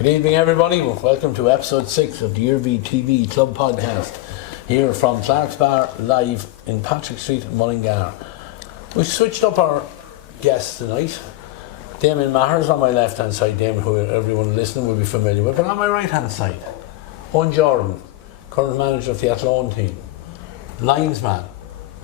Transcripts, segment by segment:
Good evening, everybody. Welcome to episode 6 of the Iarmhi TV Club Podcast, here from Clark's Bar, live in Patrick Street in Mullingar. We've switched up our guests tonight. Damien Maher is on my left hand side, Damien, who everyone listening will be familiar with, but on my right hand side, Eoin Jordan, current manager of the Athlone team, linesman,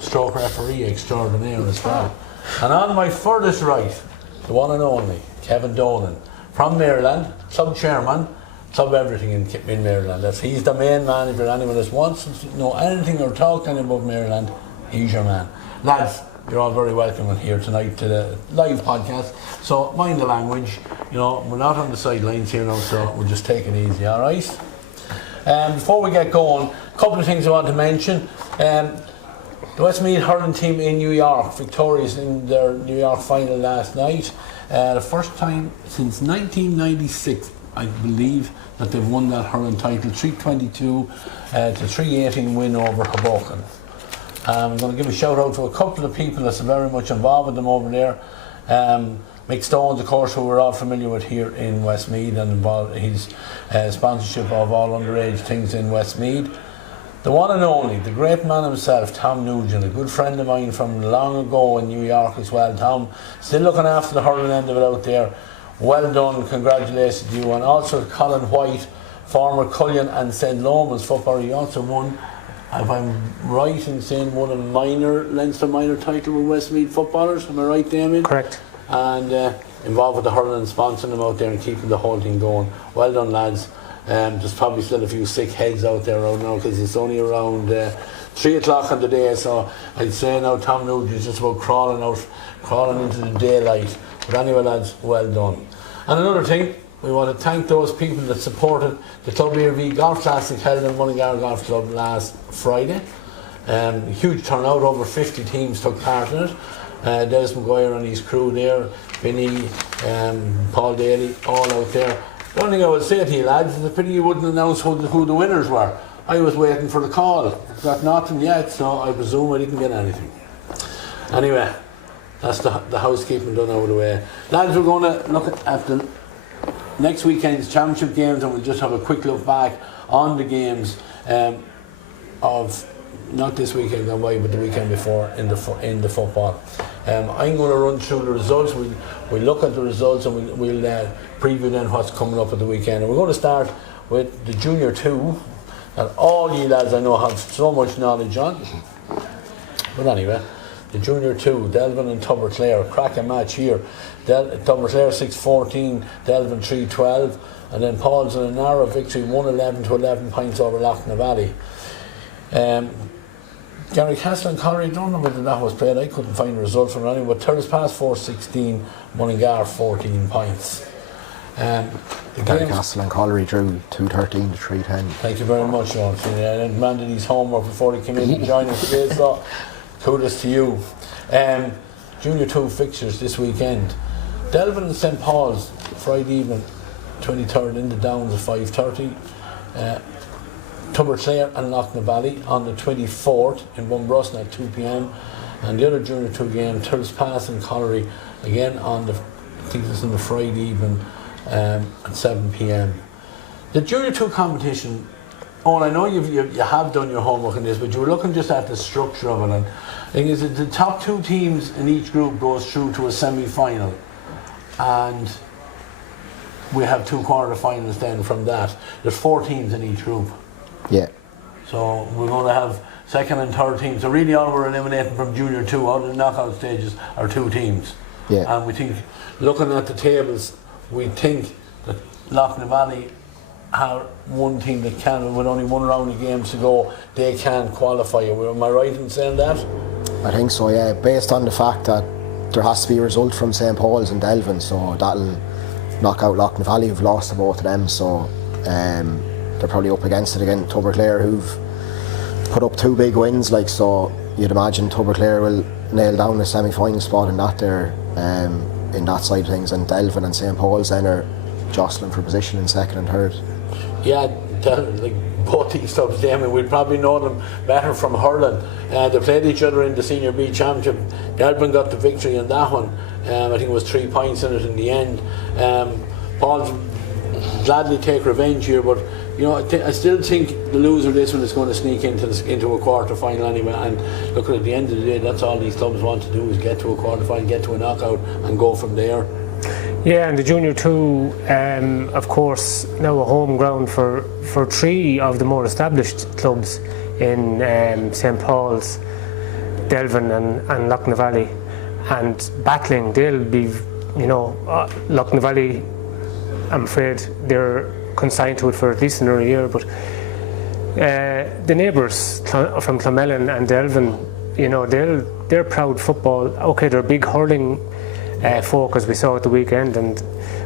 stroke referee extraordinaire as well. And on my furthest right, the one and only Kevin Dolan, from Maryland, club chairman, club everything in Maryland. He's the main manager. Anyone that wants to know anything or talk to anyone about Maryland, he's your man. Lads, you're all very welcome here tonight to the live podcast. So mind the language, we're not on the sidelines here now, so we'll just take it easy, alright? Before we get going, a couple of things I want to mention. The Westmeath hurling team in New York, victorious in their New York final last night. The first time since 1996, I believe, that they've won that hurling title. 322 to 318 win over Hoboken. I'm going to give a shout out to a couple of people that's very much involved with them over there. Mick Stones, of course, who we're all familiar with here in Westmeath, and involved his sponsorship of all underage things in Westmeath. The one and only, the great man himself, Tom Nugent, a good friend of mine from long ago in New York as well. Tom, still looking after the hurling end of it out there. Well done, congratulations to you. And also Colin White, former Cullion and St. Loman's footballer. He also won, if I'm right in saying, won a Leinster minor title with Westmeath footballers. Am I right, Damien? Correct. And involved with the hurling and sponsoring them out there and keeping the whole thing going. Well done, lads. There's probably still a few sick heads out there right now because it's only around 3 o'clock on the day, so I'd say now Tom Nugent is just about crawling into the daylight. But anyway, lads, well done. And another thing, we want to thank those people that supported the Club Iarmhi Golf Classic held in Mullingar Golf Club last Friday. Huge turnout, over 50 teams took part in it. Des McGuire and his crew there, Vinny, Paul Daly, all out there. The only thing I would say to you, lads, is a pity you wouldn't announce who the winners were. I was waiting for the call. Got nothing yet, so I presume I didn't get anything. Anyway, that's the housekeeping done out of the way. Lads, we're going to look at the next weekend's championship games, and we'll just have a quick look back on the games of not this weekend gone by, but the weekend before in the football. I'm going to run through the results. We'll look at the results, and we'll preview then what's coming up at the weekend. And we're going to start with the Junior 2, that all you lads I know have so much knowledge on. But anyway, the Junior 2, Delvin and Tubberclare, cracking match here. Tubberclare 6-14, Delvin 3-12, and then Paul's in a narrow victory, 111 to 11 points over Loughnane Valley. Gary Castle and Collery, don't know whether that was played. I couldn't find the result from anyone, but Terrace Pass 4-16, Mullingar 14 points. Gary Castle and Collery drew 213 to 310. Thank you very much, Sean. I demanded his homework before he came in to join us today, so kudos to you. Junior 2 fixtures this weekend. Delvin and St. Paul's, Friday evening, 23rd in the Downs at 5:30. Tubberclare and Loughnane Valley on the 24th in Bunbrusna at 2 p.m. and the other Junior 2 game, Terrace Pass and Collery, again on I think it's on the Friday evening at 7 p.m. The Junior 2 competition, I know you have done your homework on this, but you were looking just at the structure of it, and I think is that the top 2 teams in each group goes through to a semi-final, and we have 2 quarter-finals then from that. There's 4 teams in each group. Yeah. So we're going to have second and third teams. So really all we're eliminating from Junior 2 out of the knockout stages are 2 teams. Yeah. And we think, looking at the tables, we think that Loughnane Valley have one team that can, with only 1 round of games to go, they can qualify. Am I right in saying that? I think so, yeah. Based on the fact that there has to be a result from St. Paul's and Delvin, so that'll knock out Loughnane Valley, who've lost to both of them, so they're probably up against it again. Tubberclare, who've put up 2 big wins, so you'd imagine Tubberclare will nail down the semi-final spot in that there, in that side of things, and Delvin and St. Paul's then are jostling for position in second and third. Yeah, both these clubs, Damien, we'll probably know them better from hurling. They played each other in the Senior B Championship. Delvin got the victory in that one. I think it was 3 points in it in the end. Paul's gladly take revenge here, but you know, I still think the loser of this one is going to sneak into a quarter final anyway. And look, at the end of the day, that's all these clubs want to do, is get to a quarter final, get to a knockout, and go from there. Yeah, and the Junior 2, of course, now a home ground for 3 of the more established clubs in St. Paul's, Delvin and Loughnane Valley, and battling. They'll be, you know, Loughnane Valley, I'm afraid they're consigned to it for at least another year, but the neighbours from Clonmellon and Delvin, you know, they're proud football. Okay, they're big hurling folk, as we saw at the weekend,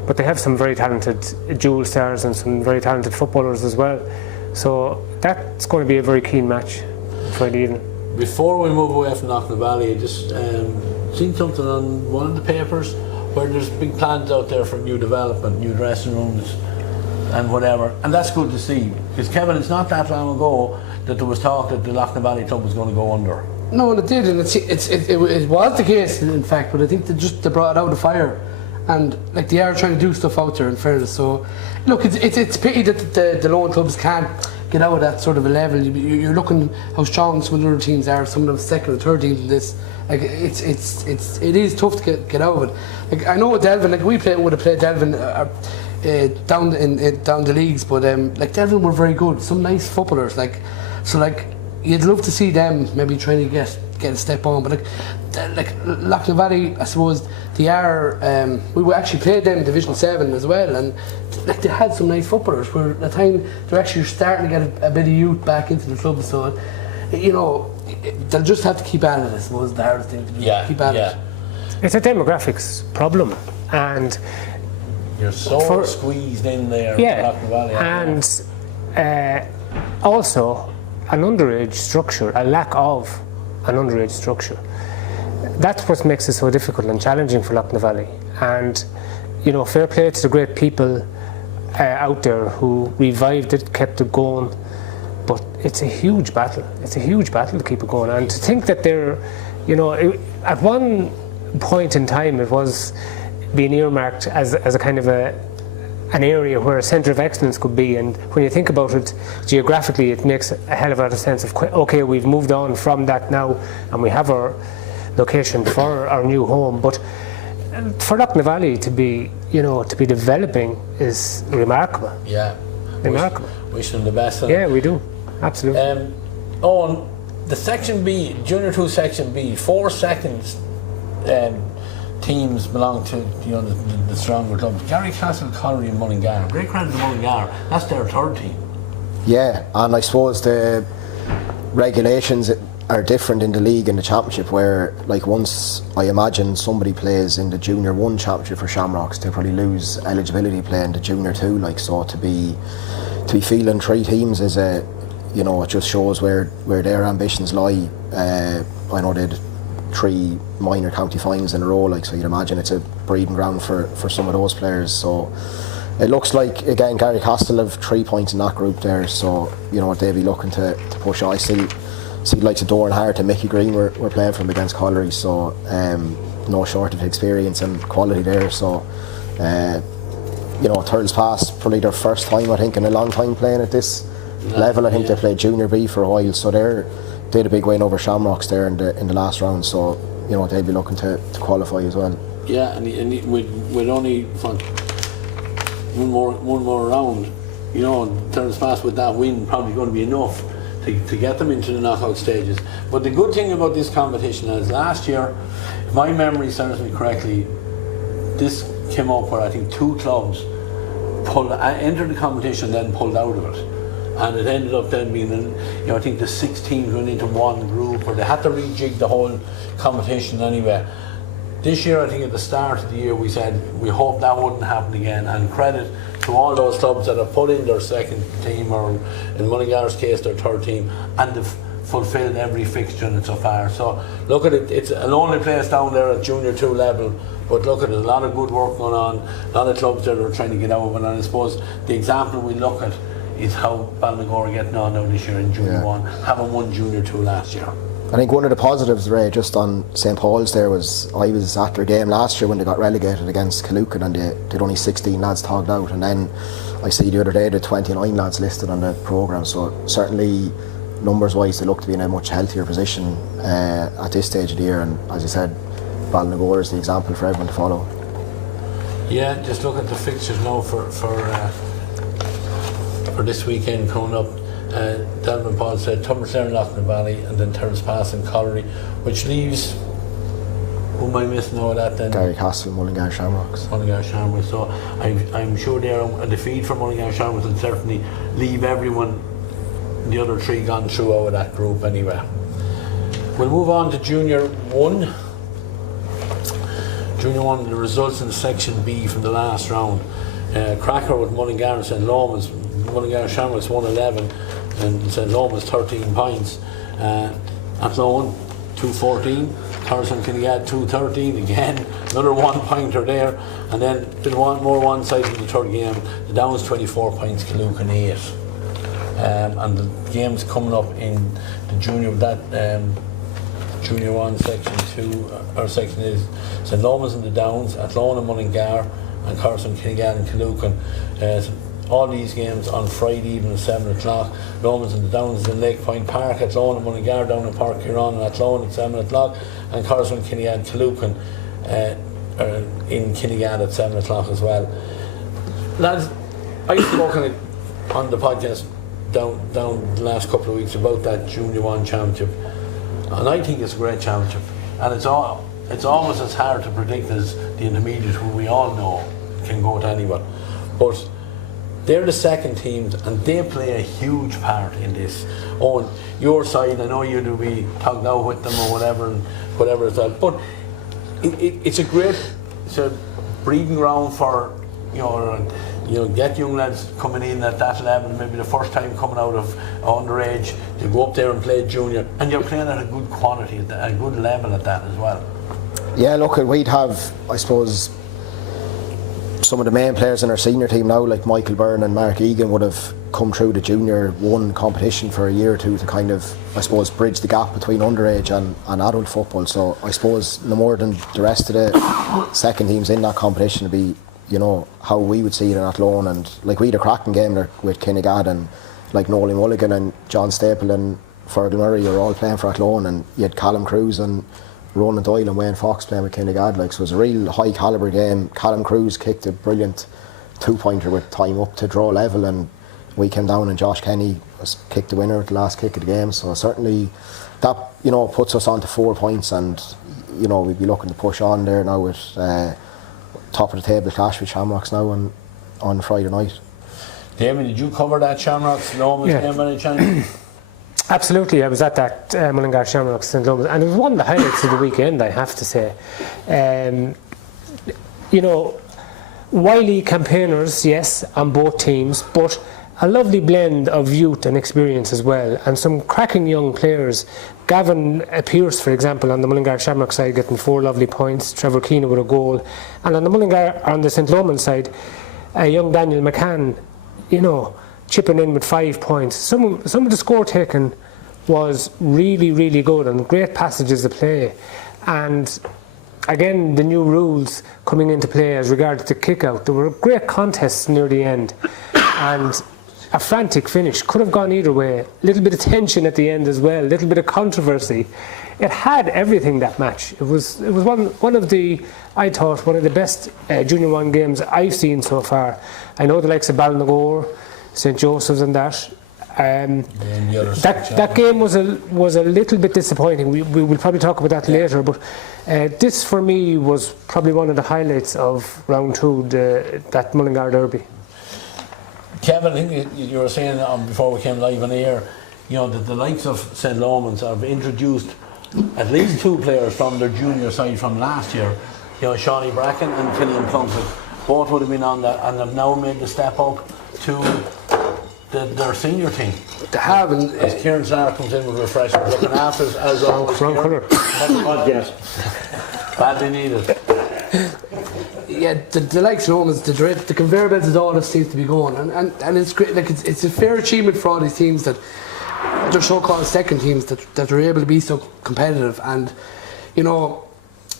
but they have some very talented dual stars and some very talented footballers as well. So that's going to be a very keen match Friday evening. Before we move away from Loughnane Valley, I just seen something on one of the papers where there's big plans out there for new development, new dressing rooms and whatever, and that's good to see, because Kevin, it's not that long ago that there was talk that the Loughnane Valley club was going to go under. No, it did, and it was the case in fact, but I think they brought it out of the fire, and like they are trying to do stuff out there, in fairness. So look, it's a pity that the lower clubs can't get out of that sort of a level. You're looking how strong some of the other teams are, some of them second and third teams in this. Like it is tough to get out of it. Like I know with Delvin, like would have played Delvin down the leagues, but like Delvin were very good, some nice footballers. Like you'd love to see them maybe trying to get a step on, but like Loughnane Valley, I suppose they are. We actually played them in Division 7 as well, and like they had some nice footballers. Where at the time they're actually starting to get a bit of youth back into the club, so you know they'll just have to keep at it. I suppose the hardest thing to do. Keep at it. It's a demographics problem, and you're so squeezed in there. Yeah, Loughnane Valley, and also an underage structure, a lack of an underage structure. That's what makes it so difficult and challenging for Loughnane Valley. And you know, fair play to the great people out there who revived it, kept it going. But it's a huge battle. It's a huge battle to keep it going. And to think that they're, you know, at one point in time it was being earmarked as a kind of an area where a centre of excellence could be, and when you think about it geographically, it makes a hell of a lot of sense of, okay, we've moved on from that now and we have our location for our new home. But for Loughnane Valley to be developing is remarkable. Yeah, remarkable. Wish them the best. Yeah, we do, absolutely. Owen, the Section B, Junior 2 Section B, 4 seconds teams belong to, you know, the stronger clubs. Garrycastle, Colliery and Mullingar. Great credit to Mullingar. That's their third team. Yeah, and I suppose the regulations are different in the league and the championship, where like once I imagine somebody plays in the Junior 1 championship for Shamrocks, they'll probably lose eligibility playing the Junior 2. Like, so to be fielding 3 teams is it just shows where their ambitions lie. I know they had 3 minor county finals in a row, like, so you'd imagine it's a breeding ground for some of those players. So it looks like, again, Garrycastle have 3 points in that group there, so you know they'll be looking to push on. I see like the Doran Hart and Mickey Green were playing for them against Colliery, so no short of experience and quality there. So Thurles Pass, probably their first time, I think, in a long time playing at this level. I think they played Junior B for a while, so they had a big win over Shamrocks there in the last round, so you know they'll be looking to qualify as well. Yeah, and with only one more round, you know, Thurles Pass with that win probably going to be enough to get them into the knockout stages. But the good thing about this competition is last year, if my memory serves me correctly, this came up where I think 2 clubs entered the competition and then pulled out of it. And it ended up then being, I think the 6 teams went into one group, or they had to rejig the whole competition anyway. This year, I think at the start of the year, we said we hope that wouldn't happen again, and credit to all those clubs that have put in their second team, or in Mullingar's case their third team, and they've fulfilled every fixture in it so far. So look at it, it's a lonely place down there at Junior 2 level, but look at it, a lot of good work going on, a lot of clubs that are trying to get out of it, and I suppose the example we look at is how Ballinagore are getting on now this year in Junior 1, having won Junior 2 last year. I think one of the positives, Ray, just on St. Paul's there was I was at their game last year when they got relegated against Killucan, and they'd only 16 lads togged out, and then I see the other day the 29 lads listed on the programme, so certainly numbers wise they look to be in a much healthier position at this stage of the year, and as I said, Ballinagore is the example for everyone to follow. Yeah, just look at the fixtures now for this weekend coming up. Delvin Paul said Tumberclare and Loughnane Valley, and then Terrace Pass and Collery, which leaves, who am I missing out of that then? Gary Castle, Mullingar Shamrocks. Mullingar Shamrocks, so I'm sure there a defeat for Mullingar Shamrocks will certainly leave everyone, the other three gone through out of that group anyway. We'll move on to Junior 1. Junior 1, the results in Section B from the last round. Cracker with Mullingar and St. Lomas. Mullingar Shamrocks 111 and St. Lomas 13 points. Athlone 214, Carson Kinnegad 213 again, another 1 pointer there, and then did want more one side in the third game. The Downs 24 points, Killucan 8. And the games coming up in the junior Junior 1 Section 2 or Section is St. Lomas and the Downs, Athlone and Mullingar, and Carson Kinnegad and Killucan. All these games on Friday evening at 7 o'clock. Lomas and the Downs in Lake Point Park, Athlone and Mullingar down in Park Huron, and Athlone at 7 o'clock, and Carson Kinnegad and Killucan in Kinnegad at 7 o'clock as well. Lads, I've spoken on the podcast down the last couple of weeks about that Junior 1 championship, and I think it's a great championship, and it's almost as hard to predict as the intermediate, who we all know can go to anyone, but they're the second teams and they play a huge part in this. On your side, I know you do be talking out with them or whatever it's like, but it's a breeding ground for get young lads coming in at that level, maybe the first time coming out of underage, to go up there and play junior, and you're playing at a good quality, at a good level at that as well. Yeah, look, we'd have, I suppose, some of the main players in our senior team now, like Michael Byrne and Mark Egan, would have come through the Junior 1 competition for a year or two to kind of, I suppose, bridge the gap between underage and adult football. So I suppose no more than the rest of the second teams in that competition to be, how we would see it in Athlone. And like, we had a cracking game there with Kinnegad, and like Nolan Mulligan and John Staple and Fergal Murray are all playing for Athlone, and you had Callum Cruz and Ronan Doyle and Wayne Fox playing with Kinnegad. So it was a real high calibre game. Callum Cruz kicked a brilliant 2-pointer with time up to draw level, and we came down and Josh Kenny kicked the winner at the last kick of the game. So certainly that puts us on to 4 points, and we'd be looking to push on there now with top of the table clash with Shamrocks now on Friday night. Damien, did you cover that Shamrocks Lomas game by any chance? Absolutely, I was at that Mullingar Shamrocks St. Lomas, and it was one of the highlights of the weekend, I have to say. Wily campaigners, yes, on both teams, but a lovely blend of youth and experience as well, and some cracking young players. Gavin Pierce, for example, on the Mullingar Shamrock side, getting 4 lovely points. Trevor Keane with a goal, and on the St. Loman side, a young Daniel McCann, chipping in with 5 points. Some of the score taken was really, really good, and great passages of play. And again, the new rules coming into play as regards the kick out. There were great contests near the end, and a frantic finish. Could have gone either way. A little bit of tension at the end as well, a little bit of controversy. It had everything, that match. It was one of the, I thought, one of the best Junior 1 games I've seen so far. I know the likes of Ballinagore, St. Joseph's and that. That game was a little bit disappointing. We will probably talk about that later, but this for me was probably one of the highlights of round 2, that Mullingar Derby. Kevin, I think you were saying before we came live on air, that the likes of St. Lomans have introduced at least 2 players from their junior side from last year. Shawnee Bracken and Killian Plunkett, both would have been on that, and have now made the step up to their senior team. They have, and as Kieran Sarr comes in with refreshment, looking after us as always. Wrong colour. Badly needed. Yeah, the likes of Romans, the conveyor belts of all this seems to be going, and it's great. Like it's a fair achievement for all these teams that they're so-called second teams that are able to be so competitive. And you know,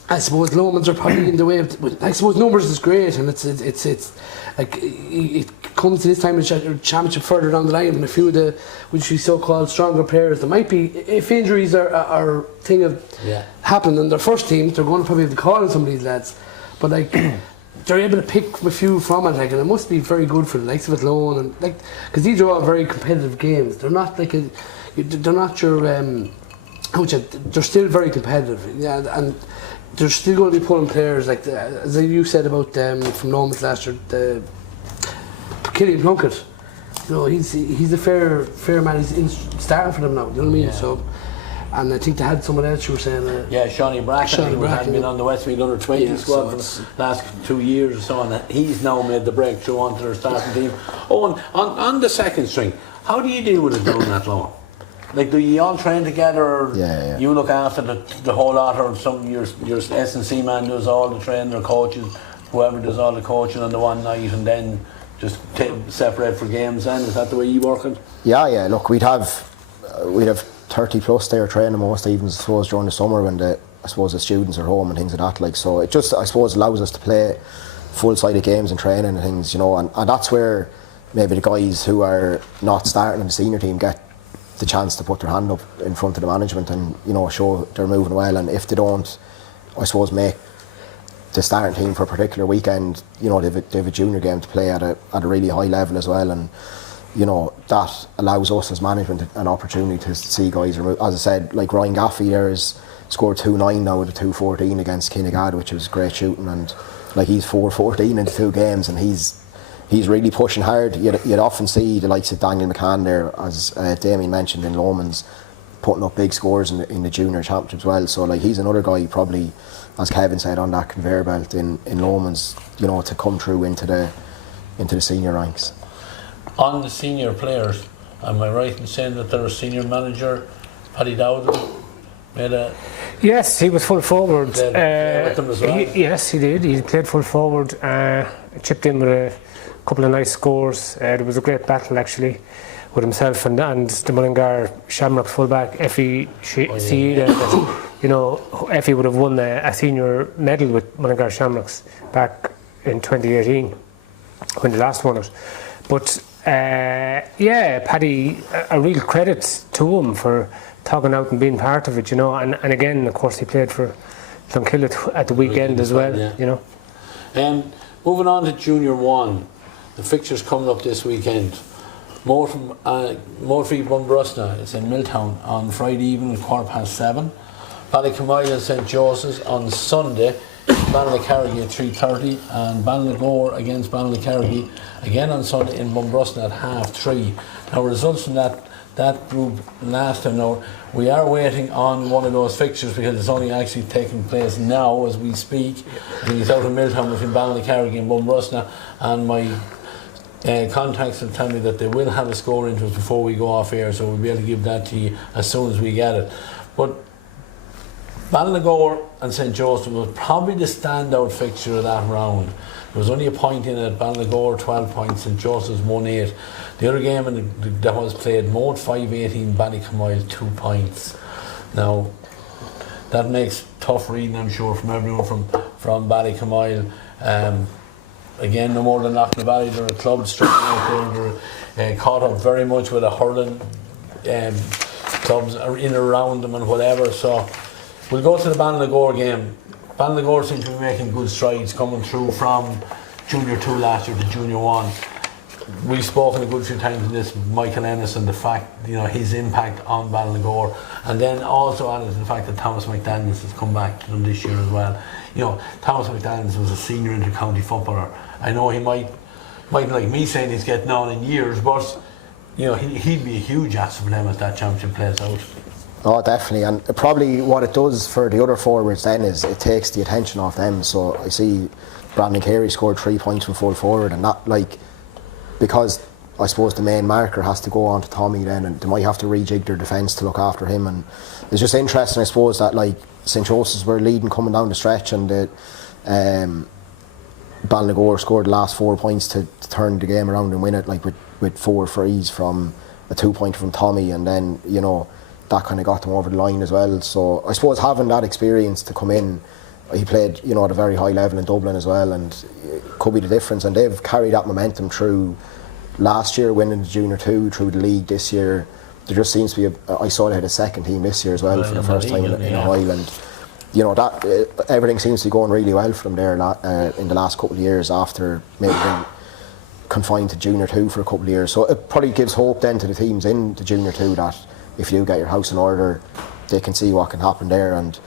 I suppose Lomans are probably in the way of, I suppose numbers is great, and it's like it comes to this time of the championship further down the line, and a few of the which we so-called stronger players, there might be, if injuries are thing of happen in their first team, they're going to probably have to call on some of these lads, but like they're able to pick a few from it, like, and it must be very good for the likes of Athlone, and like, because these are all very competitive games. They're not like they're not your they're still very competitive, and they're still going to be pulling players like as you said about from Lomans last year, the Killian Plunkett. You know, he's a fair man. He's starting for them now. You know what I mean? Yeah. So, and I think they had someone else you were saying. Shawnee Bracken, who had been on the Westmeath under 20 squad for the last 2 years or so, and he's now made the breakthrough onto their starting team. Oh, and on the second string, how do you deal with it down that low? Like, do you all train together, or you look after the whole lot, or some your S&C man does all the training, or coaches, whoever does all the coaching on the one night, and then just separate for games? Then is that the way you work it? Yeah. Look, we'd have 30 plus there training most evenings, I suppose, during the summer when the students are home and things like that. Like, so it just, I suppose, allows us to play full-sided games and training and things, you know, and that's where maybe the guys who are not starting in the senior team get the chance to put their hand up in front of the management and, you know, show they're moving well. And if they don't, I suppose, make the starting team for a particular weekend, you know, they have a junior game to play at a really high level as well, and you know, that allows us as management an opportunity to see guys remove. As I said, like Ryan Gaffey there has scored 2-9 now with a 2-14 against Kinnegad, which was great shooting, and like he's 4-14 in 2 games, and he's really pushing hard. You'd often see the likes of Daniel McCann there, as Damien mentioned, in Lomans, putting up big scores in the junior championship as well. So like he's another guy probably, as Kevin said, on that conveyor belt in Lomans, you know, to come through into the senior ranks. On the senior players, am I right in saying that their senior manager, Paddy Dowden, made a... Yes, he was full forward. With them as well? Yes, he did. He played full forward, chipped in with a couple of nice scores. There was a great battle actually with himself and the Mullingar Shamrock fullback, Effie you know, Effie would have won a senior medal with Mullingar Shamrocks back in 2018 when they last won it. But Paddy, a real credit to him for talking out and being part of it, you know, and again, of course, he played for Clonkill at the weekend as well, you know. Moving on to Junior 1, the fixtures coming up this weekend. Morphy Bunbrusna, it's in Milltown on Friday evening at 7:15. Ballycamoyle and St. Joseph's on Sunday, Ballycarrigy at 3:30, and Ballynagore against Ballycarrigy again on Sunday in Bunbrusna at 3:30. Now, results from that group last time. Now, we are waiting on one of those fixtures because it's only actually taking place now as we speak. I think it's out in Milltown between Ballycarrigy and Bunbrusna, and my contacts will tell me that they will have a score into us before we go off air, so we'll be able to give that to you as soon as we get it. But Ballynagore and St. Joseph was probably the standout fixture of that round. There was only a point in it. Ballynagore 12 points, St. Joseph's 1-8. The other game that was played, Moat 5-18, Ballycamoyle 2 points. Now, that makes tough reading, I'm sure, from everyone from Ballycamoyle. Again, no more than Loughnavally, they're a club struggling out there. They're caught up very much with the hurling clubs are in around them and whatever. So we'll go to the Ballynagore game. Ballynagore seem to be making good strides coming through from Junior 2 last year to Junior 1. We've spoken a good few times in this, Michael Ennis, and the fact, you know, his impact on Ballynagore, and then also added to the fact that Thomas McDaniels has come back to them this year as well. You know, Thomas McDaniels was a senior inter-county footballer. I know he might like me saying he's getting on in years, but you know, he'd be a huge asset for them as that championship plays out. Oh, definitely, and probably what it does for the other forwards then is it takes the attention off them. So I see Brandon Carey scored 3 points from full forward, and that, like, because I suppose the main marker has to go on to Tommy then, and they might have to rejig their defence to look after him. And it's just interesting, I suppose, that like St. Joseph's were leading coming down the stretch, and the Ballynagore scored the last 4 points to turn the game around and win it, like with 4 frees from a 2-pointer from Tommy, and then, you know, that kind of got them over the line as well. So I suppose having that experience to come in, he played, you know, at a very high level in Dublin as well, and it could be the difference. And they've carried that momentum through last year, winning the Junior 2, through the league this year. There just seems to be I saw they had a second team this year as well for the first time in a while, and you know that everything seems to be going really well for them there in the last couple of years, after maybe being confined to Junior 2 for a couple of years. So it probably gives hope then to the teams in the Junior 2 that if you get your house in order, they can see what can happen there. And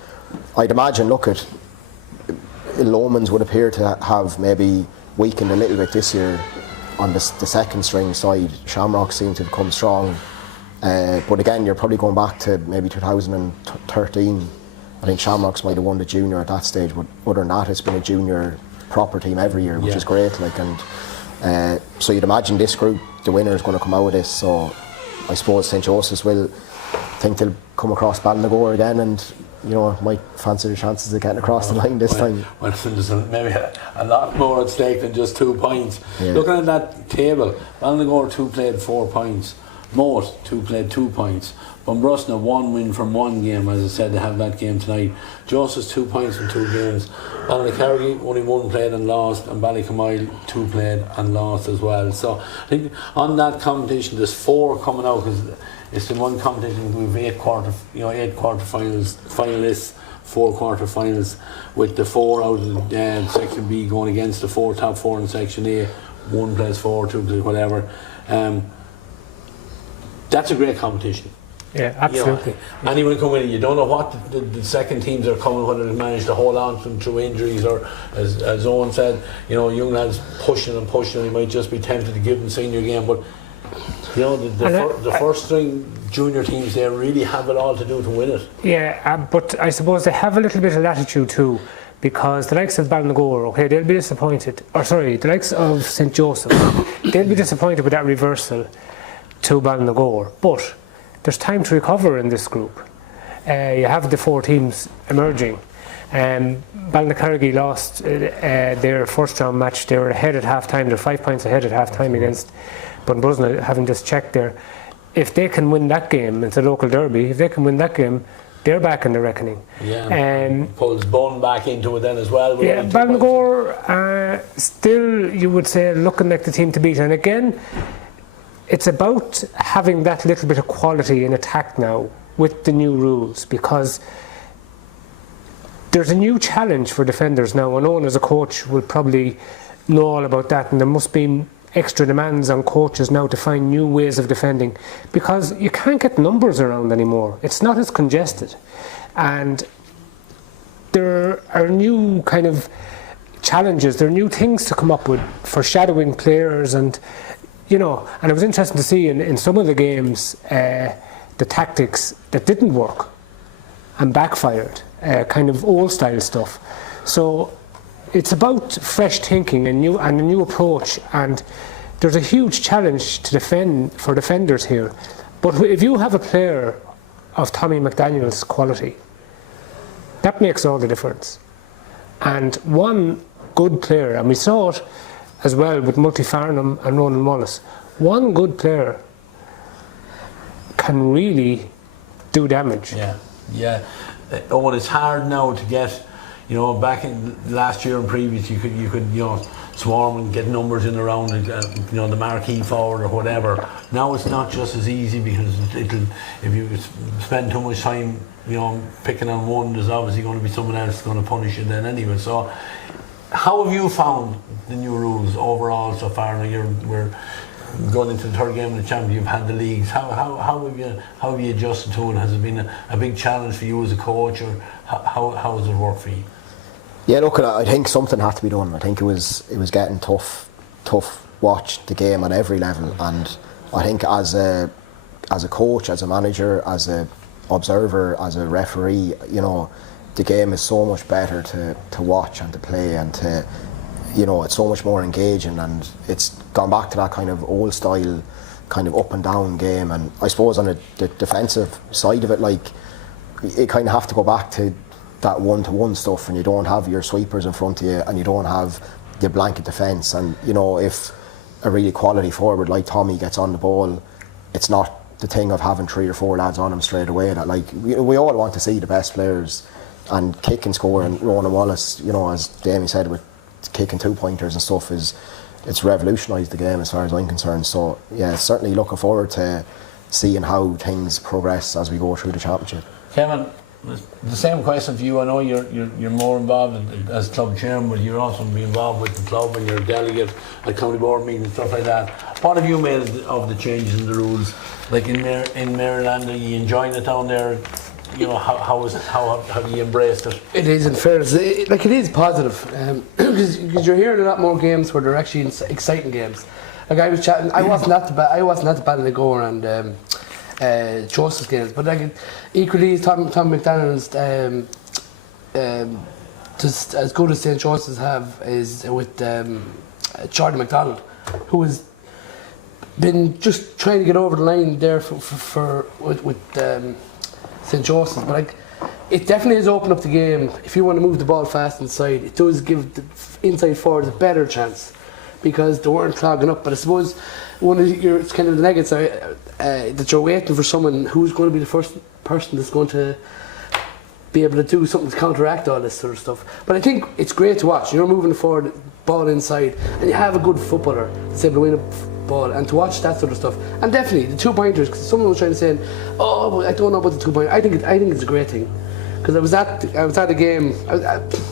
I'd imagine, look at Lomans would appear to have maybe weakened a little bit this year on the second string side. Shamrocks seem to have come strong, but again, you're probably going back to maybe 2013. I think Shamrocks might have won the junior at that stage, but other than that, it's been a junior proper team every year, which is great. Like, and so you'd imagine this group, the winner is going to come out of this. So I suppose St. Joseph's will think they'll come across Ballynagore again, and you know, might fancy their chances of getting across the line this time. Well, there's maybe a lot more at stake than just 2 points. Looking at that table, Ballynagore 2 played 4 points, Moat 2 played 2 points, Bunbrusna 1 win from 1 game, as I said, they have that game tonight. Joseph's 2 points from 2 games. Ballycarrigy only 1 played and lost, and Ballycamoyle 2 played and lost as well. So I think on that competition there's 4 coming out, because it's in one competition we've 8 quarter-finals, finalists, 4 quarter-finals, with the 4 out of Section B going against the top 4 in Section A. 1 plays 4, 2 plays whatever. That's a great competition. Yeah, absolutely. You know, anyone can win it. You don't know what the second teams are coming, whether they manage to hold on to them through injuries, or as Eoin said, you know, young lads pushing and he might just be tempted to give them senior game. But you know, the first string junior teams there really have it all to do to win it. Yeah, but I suppose they have a little bit of latitude too, because the likes of Ballynagore, okay, they'll be disappointed. Or sorry, the likes of St. Joseph, they'll be disappointed with that reversal to Ballynagore. But there's time to recover in this group. You have the 4 teams emerging. Ballycarrigy lost their first round match. They were ahead at half time. They're 5 points ahead at half time against Bunbrusna, having just checked there. If they can win that game, it's a local derby, if they can win that game, they're back in the reckoning. Yeah, pulls Bun back into it then as well. Yeah, Ballynagore still, you would say, looking like the team to beat. And again, it's about having that little bit of quality in attack now with the new rules, because there's a new challenge for defenders now, and Eoin as a coach will probably know all about that, and there must be extra demands on coaches now to find new ways of defending, because you can't get numbers around anymore. It's not as congested, and there are new kind of challenges, there are new things to come up with for shadowing players, and you know, and it was interesting to see in some of the games the tactics that didn't work and backfired, kind of old style stuff. So it's about fresh thinking and a new approach, and there's a huge challenge to defend for defenders here. But if you have a player of Tommy McDaniel's quality, that makes all the difference. And one good player, and we saw it as well with Multy Farnham and Ronan Wallace, one good player can really do damage. Yeah. Well, it's hard now to get, you know, back in last year and previous, you could you know, swarm and get numbers in around you know, the marquee forward or whatever. Now it's not just as easy, because if you spend too much time, you know, picking on one, there's obviously going to be someone else going to punish you then anyway. So how have you found the new rules overall so far? Now we're going into the third game of the championship, you've had the leagues. How have you adjusted to it? Has it been a big challenge for you as a coach, or how has it worked for you? Yeah, look, I think something had to be done. I think it was getting tough watch the game on every level, and I think as a coach, as a manager, as a observer, as a referee, you know, the game is so much better to watch and to play, and to, you know, it's so much more engaging, and it's gone back to that kind of old style, kind of up and down game. And I suppose on the defensive side of it, like, you kind of have to go back to that one-to-one stuff, and you don't have your sweepers in front of you, and you don't have your blanket defence. And you know, if a really quality forward like Tommy gets on the ball, it's not the thing of having 3 or 4 lads on them straight away. That like we all want to see the best players and kick and score. And Ronan Wallace, you know, as Damien said, with kicking 2-pointers and stuff, it's revolutionised the game as far as I'm concerned. So yeah, certainly looking forward to seeing how things progress as we go through the championship. Kevin, the same question to you. I know you're more involved as club chairman, but you're also be involved with the club and you're a delegate at county board meetings and stuff like that. What have you made of the changes in the rules? Like in Maryland, are you enjoying it down there? You know, how have you embraced it? It is, in fairness, it is positive, because you're hearing a lot more games where they're actually exciting games. Like I was chatting, I wasn't at the Battle of Gore and Joseph's games, but like equally Tom McDonald's just as good as St. Joseph's is with Jordan McDonald, who has been just trying to get over the line there with St. Joseph's. But like, it definitely has opened up the game. If you want to move the ball fast inside, it does give the inside forwards a better chance, because they weren't clogging up. But I suppose one of it's kind of the negatives that you're waiting for someone who's going to be the first person that's going to be able to do something to counteract all this sort of stuff. But I think it's great to watch. You're moving forward, ball inside, and you have a good footballer that's able to win a ball, and to watch that sort of stuff. And definitely the 2-pointers, because someone was trying to say, "Oh, I don't know about the 2-pointer." I think it's a great thing, because I was at a game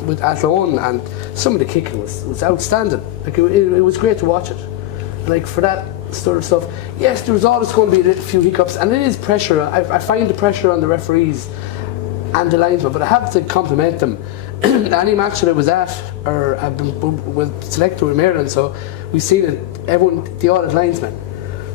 with Athlone, and some of the kicking was outstanding. Like it was great to watch it. Like for that sort of stuff, yes, there was always going to be a few hiccups, and it is pressure. I find the pressure on the referees and the linesmen, but I have to compliment them. Any match that I was at or I've been with selected with Maryland, so we've seen it. The audit linesmen.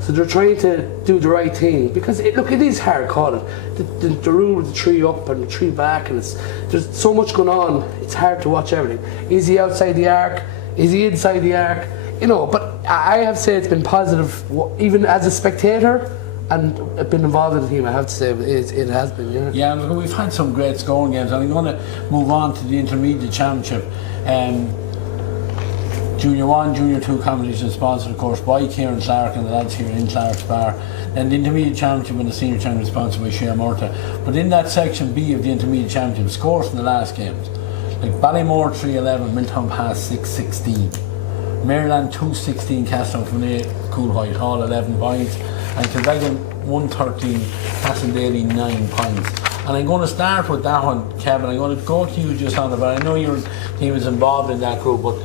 So they're trying to do the right thing, because it is hard calling. The rule with the 3 up and the 3 back, and there's so much going on. It's hard to watch everything. Is he outside the arc? Is he inside the arc? You know, but I have to say it's been positive, even as a spectator, and I've been involved in the team. I have to say it has been. Yeah. Yeah, look, we've had some great scoring games, and I'm going to move on to the intermediate championship. Junior 1, Junior 2 competition sponsored, of course, by Kieran Clark and the lads here in Clark's Bar. Then the intermediate championship and the senior championship sponsored by Shea Murta. But in that section B of the intermediate championship, scores from the last games, like Ballymore 3-11, Milltown Pass 6-16, Maryland 2-16, Castlefine, Coolhoyt Hall 11 points, and Kilbeggan 1-13, Castlederry 9 points. And I'm going to start with that one, Kevin. I'm going to go to you just on the bar. I know your team is involved in that group, but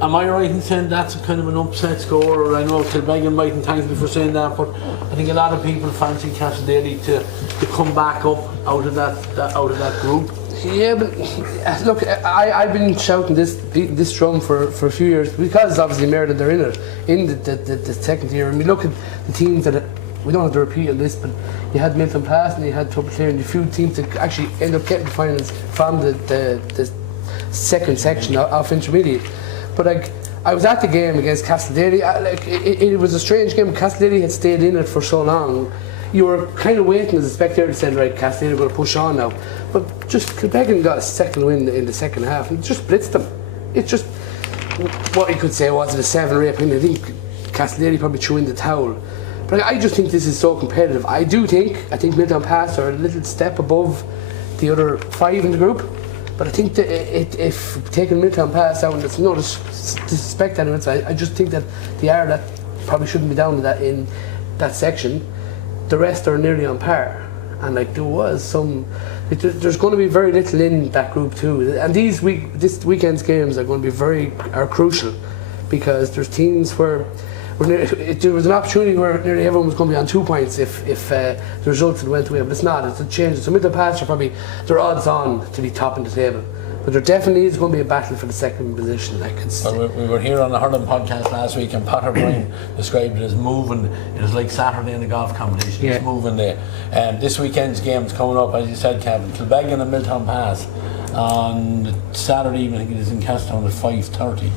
am I right in saying that's a kind of an upset score? Or I know Kilbeggan mightn't thank me for saying that, but I think a lot of people fancy Castlederry to come back up out of that group. Yeah, but look, I've been shouting this drum for a few years, because obviously Maryland are in it, in the second year. And we look at the teams that we don't have to repeat on this, but you had Milton Pass and you had Tubberclear, and a few teams that actually end up getting the finals from the second section of intermediate. But like, I was at the game against Castlederry. It was a strange game. Castlederry had stayed in it for so long. You were kind of waiting as a spectator to say, right, Castlederry are going to push on now. But just Kilbeggan got a second win in the second half and just blitzed them. It's just, what you could say, was it a 7 or 8 point? I think Castlederry probably threw in the towel. But I just think this is so competitive. I think Milltown Pass are a little step above the other 5 in the group. But I think that if taking Milltown Pass out, and it's no disrespect anyone, I just think that the hour that probably shouldn't be down to that in that section, the rest are nearly on par. And like, there's going to be very little in that group too. And this weekend's games are going to be crucial, because there's teams where there was an opportunity where nearly everyone was going to be on 2 points if the results had went away, but it's not. It's a change. So Milltown Pass are probably, they're odds on to be top in the table, but there definitely is going to be a battle for the second position. We were here on the Hurling podcast last week, and Potter Browne described it as moving. It was like Saturday in a golf competition. It's moving there. This weekend's game's coming up, as you said, Kevin. Kilbeggan and Milltown Pass on Saturday evening. I think it is in Castletown at 5:30.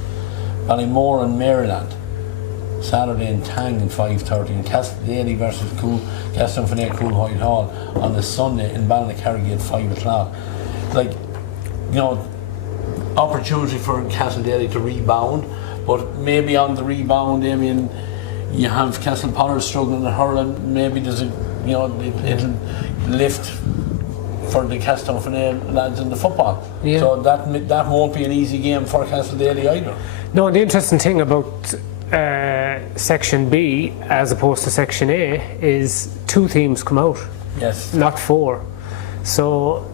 Ballymore and Maryland Saturday in Tang at 5:30, and Castlederry versus Castlefine Coolhoyt Hall on the Sunday in Ballynacarrigi at 5 o'clock. Like, you know, opportunity for Castlederry to rebound, but maybe on the rebound, Damien, you have Castlepotter struggling at hurling. Maybe there's it'll lift for the Castletown lads in the football. Yeah. So that won't be an easy game for Castledaly either. No, the interesting thing about Section B as opposed to Section A is 2 teams come out. Yes. Not 4. So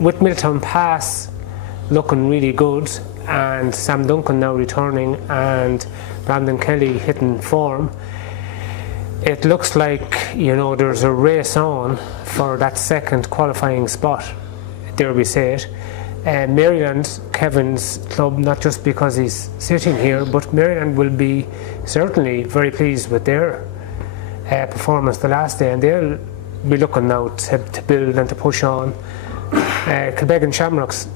with Milltown Pass looking really good and Sam Duncan now returning and Brandon Kelly hitting form, it looks like there's a race on for that second qualifying spot, dare we say it. Maryland, Kevin's club, not just because he's sitting here, but Maryland will be certainly very pleased with their performance the last day, and they'll be looking now to build and to push on. Kilbeggan Shamrocks,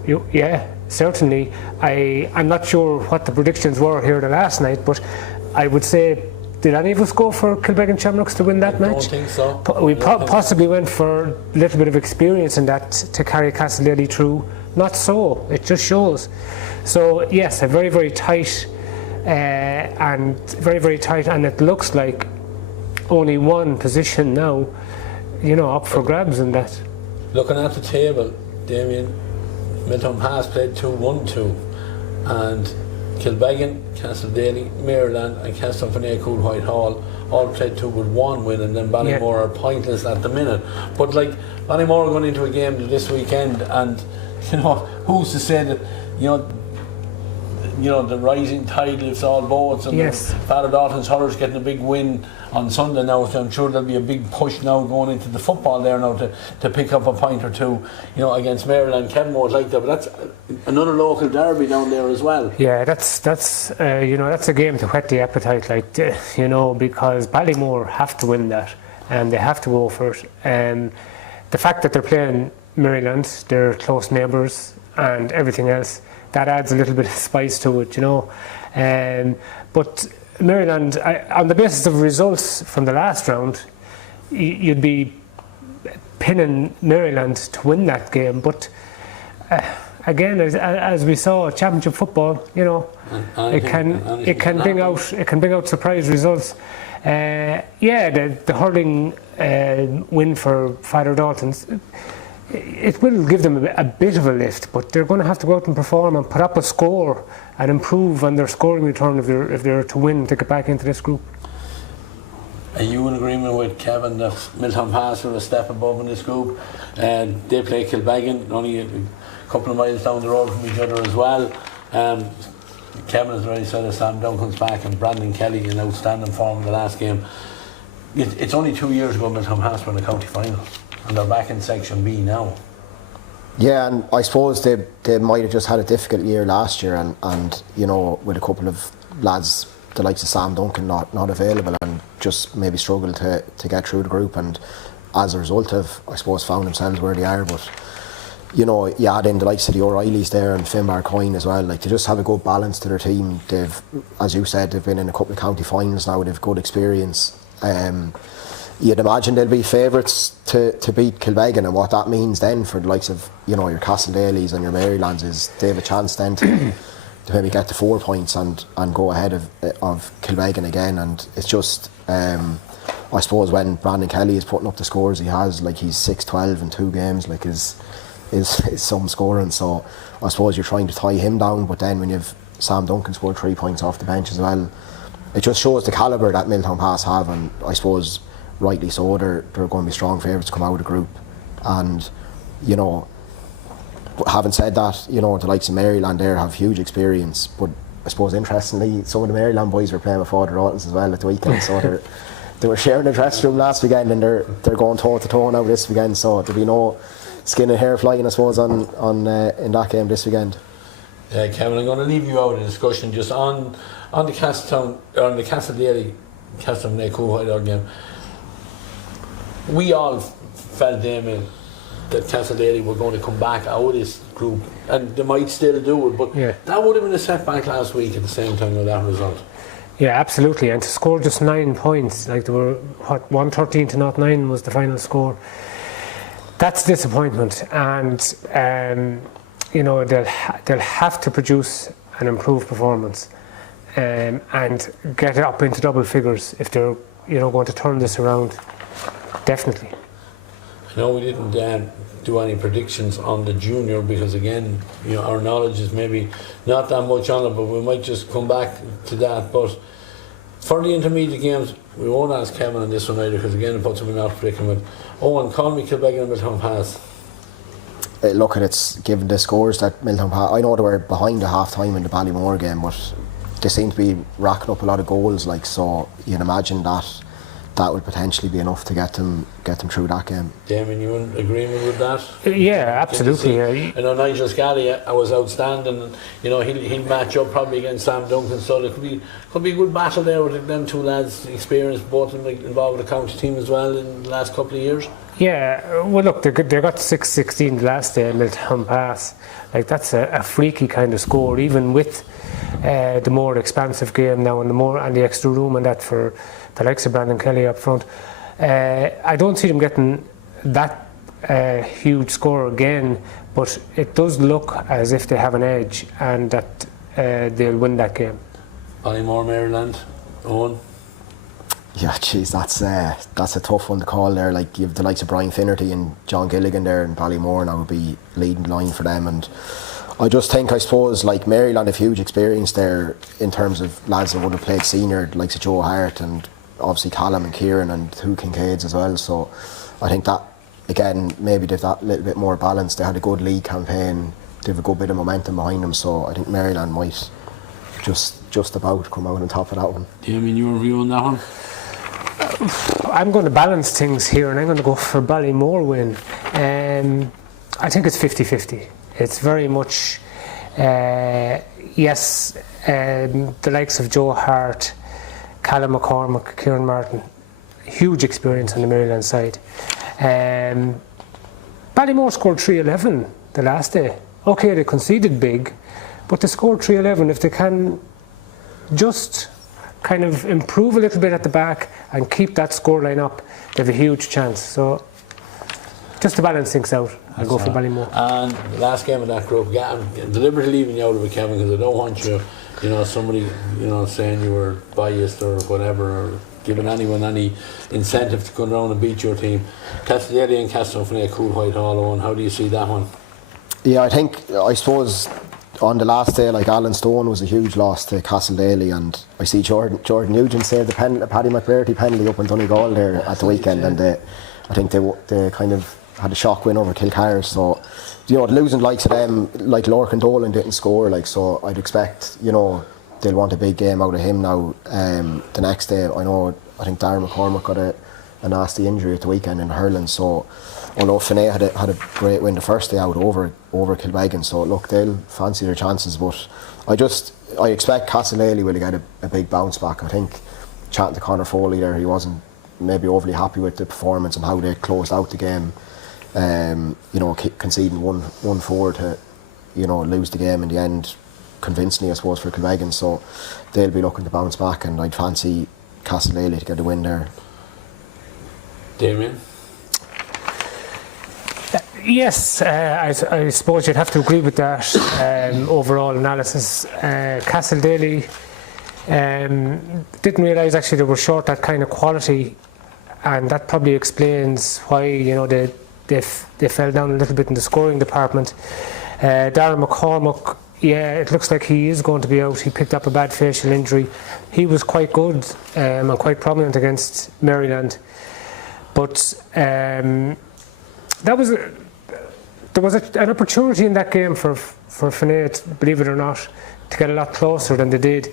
certainly. I'm not sure what the predictions were here the last night, but I would say, did any of us go for Kilbeggan Shamrocks to win that match? I don't think so. We possibly went for a little bit of experience in that to carry Castledaly through. Not so, it just shows. So yes, a very, very tight and it looks like only one position now, up for grabs in that. Looking at the table, Damien, Milltown Pass played 2-1-2, and Kilbeggan, Castledaly, Maryland and Castletown Whitehall all played 2-1 win, and then Ballymore are pointless at the minute. But Ballymore are going into a game this weekend, and who's to say that the rising tide lifts all boats, and Father Dalton's Hurlers getting a big win on Sunday now, so I'm sure there'll be a big push now going into the football there now to pick up a point or two, against Maryland. Kevin would like that, but that's another local derby down there as well. Yeah, that's a game to whet the appetite, because Ballymore have to win that and they have to go for it. The fact that they're playing Maryland, they're close neighbours and everything else, that adds a little bit of spice to it, but Maryland, on the basis of results from the last round, you'd be pinning Maryland to win that game, but again, as we saw, championship football, it can bring out surprise results. The hurling win for Father Dalton's, it will give them a bit of a lift, but they're going to have to go out and perform and put up a score and improve on their scoring return if they're to win to get back into this group. Are you in agreement with Kevin that Milltown Pass are a step above in this group? They play Kilbeggan, only a couple of miles down the road from each other as well. Kevin has already said that Sam Duncan's back and Brandon Kelly in outstanding form in the last game. It's only 2 years ago Milltown Pass were in the county final, and they're back in Section B now. Yeah, and I suppose they might have just had a difficult year last year, and with a couple of lads the likes of Sam Duncan not available, and just maybe struggled to get through the group, and as a result of, I suppose, found themselves where they are. But you add in the likes of the O'Reillys there and Finbar Coyne as well, they just have a good balance to their team. They've, as you said, they've been in a couple of county finals now, they've good experience. You'd imagine they'll be favourites to beat Kilbeggan, and what that means then for the likes of your Castledalys and your Marylands is they have a chance then to maybe get to 4 points and go ahead of Kilbeggan again. And it's just I suppose when Brandon Kelly is putting up the scores he has, he's 6-12 in 2 games, is some scoring, so I suppose you're trying to tie him down, but then when you've Sam Duncan scored 3 points off the bench as well, it just shows the calibre that Milltown Pass have, and I suppose rightly so, they're going to be strong favourites to come out of the group. And having said that, the likes of Maryland there have huge experience, but I suppose interestingly some of the Maryland boys were playing with Father Dalton's as well at the weekend, so they were sharing the dressing room last weekend, and they're going toe to toe now this weekend, so there'll be no skin and hair flying, I suppose, on in that game this weekend. Yeah, Kevin, I'm going to leave you out of the discussion just on the Castletown, or on the Castledaly Whitehall game. We all felt, Damien, that Castledaly were going to come back out of this group, and they might still do it, but that would have been a setback last week at the same time with that result. Yeah, absolutely, and to score just 9 points, they were 113-9 was the final score. That's disappointment, and they'll have to produce an improved performance. and get up into double figures if they're going to turn this around. Definitely. I know we didn't do any predictions on the junior because again, our knowledge is maybe not that much on it, but we might just come back to that. But for the intermediate games, we won't ask Kevin on this one either because again it puts him in that predicament. Eoin, call me Kilbeggan and Milltown Pass. Look, it's given the scores that Milltown Pass, I know they were behind at half time in the Ballymore game, but they seem to be racking up a lot of goals, so you can imagine that would potentially be enough to get them through that game. Damien, you in agreement with that? Yeah, absolutely. I know Nigel Scally was outstanding, and he'll match up probably against Sam Duncan, so there could be a good battle there with them two lads, experienced, both of them involved with the county team as well in the last couple of years. Yeah, well look, they got 6-16 the last day in Milltown Pass. That's a freaky kind of score, even with the more expansive game now and the extra room and that for the likes of Brandon Kelly up front. I don't see them getting that huge score again, but it does look as if they have an edge and that they'll win that game. Ballymore, Maryland, Eoin. Yeah, geez, that's a tough one to call there. You have the likes of Brian Finnerty and John Gilligan there in Ballymore now would be leading the line for them, and I just think, I suppose, Maryland have huge experience there in terms of lads that would have played senior, likes of Joe Hart and obviously Callum and Kieran and two Kincaids as well. So I think that, again, maybe they've that little bit more balance. They had a good league campaign, they have a good bit of momentum behind them, so I think Maryland might just about come out on top of that one. Damien, your view on that one? I'm going to balance things here and I'm going to go for Ballymore win. I think it's 50-50. It's very much, yes, the likes of Joe Hart, Callum McCormick, Kieran Martin, huge experience on the Maryland side. Ballymore scored 3-11 the last day. Okay, they conceded big, but they scored 3-11. If they can just kind of improve a little bit at the back and keep that scoreline up, they have a huge chance. So just to balance things out, I'll go for Ballymore. And the last game of that group, I'm deliberately leaving you out of it, Kevin, because I don't want you, somebody, saying you were biased or whatever, or giving anyone any incentive to go around and beat your team. Castledelli and Castlefine, Cool Whitehall, Eoin, how do you see that one? Yeah, I suppose on the last day, Alan Stone was a huge loss to Castledelli, and I see Jordan Nugent saved the Paddy McBrearty penalty up in Donegal there at the weekend, and I think they kind of had a shock win over Kilcar. So losing likes of them, like Lorcan and Dolan didn't score, so I'd expect they'll want a big game out of him now. The next day, I think Darren McCormick got a nasty injury at the weekend in hurling, so although Finney had a great win the first day out over Kilbeggan, so look, they'll fancy their chances, but I expect Castledelli will get a big bounce back. I think chatting to Conor Foley there, he wasn't maybe overly happy with the performance and how they closed out the game, conceding 1-4 to lose the game in the end convincingly, I suppose, for Kilbeggan, so they'll be looking to bounce back, and I'd fancy Castledelli to get a win there. Damien? Yes, I suppose you'd have to agree with that overall analysis. Castledelli didn't realise actually they were short that kind of quality, and that probably explains why they fell down a little bit in the scoring department. Darren McCormick, yeah, it looks like he is going to be out. He picked up a bad facial injury. He was quite good and quite prominent against Maryland, but there was an opportunity in that game for Finney, believe it or not, to get a lot closer than they did.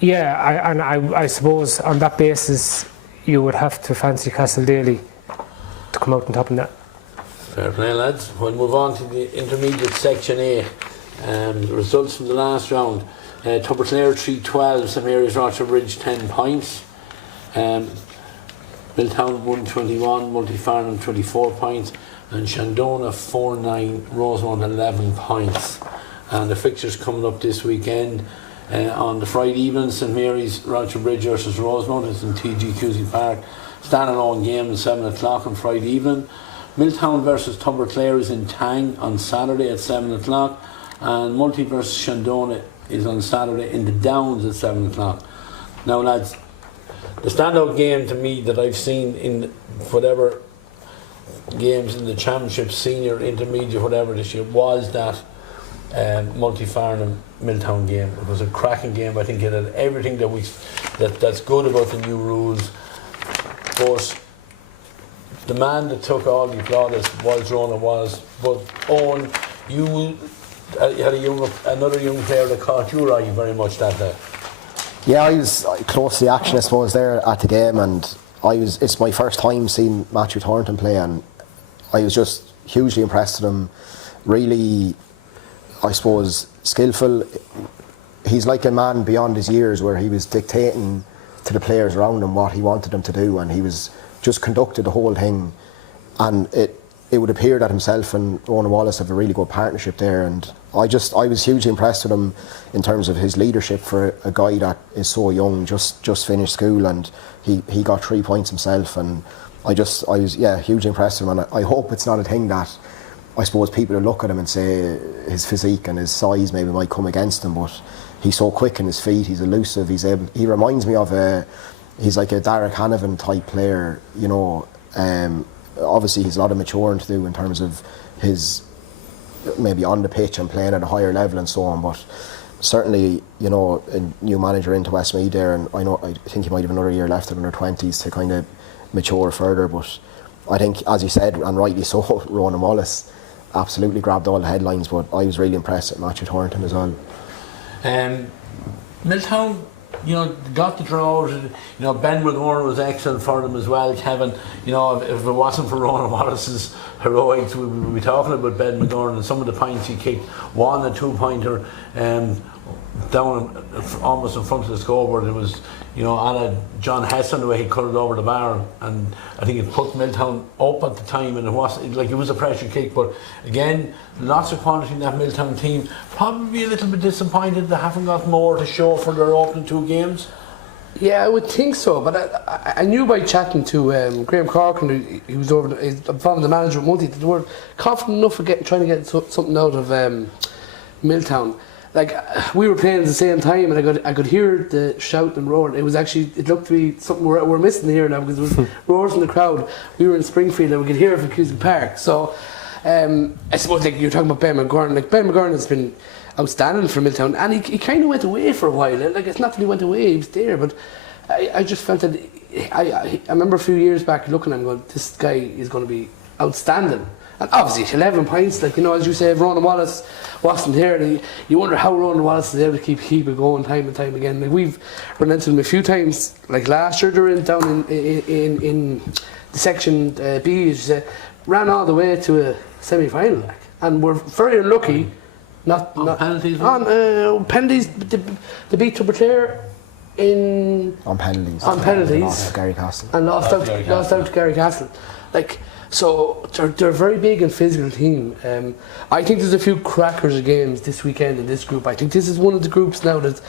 I suppose on that basis you would have to fancy Castledelli to come out on top of that. Fair play, lads. We'll move on to the intermediate section A. The results from the last round. Tubberclair 3-12, St Mary's Rocherbridge 10 points. Milltown 121, Multifarnham 24 points, and Shandona 4-9, Rosemount 11 points. And the fixtures coming up this weekend on the Friday evening, St Mary's Rocherbridge versus Rosemount is in TG Cusie Park. Standalone game at 7 o'clock on Friday evening. Milltown versus Tubberclair is in Tang on Saturday at 7 o'clock. and Multi versus Shandona is on Saturday in the Downs at 7 o'clock. Now, lads, the standout game to me that I've seen in whatever games in the championship, senior, intermediate, whatever this year, was that Multi-Farnham Milltown game. It was a cracking game. I think it had everything that's good about the new rules. But the man that took all the plaudits was Ronan Wallace. But Eoin, you had another young player that caught your eye very much that day. Yeah, I was close to the action, I suppose, there at the game, and it's my first time seeing Matthew Thornton play, and I was just hugely impressed with him. Really, I suppose, skillful. He's like a man beyond his years, where he was dictating to the players around him what he wanted them to do, and he was just conducted the whole thing. And it would appear that himself and Ronan Wallace have a really good partnership there, and I was hugely impressed with him in terms of his leadership for a guy that is so young, just finished school, and he got 3 points himself, and I was hugely impressed with him. And I hope it's not a thing that I suppose people will look at him and say his physique and his size maybe might come against him, but he's so quick in his feet, he's elusive, he reminds me of he's like a Derek Hanavan type player, you know. Obviously he's a lot of maturing to do in terms of his maybe on the pitch and playing at a higher level and so on, but certainly, you know, a new manager into Westmeath there, and I think he might have another year left at under 20s to kind of mature further. But I think, as you said, and rightly so, Ronan Wallace absolutely grabbed all the headlines, but I was really impressed at Matthew Thornton as well. Milltown, you know, got the draw. You know, Ben McGorn was excellent for them as well. Kevin, you know, if it wasn't for Ronan Wallace's heroics, we would be talking about Ben McGorn and some of the points he kicked. 1 and 2 pointer down almost in front of the scoreboard. It was, you know, on John Heston, the way he cut it over the bar, and I think it put Milltown up at the time, and it was a pressure kick. But again, lots of quantity in that Milltown team. Probably a little bit disappointed they haven't got more to show for their opening 2 games. Yeah, I would think so, but I knew by chatting to Graham Corkin, he was following the manager at Multi, they were confident enough for trying to get something out of Milltown. Like, we were playing at the same time, and I could hear the shout and roar. It looked to be something we're missing here now, because there was roars in the crowd. We were in Springfield and we could hear it from Cusack Park. So I suppose, like, you're talking about Ben McGorn. Like, Ben McGorn has been outstanding for Milltown, and he kind of went away for a while. Like, it's not that he went away, he was there, but I just felt that I remember a few years back looking at him going, this guy is going to be outstanding. And obviously 11 points, like, you know, as you say, if Ronan Wallace wasn't here, you wonder how Ronan Wallace is able to keep it going time and time again. Like, we've run into them a few times, like last year they were down in the section B, as you say, ran all the way to a semi-final, like, and we're very unlucky not penalties. On penalties, they beat Tubberclare on penalties. Lost to Gary Castle. And lost out to Gary Castle. Like, so they're a very big and physical team. I think there's a few crackers of games this weekend in this group. I think this is one of the groups now that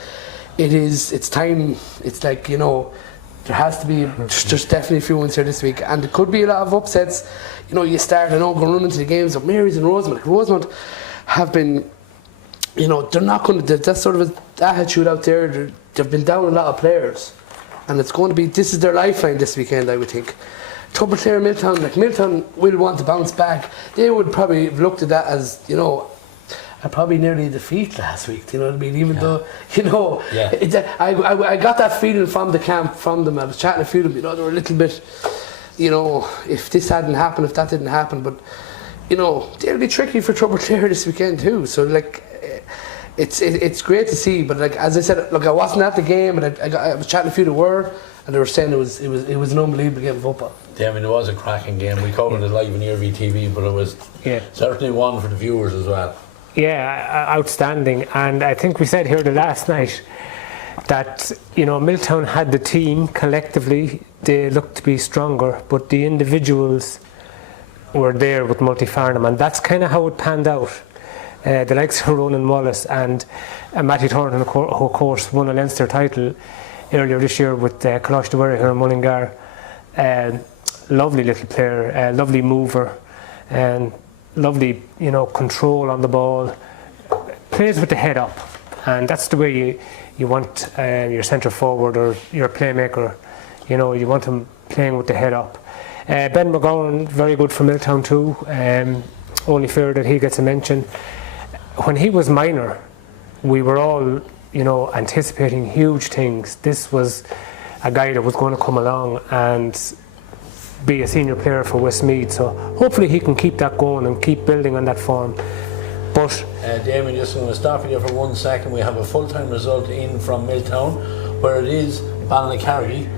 it's time. It's like, you know, there has to be, there's definitely a few ones here this week, and there could be a lot of upsets. You know, you start, I know, going into the games of Mary's and Rosemont. Like, Rosemont have been, you know, they're not going to, that's sort of an attitude out there. They've been down a lot of players, and it's going to be, this is their lifeline this weekend, I would think. Tubberclare, Milltown, like, Milltown will want to bounce back. They would probably have looked at that as, you know, probably nearly a defeat last week, you know what I mean? Even though, you know, I got that feeling from the camp, from them. I was chatting to a few of them, you know, they were a little bit, you know, if this hadn't happened, if that didn't happen, but, you know, they'll be tricky for Tubberclare this weekend too. So, like, it's great to see, but, like, as I said, look, I wasn't at the game, and I was chatting to a few that were, and they were saying it was an unbelievable game of football. Yeah, I mean, it was a cracking game. We covered it live on Iarmhi TV, but it was certainly one for the viewers as well. Yeah, outstanding. And I think we said here the last night that, you know, Milltown had the team collectively, they looked to be stronger, but the individuals were there with Multi-Farnham, and that's kind of how it panned out. The likes of Ronan Wallace and Matthew Thornton, who of course won a Leinster title earlier this year with Colosh de Bury here in Mullingar. Lovely little player, lovely mover, and lovely, you know, control on the ball, plays with the head up, and that's the way you want your centre forward or your playmaker. You know, you want him playing with the head up. Ben McGowan, very good for Milltown too. Only fair that he gets a mention. When he was minor, we were all, you know, anticipating huge things. This was a guy that was going to come along and be a senior player for Westmeath. So hopefully he can keep that going and keep building on that form. But Damien, just going to stop you for 1 second. We have a full-time result in from Milltown, where it is Ballinaccarry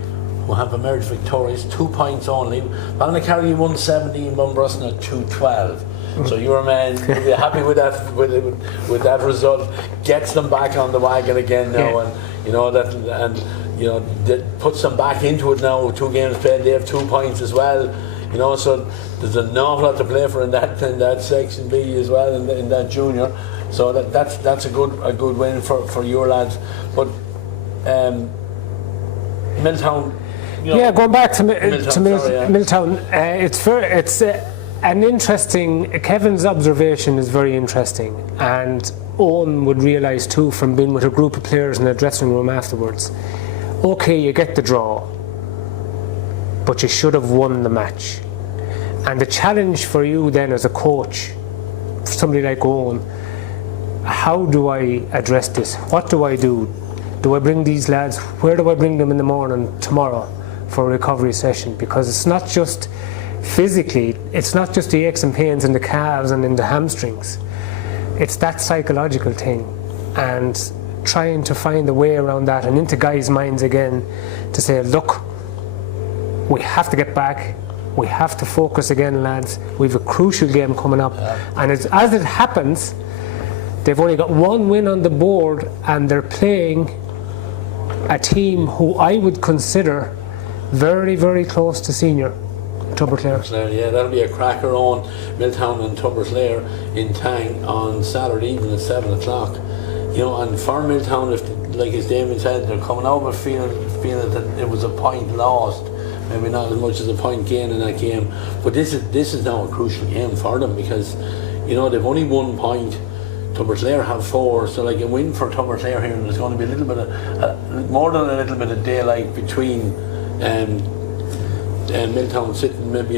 who have emerged victorious, 2 points only. Ballinaccarry 117, Bunbrusna 212. So your man will be happy with that with that result. Gets them back on the wagon again now, and you know that, and you know that puts them back into it now. 2 games played, they have 2 points as well. You know, so there's an awful lot to play for in that section B as well, in that junior. So that's a good win for your lads. But Milltown. You know, going back to Milltown, it's an interesting. Kevin's observation is very interesting, and Eoin would realise too from being with a group of players in the dressing room afterwards. Okay, you get the draw, but you should have won the match. And the challenge for you then as a coach, for somebody like Eoin, how do I address this? What do I do? Do I bring these lads? Where do I bring them in the morning tomorrow for a recovery session? Because it's not just physically, it's not just the aches and pains in the calves and in the hamstrings. It's that psychological thing, and trying to find a way around that and into guys' minds again to say, look, we have to get back, we have to focus again, lads. We've a crucial game coming up, and as it happens, they've only got 1 win on the board, and they're playing a team who I would consider very, very close to senior, Tubberclare. Yeah, that'll be a cracker on Milltown and Tubberclare in Tang on Saturday evening at 7 o'clock. You know, and for Milltown, if, like as Damien said, they're coming over feeling that it was a point lost, maybe not as much as a point gain in that game. But this is now a crucial game for them, because you know they've only 1 point. Tubberclare have 4, so like a win for Tubberclare here, and there's going to be a little bit of more than a little bit of daylight between Milltown sitting maybe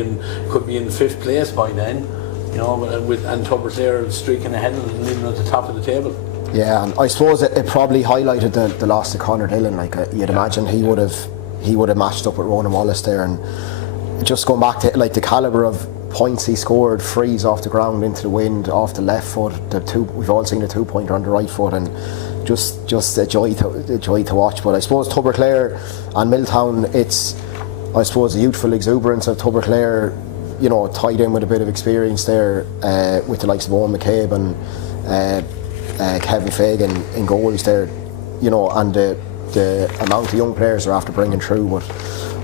could be in 5th place by then, you know, and Tubberclare streaking ahead and leaving at the top of the table. Yeah, and I suppose it probably highlighted the loss of Conor Dillon. Like you'd imagine he would have matched up with Ronan Wallace there, and just going back to like the calibre of points he scored, frees off the ground into the wind, off the left foot. We've all seen the 2-pointer on the right foot, and just a joy to watch. But I suppose Tubberclare and Milltown, it's I suppose the youthful exuberance of Tubberclare, you know, tied in with a bit of experience there with the likes of Owen McCabe and Kevin Fagan in goals there, you know, and the amount of young players they're after bringing through. But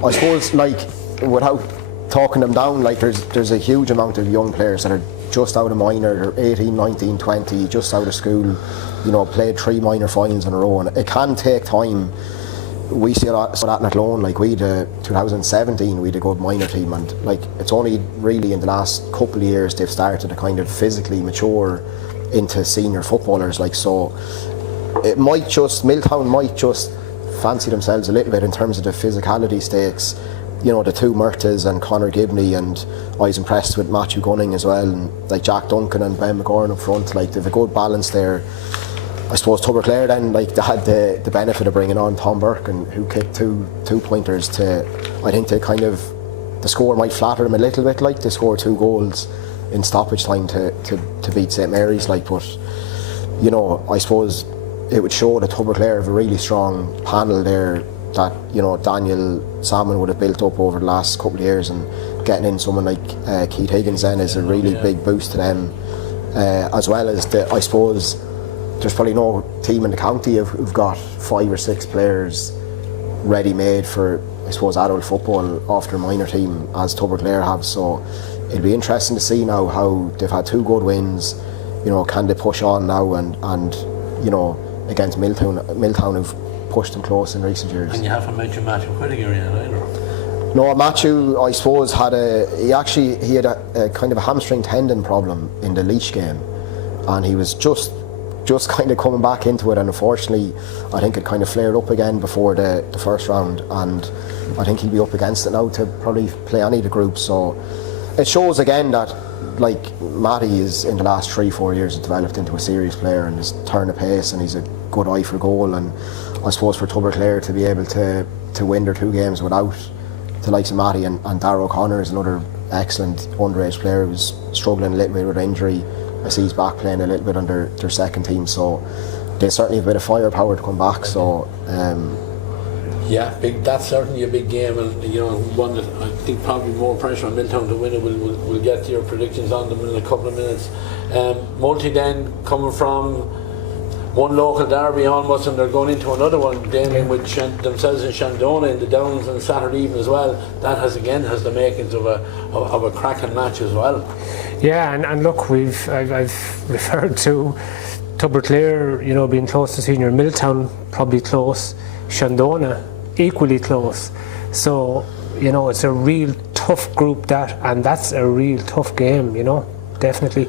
I suppose, like, without talking them down, like there's a huge amount of young players that are just out of minor, they're 18, 19, 20, just out of school, you know, played 3 minor finals in a row, and it can take time. We see a lot of that in Athlone. Like we had 2017, we had a good minor team, and like it's only really in the last couple of years they've started to kind of physically mature into senior footballers. Like, so it might just, Milltown might just fancy themselves a little bit in terms of the physicality stakes. You know, the 2 Murtas and Conor Gibney, and I was impressed with Matthew Gunning as well, and like Jack Duncan and Ben McGorn up front. Like they've a good balance there. I suppose Tubberclare then, like, they had the benefit of bringing on Tom Burke, and who kicked two pointers to, I think the score might flatter them a little bit. Like they scored 2 goals in stoppage time to beat St Mary's. Like, but you know, I suppose it would show that Tubberclare have a really strong panel there that, you know, Daniel Salmon would have built up over the last couple of years, and getting in someone like Keith Higgins then is a really big boost to them, as well as I suppose there's probably no team in the county who've got 5 or 6 players ready-made for, I suppose, adult football off their minor team as Tubberclare have. So it'll be interesting to see now how they've had 2 good wins. You know, can they push on now and you know, against Milltown who've pushed them close in recent years. And you haven't mentioned Matthew Whittaker yet either. No, Matthew, I suppose, had a kind of a hamstring tendon problem in the Laois game, and he was just just kind of coming back into it, and unfortunately I think it kind of flared up again before the first round, and I think he'll be up against it now to probably play any of the groups. So it shows again that like Matty is in the last 3-4 years has developed into a serious player and has turned the pace, and he's a good eye for goal. And I suppose for Tubber Clare to be able to win their 2 games without the likes of Matty, and Darragh O'Connor is another excellent underage player who's struggling a little bit with injury. I see he's back playing a little bit on their second team, so they certainly have a bit of firepower to come back. So yeah, that's certainly a big game, and one that I think probably more pressure on Milltown to win it. We'll get to your predictions on them in a couple of minutes. Multi then coming from one local derby almost, and they're going into another one, Damien, with themselves in Shandona in the Downs on Saturday evening as well. That has the makings of a cracking match as well. Yeah, and look, I've referred to Tubber Clare, being close to senior, Milltown probably close, Shandona equally close. So it's a real tough group, and that's a real tough game, definitely.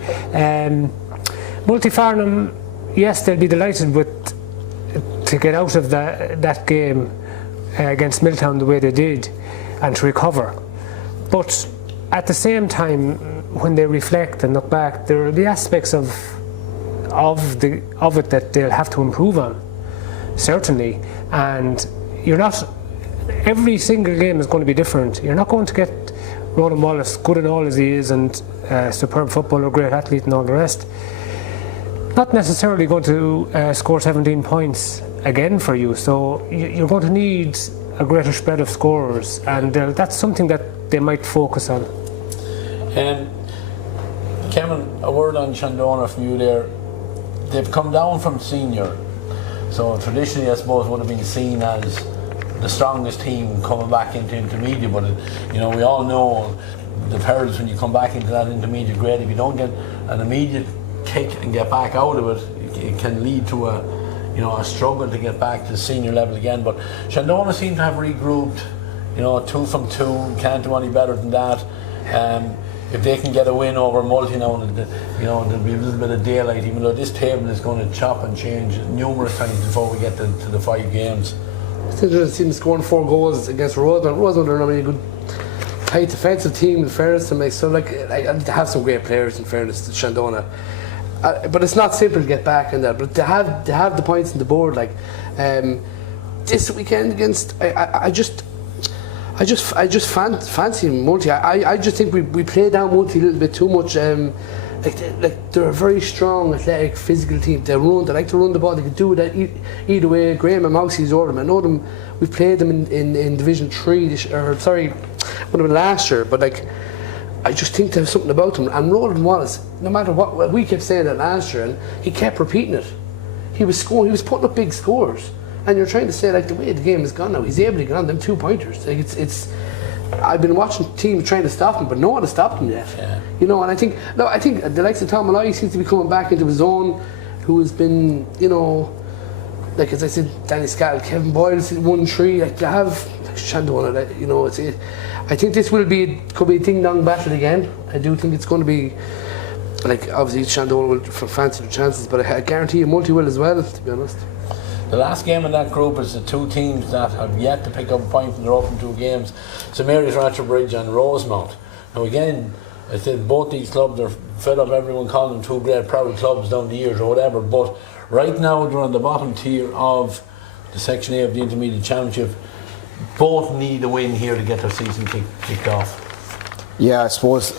Multi Farnham, yes, they'll be delighted to get out of that game against Milltown the way they did and to recover. But at the same time, when they reflect and look back, there are the aspects of it that they'll have to improve on, certainly. And every single game is going to be different. You're not going to get Ronan Wallace, good and all as he is, and superb footballer, great athlete and all the rest, not necessarily going to score 17 points again for you. So you're going to need a greater spread of scorers, and that's something that they might focus on. Kevin, a word on Shandona from you there. They've come down from senior, so traditionally I suppose would have been seen as the strongest team coming back into intermediate, but we all know the perils when you come back into that intermediate grade. If you don't get an immediate kick and get back out of it, it can lead to a struggle to get back to the senior level again. But Shandona seem to have regrouped, 2 from 2, can't do any better than that. If they can get a win over Multi now, there'll be a little bit of daylight, even though this table is going to chop and change numerous times before we get to the 5 games. It's interesting scoring 4 goals against Rosemount. Rosemount are not really a good tight defensive team, in fairness to me. So they have some great players, in fairness to Shandona. But it's not simple to get back in that. But to have the points on the board, this weekend against, I just fancy Multi. I just think we play down Multi a little bit too much. They're a very strong, athletic, physical team. They like to run the ball. They can do it either way. Graham and Mousey's over them. I know them. We've played them in Division 3 would have been last year. But I just think there's something about them. And Roland Wallace, no matter what, we kept saying that last year, and he kept repeating it. He was scoring. He was putting up big scores. And you're trying to say the way the game has gone now, he's able to get on them 2-pointers. It's. I've been watching teams trying to stop him, but no one has stopped him yet. Yeah. I think the likes of Tom Malloy seems to be coming back into his own, who has been, as I said, Danny Scott, Kevin Boyle, 1-3. They have Shandona. I think this could be a ding-dong battle again. I do think it's going to be. Obviously Shandona will fancy the chances, but I guarantee you Multi will as well, to be honest. The last game in that group is the 2 teams that have yet to pick up a point from their open 2 games. St Mary's Ratchabridge and Rosemount. Now again, I said both these clubs are fed up, everyone calling them 2 great proud clubs down the years or whatever, but right now they're on the bottom tier of the Section A of the Intermediate Championship. Both need a win here to get their season kicked off. Yeah, I suppose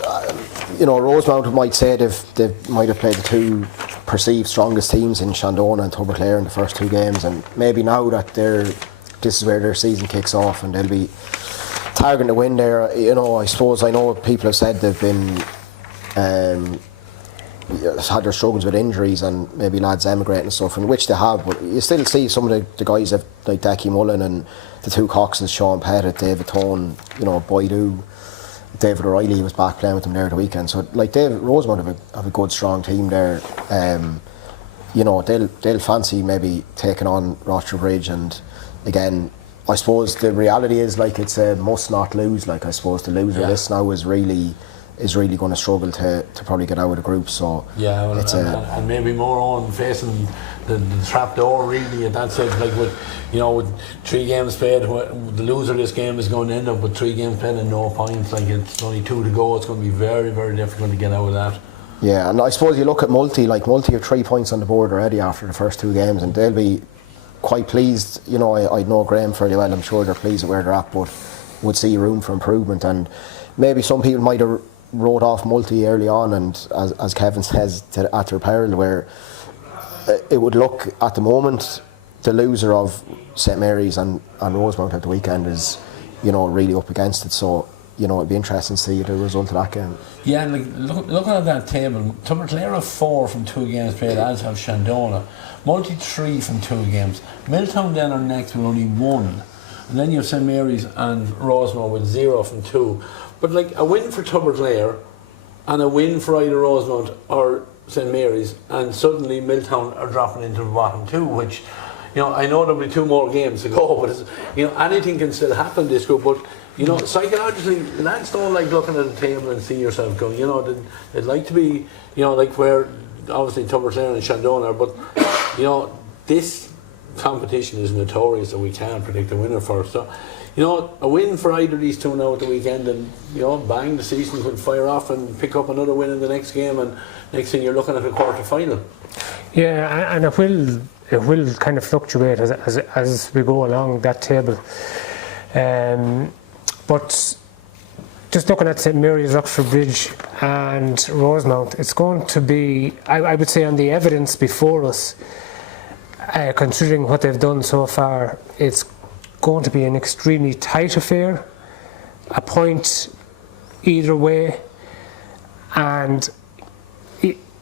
Rosemount might say they might have played the 2 perceived strongest teams in Shandona and Tubber Clare in the first 2 games, and maybe now that this is where their season kicks off and they'll be targeting to win there. I suppose I know people have said they've been had their struggles with injuries and maybe lads emigrating and stuff, and which they have, but you still see some of the guys like Decky Mullen and the 2 Coxons, Sean Pettit, David Tone, Boydoo, David O'Reilly was back playing with them there the weekend. So Rosemount have a good strong team there. They'll fancy maybe taking on Ratchabridge, and again I suppose the reality is it's a must not lose. I suppose the loser of this now is really is really going to struggle to probably get out of the group. So yeah, well, and maybe more on facing the trap door really at that stage, like with 3 games played, the loser of this game is going to end up with 3 games played and no points. Like it's only 2 to go. It's going to be very, very difficult to get out of that. Yeah, and I suppose you look at Multi have 3 points on the board already after the first 2 games, and they'll be quite pleased. I know Graham fairly well. I'm sure they're pleased with where they're at, but would see room for improvement. And maybe some people might have wrote off Multi early on, and as Kevin says, at their peril, where it would look at the moment the loser of St Mary's and Rosemount at the weekend is really up against it. So it'd be interesting to see the result of that game. Yeah, and looking at that table, Tubberclare have 4 from 2 games played, as have Shandona. Multi 3 from 2 games. Milltown then are next with only 1. And then you have St Mary's and Rosemount with 0 from 2. But like a win for Tubberclare and a win for either Rosemount or St Mary's, and suddenly Milltown are dropping into the bottom 2, which I know there'll be 2 more games to go, but anything can still happen in this group. But psychologically, lads don't like looking at the table and seeing yourself going. They'd like to be, like where obviously Tubberclare and Shandona are. But this competition is notorious that we can't predict the winner for. So, a win for either of these 2 now at the weekend, and bang, the season could fire off and pick up another win in the next game, and next thing you're looking at a quarter final. Yeah, and it will kind of fluctuate as we go along that table. But just looking at St Mary's, Roxford Bridge and Rosemount, it's going to be, I would say, on the evidence before us, considering what they've done so far, it's going to be an extremely tight affair, a point either way. And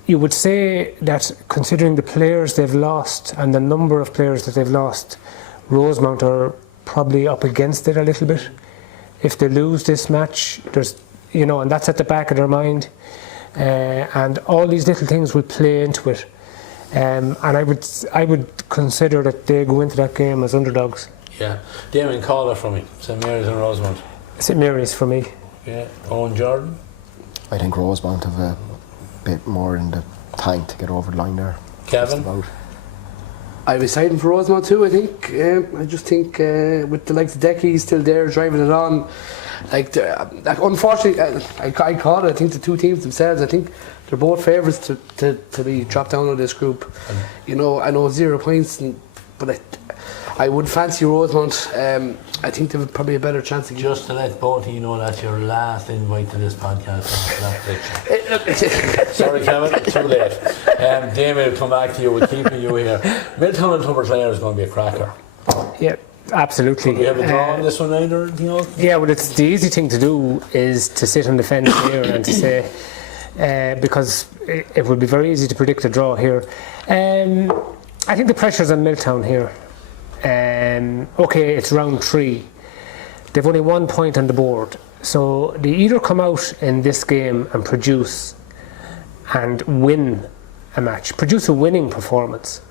you would say that, considering the players they've lost and the number of players that they've lost, Rosemount are probably up against it a little bit. If they lose this match, there's and that's at the back of their mind, and all these little things will play into it. And I would consider that they go into that game as underdogs. Yeah, Damien, call it for me. St Mary's and Rosemount. St Mary's for me. Yeah, Owen, Jordan. I think Rosemount have a bit more in the tank to get over the line there. Kevin. I'd be siding for Rosemount too, I think. I just think with the likes of Decky still there driving it on, unfortunately, I call it, I think the 2 teams themselves, I think they're both favourites to be dropped down in this group. I know 0 points, but I would fancy Rosemount. I think they have probably a better chance. Just to let both of you know, that's your last invite to this podcast. Sorry, Kevin, too late. Damien will come back to you. We're keeping you here. Milltown and Tubberclare is going to be a cracker. Yeah, absolutely. Do we have a draw on this one either? Yeah, well, it's the easy thing to do is to sit on the fence here and to say, because it would be very easy to predict a draw here. I think the pressure's on Milltown here. Okay, it's round 3. They've only 1 point on the board, so they either come out in this game and produce and win a match, produce a winning performance,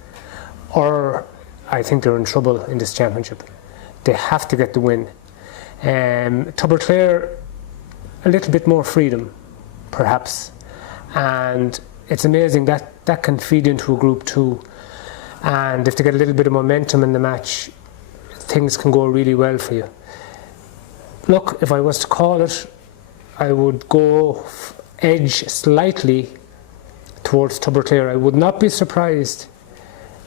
or I think they're in trouble in this championship. They have to get the win. Tubberclare, a little bit more freedom, perhaps, and it's amazing that can feed into a group too. And if they get a little bit of momentum in the match, things can go really well for you. Look, if I was to call it, I would go edge slightly towards Tubberclare. I would not be surprised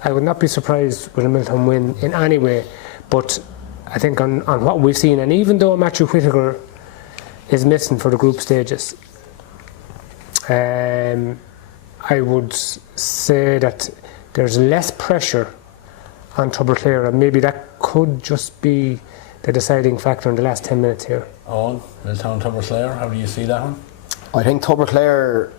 with a Milltown win in any way, but I think on what we've seen, and even though Matthew Whittaker is missing for the group stages, I would say that there's less pressure on Tubberclare, and maybe that could just be the deciding factor in the last 10 minutes here. Owen, Milltown, Tubberclare, how do you see that one? I think Tubberclare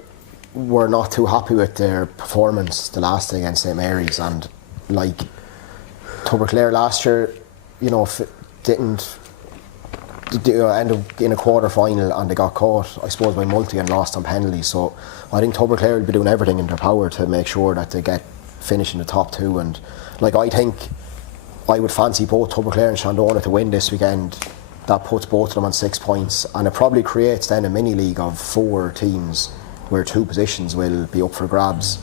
were not too happy with their performance the last day against St Mary's, and Tubberclare last year, didn't end up in a quarter final, and they got caught, I suppose, by Multi and lost on penalties. So I think Tubberclare will be doing everything in their power to make sure that they get finish in the top 2, and I think I would fancy both Tubberclare and Shandona to win this weekend that puts both of them on 6 points, and it probably creates then a mini league of 4 teams where 2 positions will be up for grabs,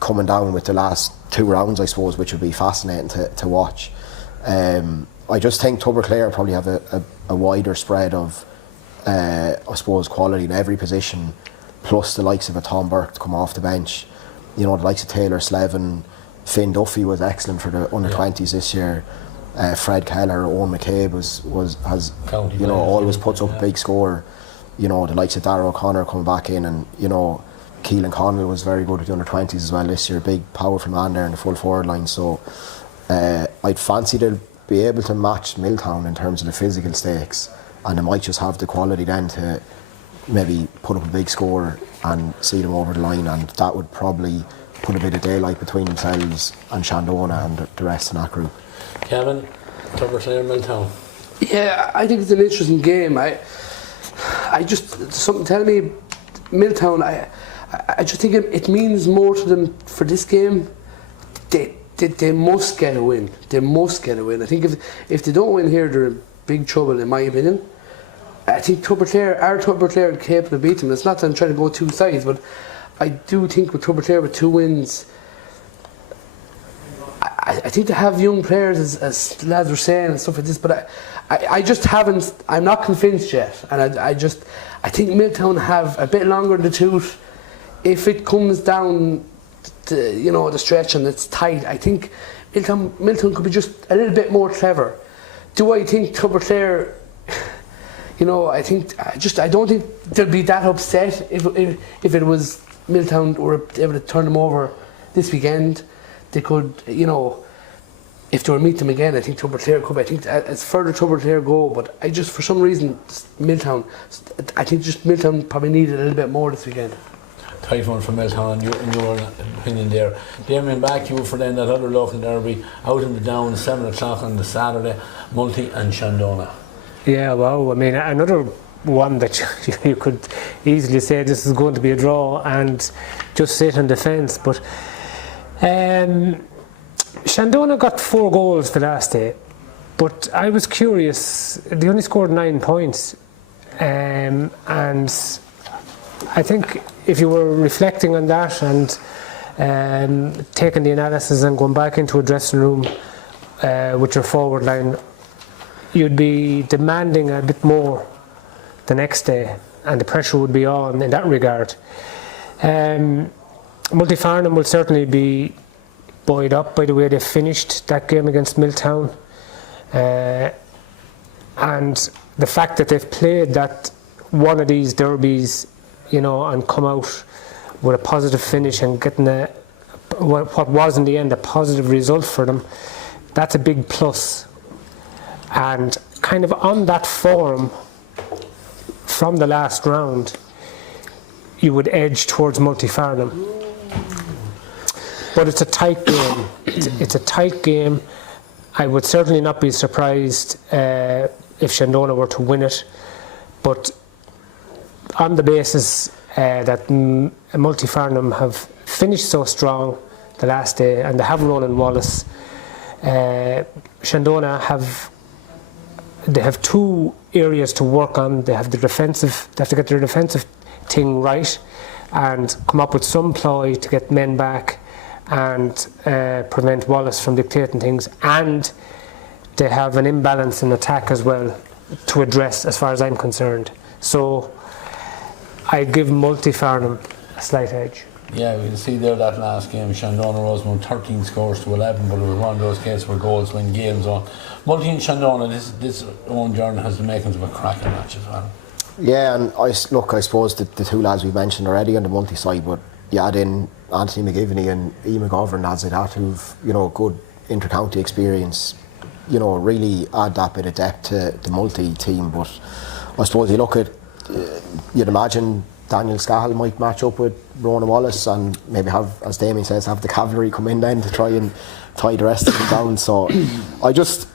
coming down with the last 2 rounds, I suppose, which would be fascinating to watch. I just think Tubber Clare probably have a wider spread of, I suppose, quality in every position, plus the likes of a Tom Burke to come off the bench. You know, the likes of Taylor Slevin, Finn Duffy was excellent for the under-20s this year. Fred Keller, Owen McCabe has you know, always puts up a big score. You know, the likes of Darragh O'Connor coming back in, and you know, Keelan Connell was very good with the under-20s as well this year. Big powerful man there in the full forward line. So I'd fancy they'll be able to match Milltown in terms of the physical stakes, and they might just have the quality then to maybe put up a big score and see them over the line, and that would probably put a bit of daylight between themselves and Shandona and the rest of that group. Gavin, Tubber Clare, Milltown. Yeah, I think it's an interesting game. I just, something telling me Milltown, I just think it means more to them for this game. They must get a win. They must get a win. I think if they don't win here, they're in big trouble, in my opinion. I think Tubber Clare are capable of beating them. It's not that I'm trying to go 2 sides, but I do think with Tubber Clare with 2 wins, I think they have young players, as the lads were saying and stuff like this, but I just haven't, I'm not convinced yet, and I think Milltown have a bit longer in the tooth. If it comes down to, you know, the stretch and it's tight, I think Milltown could be just a little bit more clever. Do I think Tubber Clare, you know, I don't think they'll be that upset if it was Milltown were able to turn them over this weekend. They could, you know, if they were to meet them again, I think Tubber Clare could. I think as further Tubber Clare go, but I just, for some reason, Milltown, I think just Milltown probably needed a little bit more this weekend. Tight one for Milltown in your opinion there. Damien, back to you for then that other local derby out in the Downs, 7 o'clock on the Saturday, Multi and Shandona. Yeah, well, I mean, another one that you could easily say this is going to be a draw and just sit on defence, but Shandona got 4 goals the last day, but I was curious, they only scored 9 points, and I think if you were reflecting on that and taking the analysis and going back into a dressing room with your forward line, you'd be demanding a bit more the next day, and the pressure would be on in that regard. Multifarnham will certainly be buoyed up by the way they finished that game against Milltown, and the fact that they've played that one of these derbies, you know, and come out with a positive finish and getting what was in the end a positive result for them, that's a big plus. And kind of on that form from the last round, you would edge towards Multifarnham. But it's a tight game. It's a tight game. I would certainly not be surprised if Shandona were to win it. But on the basis that Multifarnham have finished so strong the last day, and they have Ronan Wallace, Shandona have 2 areas to work on. They have the defensive. They have to get their defensive thing right and come up with some ploy to get men back and prevent Wallace from dictating things. And they have an imbalance in attack as well to address, as far as I'm concerned. So I give Multifarnham a slight edge. Yeah, we can see there that last game, Shandona Rosemount 13 scores to 11, but it was one of those cases where goals win games on. Multi and Shandona, this Owen Jordan has the makings of a cracking match as well. Yeah, and I suppose the 2 lads we mentioned already on the Multi side, but you add in Anthony McGivney and Eoin McGovern, lads like that, who've, you know, good inter-county experience, you know, really add that bit of depth to the Multi team. But I suppose you look at, you'd imagine Daniel Scahill might match up with Ronan Wallace and maybe have, as Damien says, have the cavalry come in then to try and tie the rest of them down. So I just,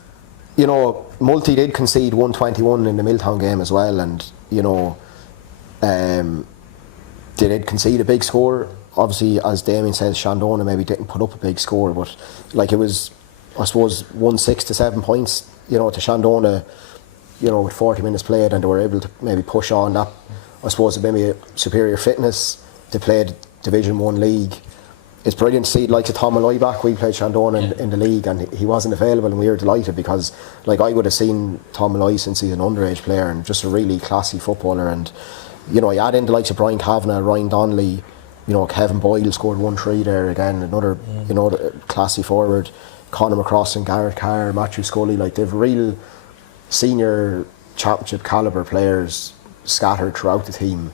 you know, Multi did concede 121 in the Milltown game as well, and, you know, they did concede a big score. Obviously, as Damien says, Shandona maybe didn't put up a big score, but like it was, I suppose, 6 to 7 points to Shandona, with 40 minutes played, and they were able to maybe push on that. I suppose maybe a superior fitness to play the Division 1 league. It's brilliant to see like Tom Malloy back. We played Shandona in the league, and he wasn't available, and we were delighted because I would have seen Tom Malloy since he's an underage player and just a really classy footballer. And I add in the likes of Brian Kavanagh, Ryan Donnelly, Kevin Boyle scored 1-3 there again, another classy forward, Conor McCrossen, Garrett Carr, Matthew Scully. Like, they've real senior championship calibre players scattered throughout the team.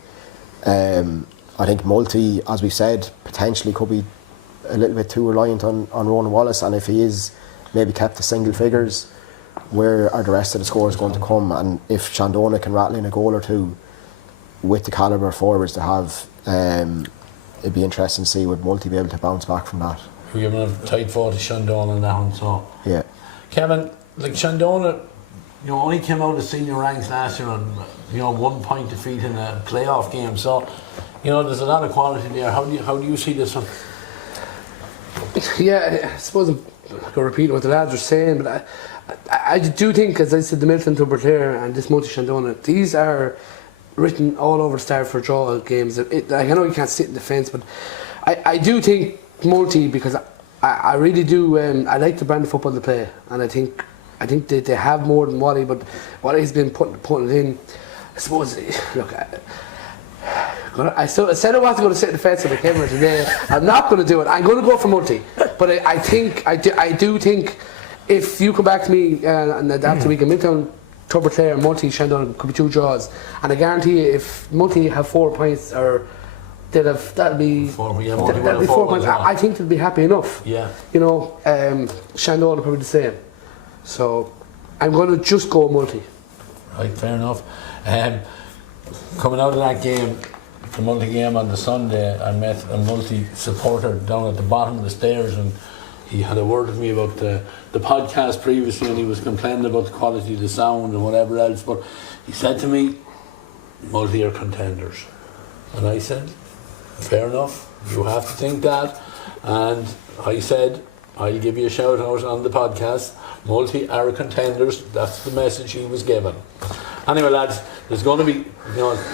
I think Multi, as we said, potentially could be a little bit too reliant on Ronan Wallace, and if he is maybe kept to single figures, where are the rest of the scores going to come? And if Shandona can rattle in a goal or two with the calibre forwards to have, it'd be interesting to see would Multi be able to bounce back from that. We're giving a tight fall to Shandona on that one, so. Yeah. Kevin, like Shandona, only came out of senior ranks last year on, 1 point defeat in a playoff game, so, there's a lot of quality there. How do you see this one? Yeah, I suppose I'm going to repeat what the lads are saying, but I do think, as I said, the Milton Tubberclare and this Multi Shandona, these are written all over Star for draw games. I know you can't sit in the fence, but I do think Multi, because I really do. I like the brand of football they play, and I think they have more than Wally, but Wally's been putting it in. I suppose. Look, I said I wasn't going to sit in the fence on the camera today. I'm not going to do it. I'm going to go for Multi, but I do think if you come back to me and after the week, Milton Tubberclare, Multi, Shandon could be 2 draws, and I guarantee you, if Multi have 4 points, or that'll be 4 points. I think they'll be happy enough. Yeah. Shandon will probably the same. So I'm going to just go Multi. Right, fair enough. Coming out of that game, the Multi game on the Sunday, I met a Multi supporter down at the bottom of the stairs, and he had a word with me about the podcast previously, and he was complaining about the quality of the sound and whatever else, but he said to me, Multi are contenders. And I said, fair enough, you have to think that. And I said, I'll give you a shout out on the podcast. Multi are contenders. That's the message he was given. Anyway, lads, there's going to be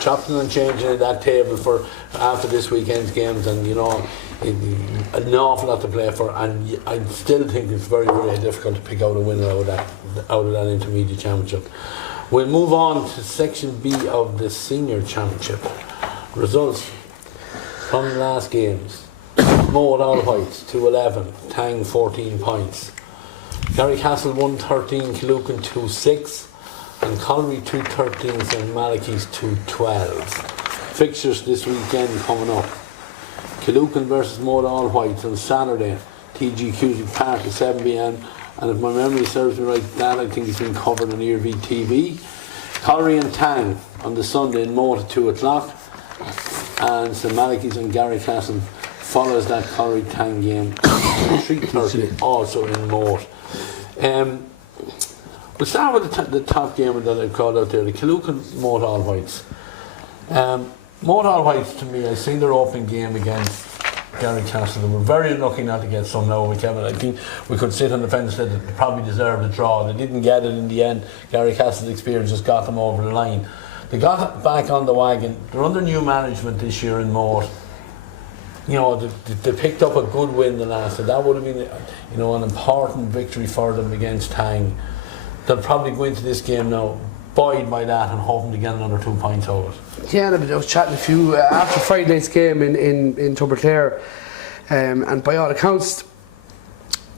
chopping and changing at that table for after this weekend's games, and an awful lot to play for. And I still think it's very, very difficult to pick out a winner out of that intermediate championship. We'll move on to Section B of the Senior Championship. Results from the last games. Moat All Whites 2-11, Tang 14 points. Garrycastle 1-13, Killucan 2-6, and Colliery 2-13, St Malachy's 2-12. Fixtures this weekend coming up. Killucan versus Moat All Whites on Saturday, TG Cusick Park at 7 p.m. And if my memory serves me right, that I think has been covered on Iarmhi TV. Colliery and Tang on the Sunday in Moat at 2 o'clock. And St Malachy's and Garrycastle follows that Colliery Tang game 3:30, also in Moat. We'll start with the top game that I've called out there, the Killucan Moat All Whites. Moat All Whites, to me, I've seen their opening game against Garrycastle. They were very unlucky not to get some now with Kevin. I think we could sit on the fence that they probably deserved a draw. They didn't get it in the end. Garrycastle's experience just got them over the line. They got back on the wagon. They're under new management this year in Moat. They picked up a good win the last, so that would have been an important victory for them against Tang. They'll probably go into this game now buoyed by that and hoping to get another 2 points out of it. Yeah, I was chatting a few after Friday night's game in Tubberclare, and by all accounts,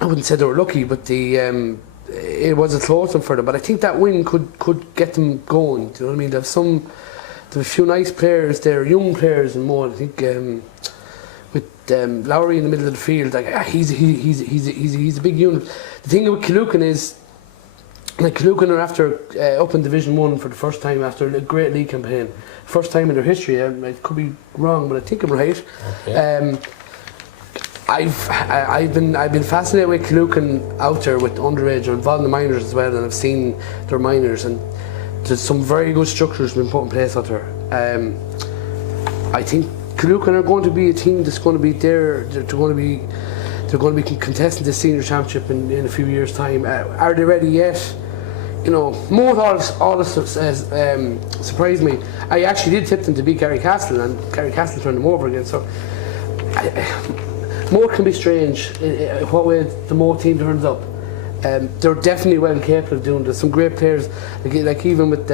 I wouldn't say they were lucky, but it was a close one for them. But I think that win could get them going. Do you know what I mean? They have a few nice players there, young players and more. I think with Lowry in the middle of the field, he's a big unit. The thing with Killucan is, Killucan are after up in Division 1 for the first time after a great league campaign. First time in their history. I could be wrong, but I think I'm right. Okay. I've been fascinated with Killucan out there with underage or involved in the minors as well, and I've seen their minors, and there's some very good structures been put in place out there. I think Killucan are going to be a team that's going to be there. They're going to be contesting the senior championship in a few years' time. Are they ready yet? you know, Moore all surprised me. I actually did tip them to beat Garrycastle, and Garrycastle turned them over again. So Moore can be strange. What way the Moore team turns up. They're definitely well capable of doing this. Some great players, like even with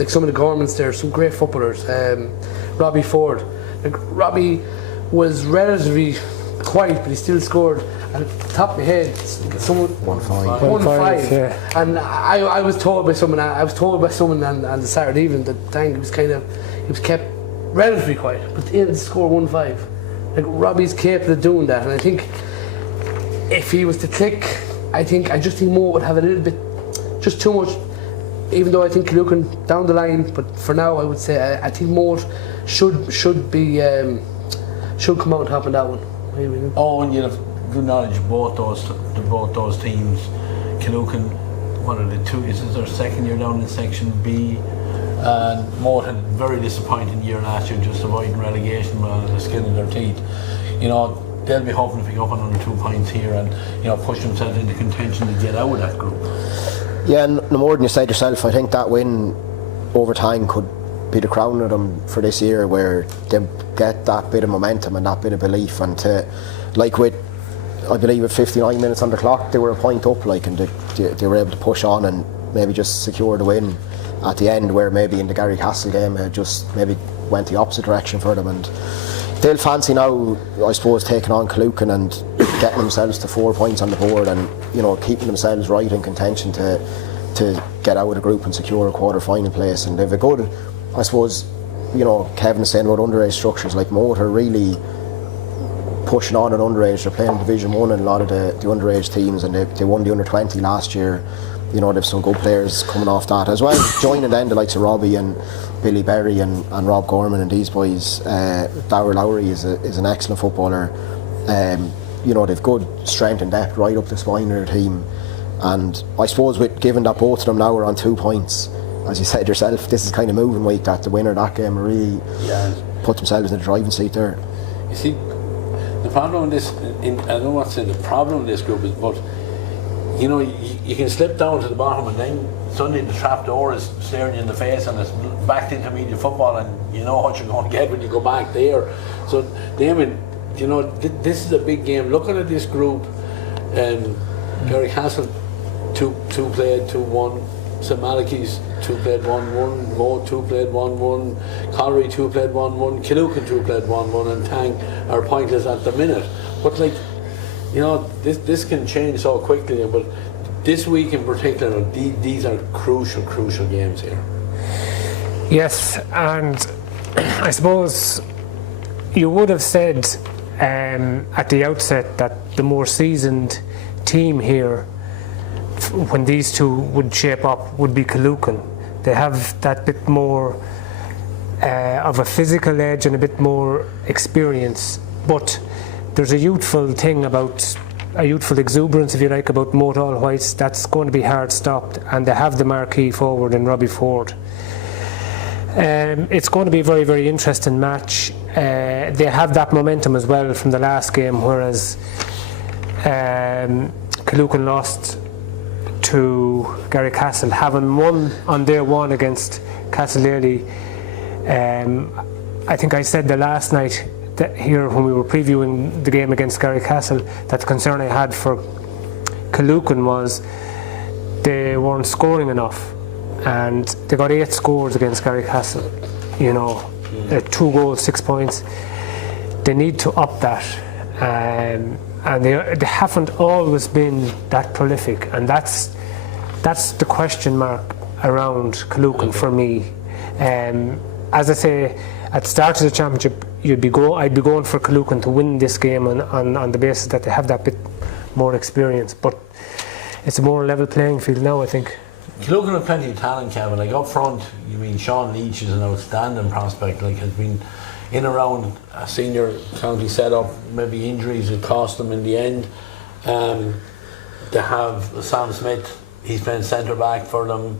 like some of the Gormans there, some great footballers. Robbie Ford. Like, Robbie was relatively quiet, but he still scored. And at the top of my head, someone 1-5. Yeah. And I was told by someone. On the Saturday evening that dang, he was kept relatively quiet, but to score 1-5. Like, Robbie's capable of doing that, and I think if he was to click, I just think Moore would have a little bit, just too much. Even though I think looking down the line, but for now I would say I think Moore should come out on top of that one. Oh, and you have good knowledge of both those teams. Killucan, what are the two? Is this their second year down in Section B? And Moore had a very disappointing year last year, just avoiding relegation on the skin of their teeth. You know, they'll be hoping to pick up another 2 points here and, you know, push themselves into contention to get out of that group. Yeah, and no more than you said yourself, I think that win over time could be the crown of them for this year, where they get that bit of momentum and that bit of belief, and to, like with, I believe with 59 minutes on the clock, they were a point up, like, and they were able to push on and maybe just secure the win at the end, where maybe in the Garrycastle game it just maybe went the opposite direction for them. And they'll fancy now, I suppose, taking on Killucan and getting themselves to 4 points on the board, and, you know, keeping themselves right in contention to get out of the group and secure a quarter-final place. And they've a good, I suppose, you know, Kevin is saying about underage structures, like Moore are really pushing on at underage. They're playing Division 1 in a lot of the underage teams, and they won the under-20 last year. You know, they've some good players coming off that as well, joining then the likes of Robbie and Billy Berry and Rob Gorman and these boys. Darrell Lowry is an excellent footballer. You know, they've good strength and depth right up the spine of their team. And I suppose given that both of them now are on 2 points, as you said yourself, this is kind of moving week, that the winner of that game really put themselves in the driving seat there. You see, the problem with this, I don't know what's the problem with this group is, but you know, you can slip down to the bottom, and then suddenly the trap door is staring you in the face, and it's back to intermediate football, and you know what you're going to get when you go back there. So, Damien, you know, this is a big game. Looking at this group, Garrycastle 2 played 2-1, St Malachy's 2 played 1-1, Moe 2 played 1-1, Collery 2 played 1-1, Killucan 2 played 1-1, and Tang are pointless at the minute. But, like, you know, this can change so quickly, but this week in particular, these are crucial games here. Yes, and I suppose you would have said at the outset that the more seasoned team here, when these two would shape up, would be Killucan. They have that bit more of a physical edge and a bit more experience, but there's a youthful thing about, a youthful exuberance, if you like, about Moatall Whites that's going to be hard stopped, and they have the marquee forward in Robbie Ford. It's going to be a very, very interesting match. They have that momentum as well from the last game, whereas Killucan lost to Garrycastle, having won on day one against Castleley. I think I said the last night that here when we were previewing the game against Garrycastle, that the concern I had for Killucan was they weren't scoring enough, and they got 8 scores against Garrycastle. You know, 2 goals, 6 points. They need to up that. And they haven't always been that prolific, and that's the question mark around Killucan for me. As I say, at the start of the championship, I'd be going for Killucan to win this game on the basis that they have that bit more experience, but it's a more level playing field now, I think. Killucan have plenty of talent, Kevin. Like up front, you mean Sean Leach is an outstanding prospect. Like, has been in around a senior county setup. Maybe injuries have cost them in the end. They have Sam Smith. He's playing centre back for them.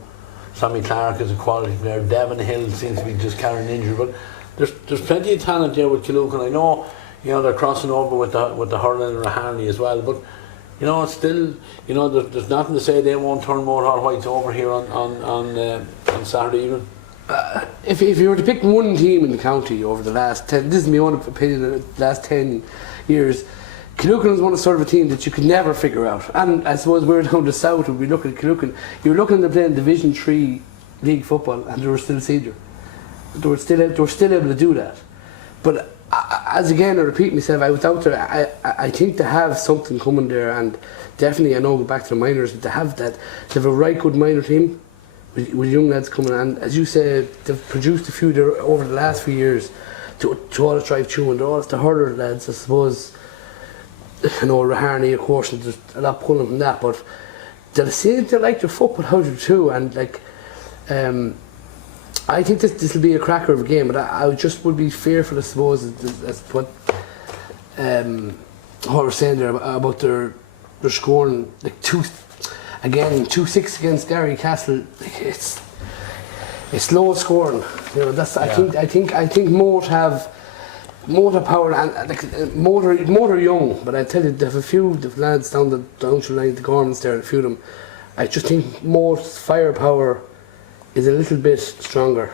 Sammy Clark is a quality player. Devon Hill seems to be just carrying injury, but there's plenty of talent there with Killucan. I know, you know, they're crossing over with the hurling and Raharney as well, but you know, it's still, you know, there's nothing to say they won't turn Moher Whites over here on Saturday evening. If you were to pick one team in the county over the last 10, this is my own opinion, the last 10 years, Killucan was one of sort of a team that you could never figure out. And I suppose we're down the south and we look at Killucan, you're looking at them playing Division 3 league football and they were still senior. They were still able to do that. But as again, I repeat myself, I was out there, I think they have something coming there, and definitely, I know, go back to the minors, but they have a right good minor team with young lads coming, and as you said, they've produced a few there over the last few years to all the drive through, and they're all the hurler lads, I suppose. You know, Raharney, of course, and there's a lot pulling from that, but they seem to like their football how to too, and like, I think this will be a cracker of a game, but I just would be fearful, I suppose, as what was saying there about their scoring, like 2-6 against Derry Castle. Like it's low scoring. You know, that's I think Moher have power, and like Moher young, but I tell you, they have a few lads down the line, the Gormans there, a few of them. I just think Moher's firepower is a little bit stronger.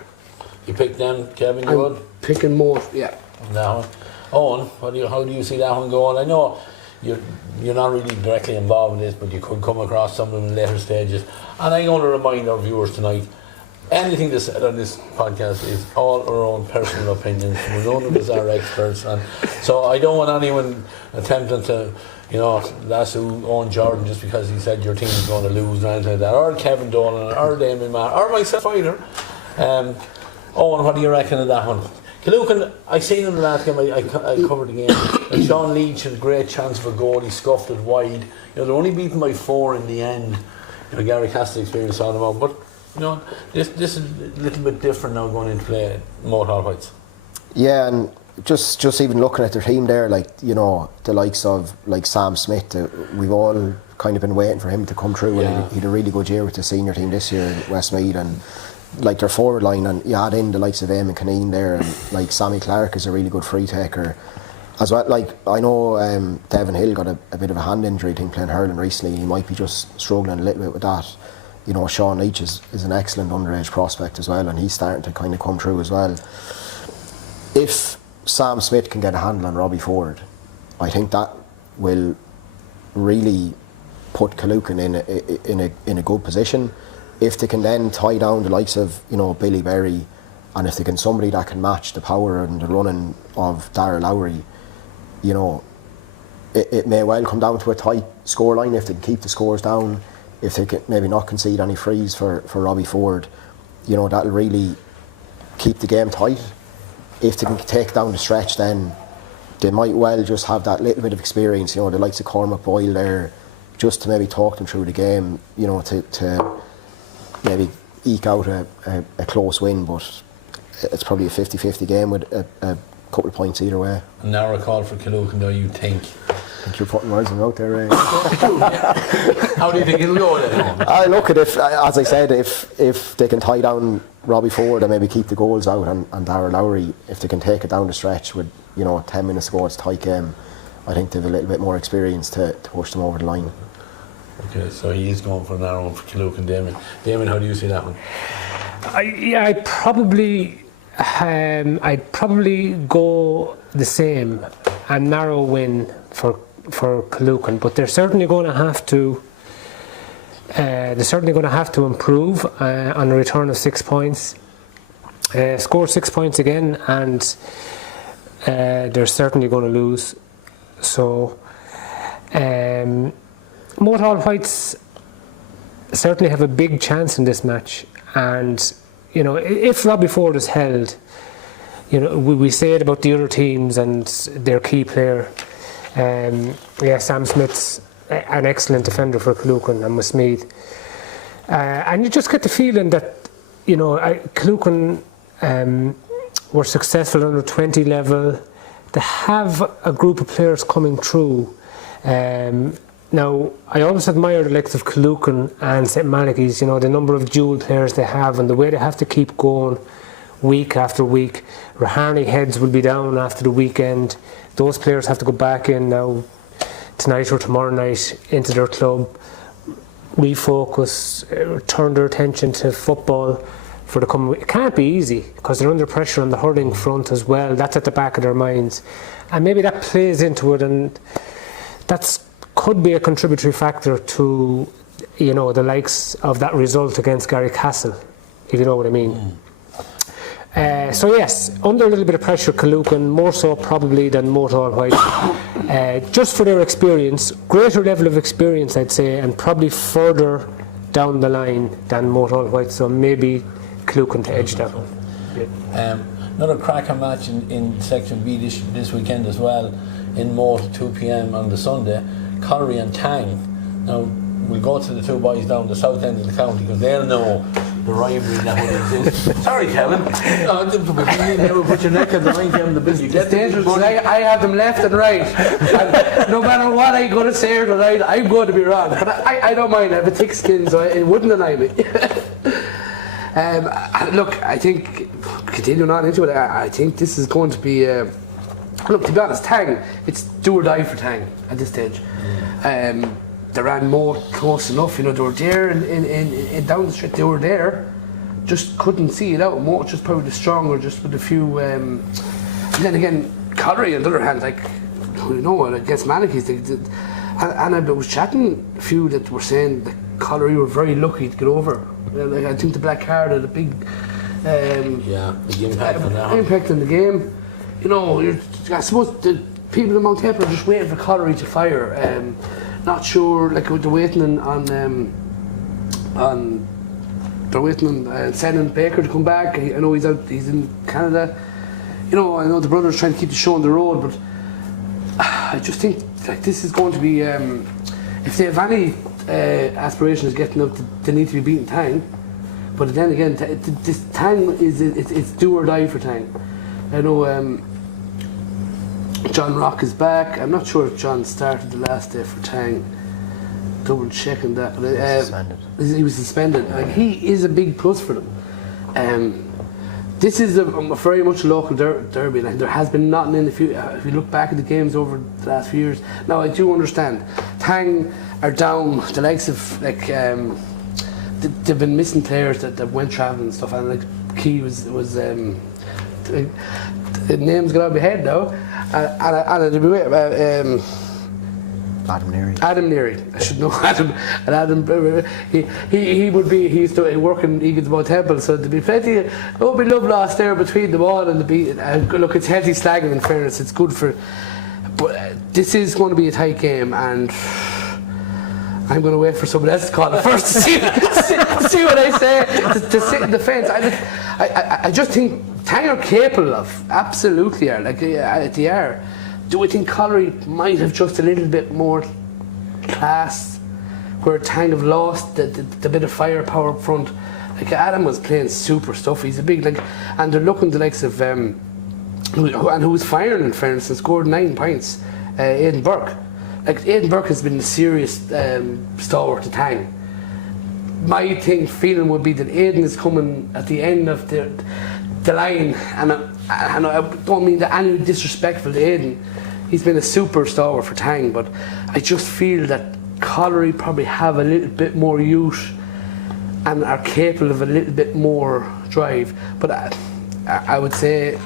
You picked them, Gavin, I'm would? picking Moher, yeah. That one. Eoin, how do you see that one going? I know you're not really directly involved in this, but you could come across some of them in later stages. And I'm going to remind our viewers tonight, anything that's said on this podcast is all our own personal opinions. We're none of us are experts, and so I don't want anyone attempting to, you know, lasso Eoin Jordan just because he said your team is going to lose or anything like that, or Kevin Dolan, or Damien Maher, or myself either. Eoin, what do you reckon of that one? Killucan, I seen him the last game, I covered the game, and Sean Leach had a great chance for a goal, he scuffed it wide. You know, they're only beaten by 4 in the end. You know, Gary Castle experience on them out, but you know, this is a little bit different now going into play Moher Whites. Yeah, and just even looking at their team there, like, you know, the likes of like Sam Smith, we've all kind of been waiting for him to come through, and he had a really good year with the senior team this year in Westmeath, and like their forward line, and you add in the likes of Eamon Caneen there, and like Sammy Clark is a really good free taker as well. Like, I know Devin Hill got a bit of a hand injury, I think, playing hurling recently. He might be just struggling a little bit with that. You know, Sean Leach is an excellent underage prospect as well, and he's starting to kind of come through as well. If Sam Smith can get a handle on Robbie Ford, I think that will really put Killucan in a good position. If they can then tie down the likes of, you know, Billy Berry, and if they can somebody that can match the power and the running of Darragh Lowry, you know, it may well come down to a tight scoreline if they can keep the scores down. If they can maybe not concede any frees for Robbie Ford, you know, that'll really keep the game tight. If they can take down the stretch, then they might well just have that little bit of experience, you know, the likes of Cormac Boyle there, just to maybe talk them through the game, you know, to maybe eke out a close win, but it's probably a 50-50 game with a couple of points either way. And now a call for Killucan, though, you think? I think you're putting words in out there, How do you think it'll go then? I look at as I said, if they can tie down Robbie Ford and maybe keep the goals out, and Darragh Lowry, if they can take it down the stretch with, you know, 10 minutes to go, it's a tight game, I think they have a little bit more experience to push them over the line. Okay, so he is going for an arrow for Killucan. Damien, how do you see that one? I'd probably go the same, a narrow win for Killucan, but they're certainly going to have to. They're certainly going to have to improve on a return of 6 points. Score 6 points again, and they're certainly going to lose. So, Moher Whites certainly have a big chance in this match, and you know, if Robbie Ford is held, you know, we say it about the other teams and their key player. Sam Smith's an excellent defender for Killucan and Westmeath, and you just get the feeling that, you know, Killucan were successful under 20 level. They have a group of players coming through. Now, I always admire the likes of Killucan and St Malachy's, you know, the number of dual players they have and the way they have to keep going week after week. Raharney heads will be down after the weekend. Those players have to go back in now. tonight or tomorrow night into their club, refocus, turn their attention to football for the coming week. It can't be easy because they're under pressure on the hurling front as well. That's at the back of their minds, and maybe that plays into it, and that's could be a contributory factor to, you know, the likes of that result against Garrycastle, if you know what I mean. So yes, under a little bit of pressure, Kaloocan, more so probably than Motor White, just for their experience, greater level of experience I'd say, and probably further down the line than Motor White, so maybe Kaloocan to edge that one. Another cracker match in Section B this weekend as well, in Moat at 2 p.m. on the Sunday, Colliery and Tang. Now we'll go to the two boys down the south end of the county because they'll know the rivalry that would exist. Sorry, Kevin. Never put your neck on the line, Kevin. The busy. It's dangerous because I have them left and right. And no matter what I'm going to say or tonight, I'm going to be wrong. But I don't mind. I have a thick skin, so it wouldn't annoy me. Look, I think, continuing on into it, I think this is going to be... look, to be honest, Tang, it's do or die for Tang at this stage. They ran more close enough, you know, they were there in down the street, they were there, just couldn't see it out. More just probably the stronger, just with a few. And then again, Colliery on the other hand, like, you know, against Manikies, and I was chatting a few that were saying that Colliery were very lucky to get over. Like, I think the black card had a big. Big impact on that. Impact on the game. You know, I suppose the people in Mount Temple are just waiting for Colliery to fire. Not sure, like they're waiting on they're waiting on sending Baker to come back. I know he's in Canada. You know, I know the brothers trying to keep the show on the road, but I just think like this is going to be if they have any aspirations of getting up, they need to be beating Tang. But then again, this Tang it's do or die for Tang. I know. John Rock is back. I'm not sure if John started the last day for Tang. Double checking that. Suspended. He was suspended. Like, he is a big plus for them. This is a very much a local derby. Like, there has been nothing in the few. If you look back at the games over the last few years, now I do understand. Tang are down. The likes of like they've been missing players that went travelling and stuff. And like Key was the name's got out of my head now. Adam Neary. Adam Neary. I should know Adam. And Adam, he would be. He used to work in Egan's Mount Temple, so there'd be plenty. There won't be love lost there between them all, and look, it's healthy slagging. In fairness, it's good for. But this is going to be a tight game, and I'm going to wait for someone else to call it first to see what I say. To sit in the fence. I just think Tang are capable of, absolutely are, like they are. Do I think Colliery might have just a little bit more class, where Tang have lost the bit of firepower up front? Like Adam was playing super stuff. He's a big and they're looking the likes of who was firing in fairness and scored 9 points. Aidan Burke. Like Aidan Burke has been a serious stalwart to Tang. My feeling would be that Aidan is coming at the end of the line, and I don't mean that any disrespectful to Aidan. He's been a super stalwart for Tang, but I just feel that Colliery probably have a little bit more youth and are capable of a little bit more drive. But I would say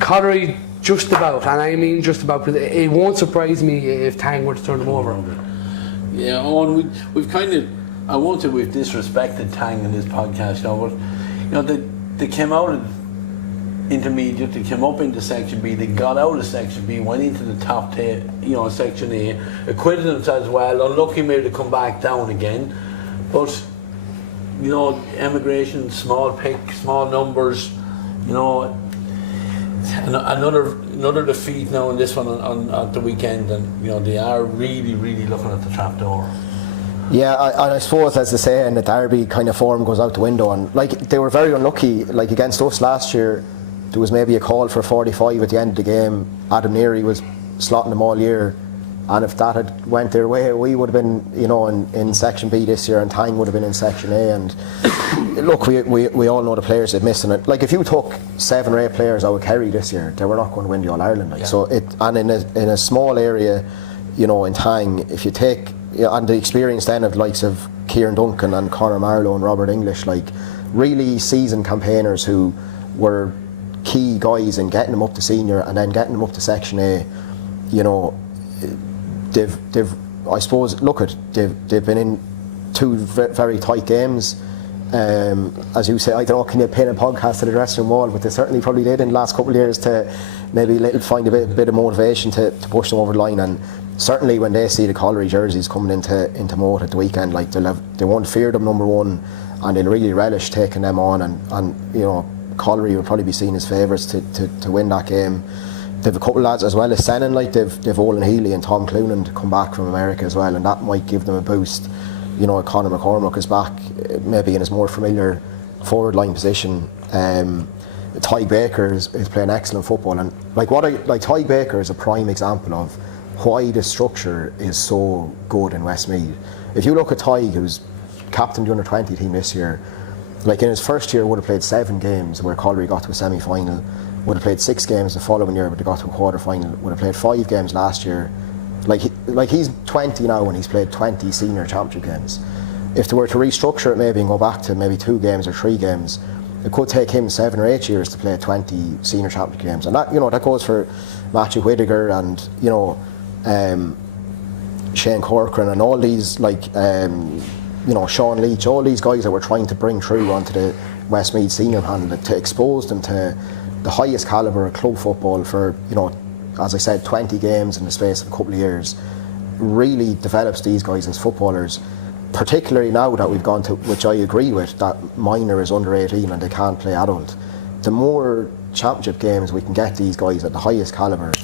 Colliery just about, and I mean just about, because it won't surprise me if Tang were to turn them over. Yeah, Owen, we've kind of, I won't say we've disrespected Tang in this podcast now, but you know, they came out of intermediate, they came up into Section B, they got out of Section B, went into the top 10, you know, Section A, acquitted themselves well, unlucky maybe to come back down again, but you know, emigration, small pick, small numbers, you know, another defeat now in this one on the weekend, and you know, they are really looking at the trapdoor. Yeah, I suppose, as they say in the derby, kind of form goes out the window, and like they were very unlucky. Like against us last year, there was maybe a call for 45 at the end of the game. Adam Neary was slotting them all year, and if that had went their way, we would have been, you know, in Section B this year, and Tang would have been in Section A. And look, we all know the players they've missed in it. Like if you took 7 or 8 players out of Kerry this year, they were not going to win the All Ireland. Like, yeah. So and in a small area, you know, in Tang, if you take, and the experience then of the likes of Kieran Duncan and Conor Marlowe and Robert English, like really seasoned campaigners who were key guys in getting them up to senior and then getting them up to Section A, you know, they've I suppose, they've been in 2 very tight games. As you say, I don't know, can you pin a podcast to the dressing room wall, but they certainly probably did in the last couple of years to maybe find a bit of motivation to push them over the line. And certainly when they see the Colliery jerseys coming into Moat at the weekend, like they won't fear them, number one, and they'll really relish taking them on. And you know, Colliery will probably be seen as favourites to win that game. They've a couple of lads as well as Senan, like they've Owen Healy and Tom Cloonan to come back from America as well, and that might give them a boost. You know, Conor McCormack is back, maybe in his more familiar forward line position. Ty Baker is playing excellent football, and Ty Baker is a prime example of why the structure is so good in Westmeath. If you look at Ty, who's captained the under-20 team this year, like in his first year would have played 7 games where Colliery got to a semi-final, would have played 6 games the following year but they got to a quarter-final, would have played 5 games last year. Like he's 20 now and he's played 20 senior championship games. If they were to restructure it maybe and go back to maybe 2 games or 3 games, it could take him 7 or 8 years to play 20 senior championship games. And that, you know, that goes for Matthew Whittaker and, you know, Shane Corcoran and all these, like, you know, Sean Leach, all these guys that we're trying to bring through onto the Westmeath senior panel to expose them to the highest calibre of club football for, you know, as I said, 20 games in the space of a couple of years, really develops these guys as footballers, particularly now that we've gone to, which I agree with, that minor is under 18 and they can't play adult. The more championship games we can get these guys at the highest calibre,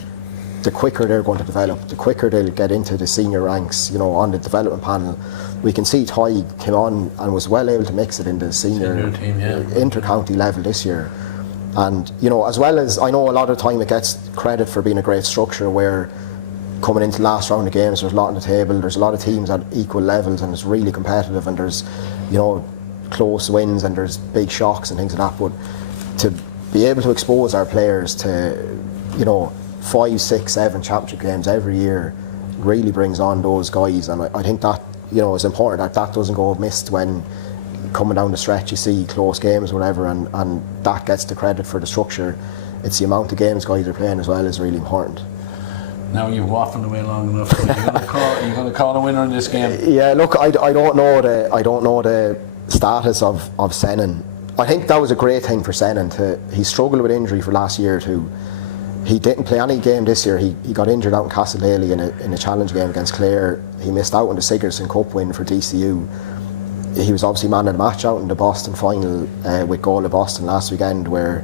the quicker they're going to develop, the quicker they'll get into the senior ranks, you know, on the development panel. We can see Ty came on and was well able to mix it into the senior team, inter-county level this year. And, you know, as well as, I know a lot of the time it gets credit for being a great structure where coming into the last round of games there's a lot on the table, there's a lot of teams at equal levels and it's really competitive and there's, you know, close wins and there's big shocks and things like that. But to be able to expose our players to, you know, 5, 6, 7 championship games every year really brings on those guys, and I think that, you know, is important that doesn't go missed when coming down the stretch you see close games or whatever, and that gets the credit for the structure. It's the amount of games guys are playing as well is really important. Now you've waffled away long enough, so you're going to call a winner in this game. Yeah, look, I don't know the status of Senan. I think that was a great thing for Senan. He struggled with injury for last year too. He didn't play any game this year. He got injured out in Castlelaly in a challenge game against Clare. He missed out on the Sigerson Cup win for DCU. He was obviously man of the match out in the Boston final with Goal of Boston last weekend, where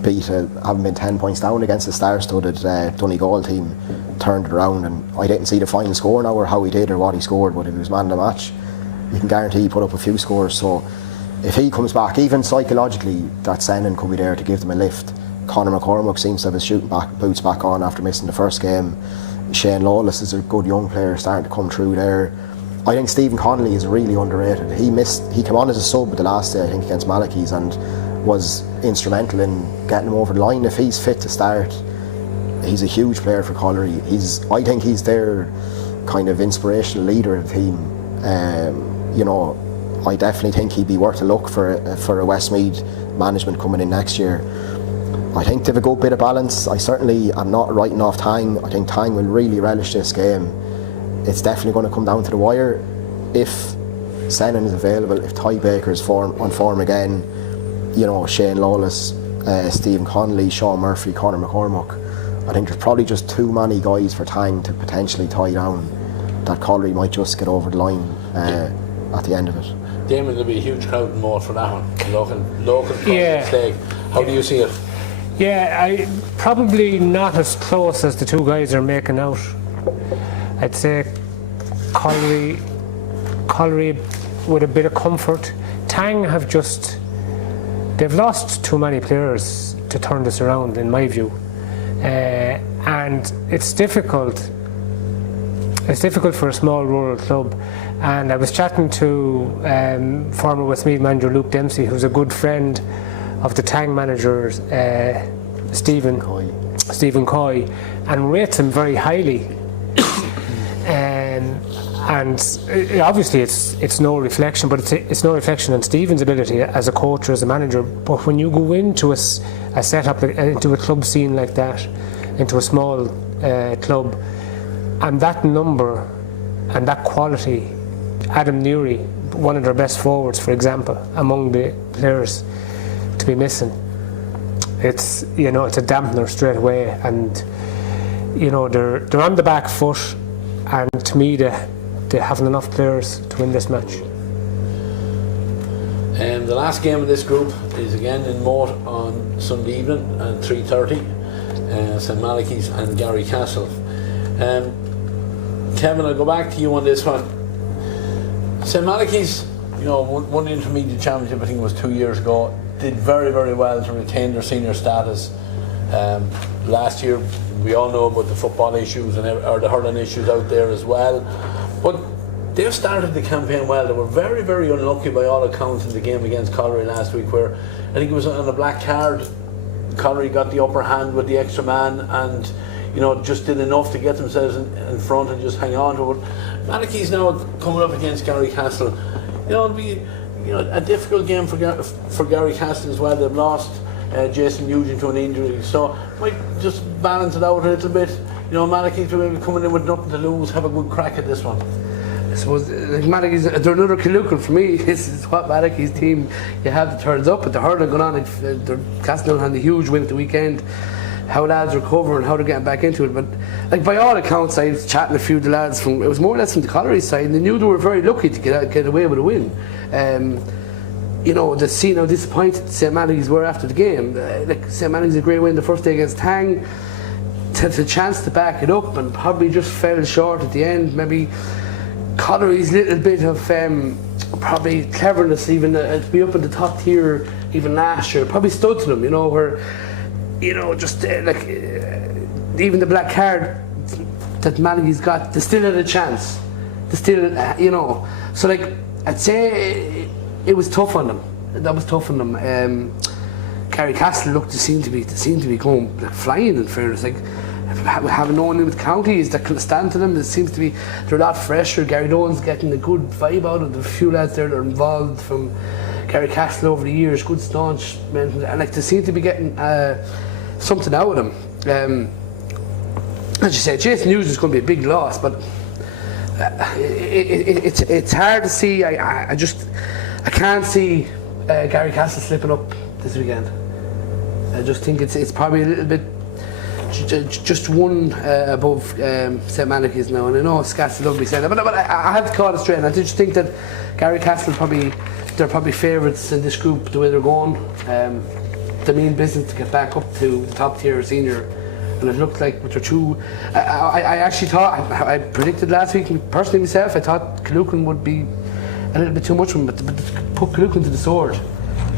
beat having been 10 points down against the star-studded Donegal team, turned it around. And I didn't see the final score now or how he did or what he scored, but if he was man of the match, you can guarantee he put up a few scores. So if he comes back, even psychologically, that Senan could be there to give them a lift. Conor McCormack seems to have his shooting boots back on after missing the first game. Shane Lawless is a good young player starting to come through there. I think Stephen Connolly is really underrated. He came on as a sub the last day, I think, against Malachy's and was instrumental in getting him over the line. If he's fit to start, he's a huge player for Colliery. I think he's their kind of inspirational leader of the team. You know, I definitely think he'd be worth a look for a Westmeath management coming in next year. I think they've a good bit of balance. I certainly am not writing off Tang. I think Tang will really relish this game. It's definitely going to come down to the wire. If Senan is available, if Ty Baker is on form again, you know, Shane Lawless, Stephen Connolly, Sean Murphy, Conor McCormack, I think there's probably just too many guys for Tang to potentially tie down that Colliery might just get over the line at the end of it. Damien, there'll be a huge crowd in Moat for that one. Local stake. How do you see it? Yeah, I probably not as close as the two guys are making out. I'd say Colliery with a bit of comfort. Tang they've lost too many players to turn this around, in my view, and it's difficult for a small rural club. And I was chatting to former Westmeath manager Luke Dempsey, who's a good friend of the Tang manager Stephen Coy, and rates him very highly. And obviously it's no reflection, but it's no reflection on Stephen's ability as a coach or as a manager. But when you go into a setup, into a club scene like that, into a small club, and that number and that quality, Adam Newry, one of their best forwards, for example, among the players, to be missing, it's it's a dampener straight away. And they're on the back foot, and to me they haven't enough players to win this match. The last game of this group is again in Moat on Sunday evening at 3:30. St Malachy's and Garrycastle. Kevin, I'll go back to you on this one. St Malachy's, won the intermediate championship, I think it was 2 years ago, did very, very well to retain their senior status. Last year, we all know about the football issues or the hurling issues out there as well. But they started the campaign well. They were very, very unlucky by all accounts in the game against Colliery last week, where I think it was on a black card. Colliery got the upper hand with the extra man and just did enough to get themselves in front and just hang on to it. Malachy's now coming up against Garrycastle. It'll be a difficult game for Garrycastle as well. They've lost Jason Nugent to an injury, so might just balance it out a little bit. Malachy's will be coming in with nothing to lose, have a good crack at this one. I suppose Malachy's, they're another Killucan for me. This is what Malachy's team, you have the turns up, but the hurling going on. They're Castletown had a huge win at the weekend. How lads are recovering, how they're getting back into it. But by all accounts, I was chatting to a few of the lads it was more or less from the Colliery side, and they knew they were very lucky to get away with a win. To see how disappointed St Malachy's were after the game. St Malachy's a great win the first day against Tang, the chance to back it up, and probably just fell short at the end. Maybe Colliery's little bit of probably cleverness, even to be up in the top tier even last year, probably stood to them. Where even the black card that Malachy's got, they still had a chance. They still, So I'd say it was tough on them. That was tough on them. Garrycastle looked to seem to be going flying. In fairness, having no one in with counties that can stand to them, it seems to be they're a lot fresher. Gary Dolan's getting a good vibe out of the few lads there that are involved from Garrycastle over the years, good staunch men, and they seem to be getting something out of them. As you said, Jason Hughes is going to be a big loss, but it's hard to see. I can't see Garrycastle slipping up this weekend. I just think it's probably a little bit just one above St Malachy's now, and I know Scott's will be saying that, but I have to call it straight. And I just think that Garrycastle they're probably favourites in this group the way they're going. They mean business to get back up to the top tier senior, and it looked like with their two. I actually thought I predicted last week personally myself. I thought Killucan would be a little bit too much for them, but put Killucan to the sword,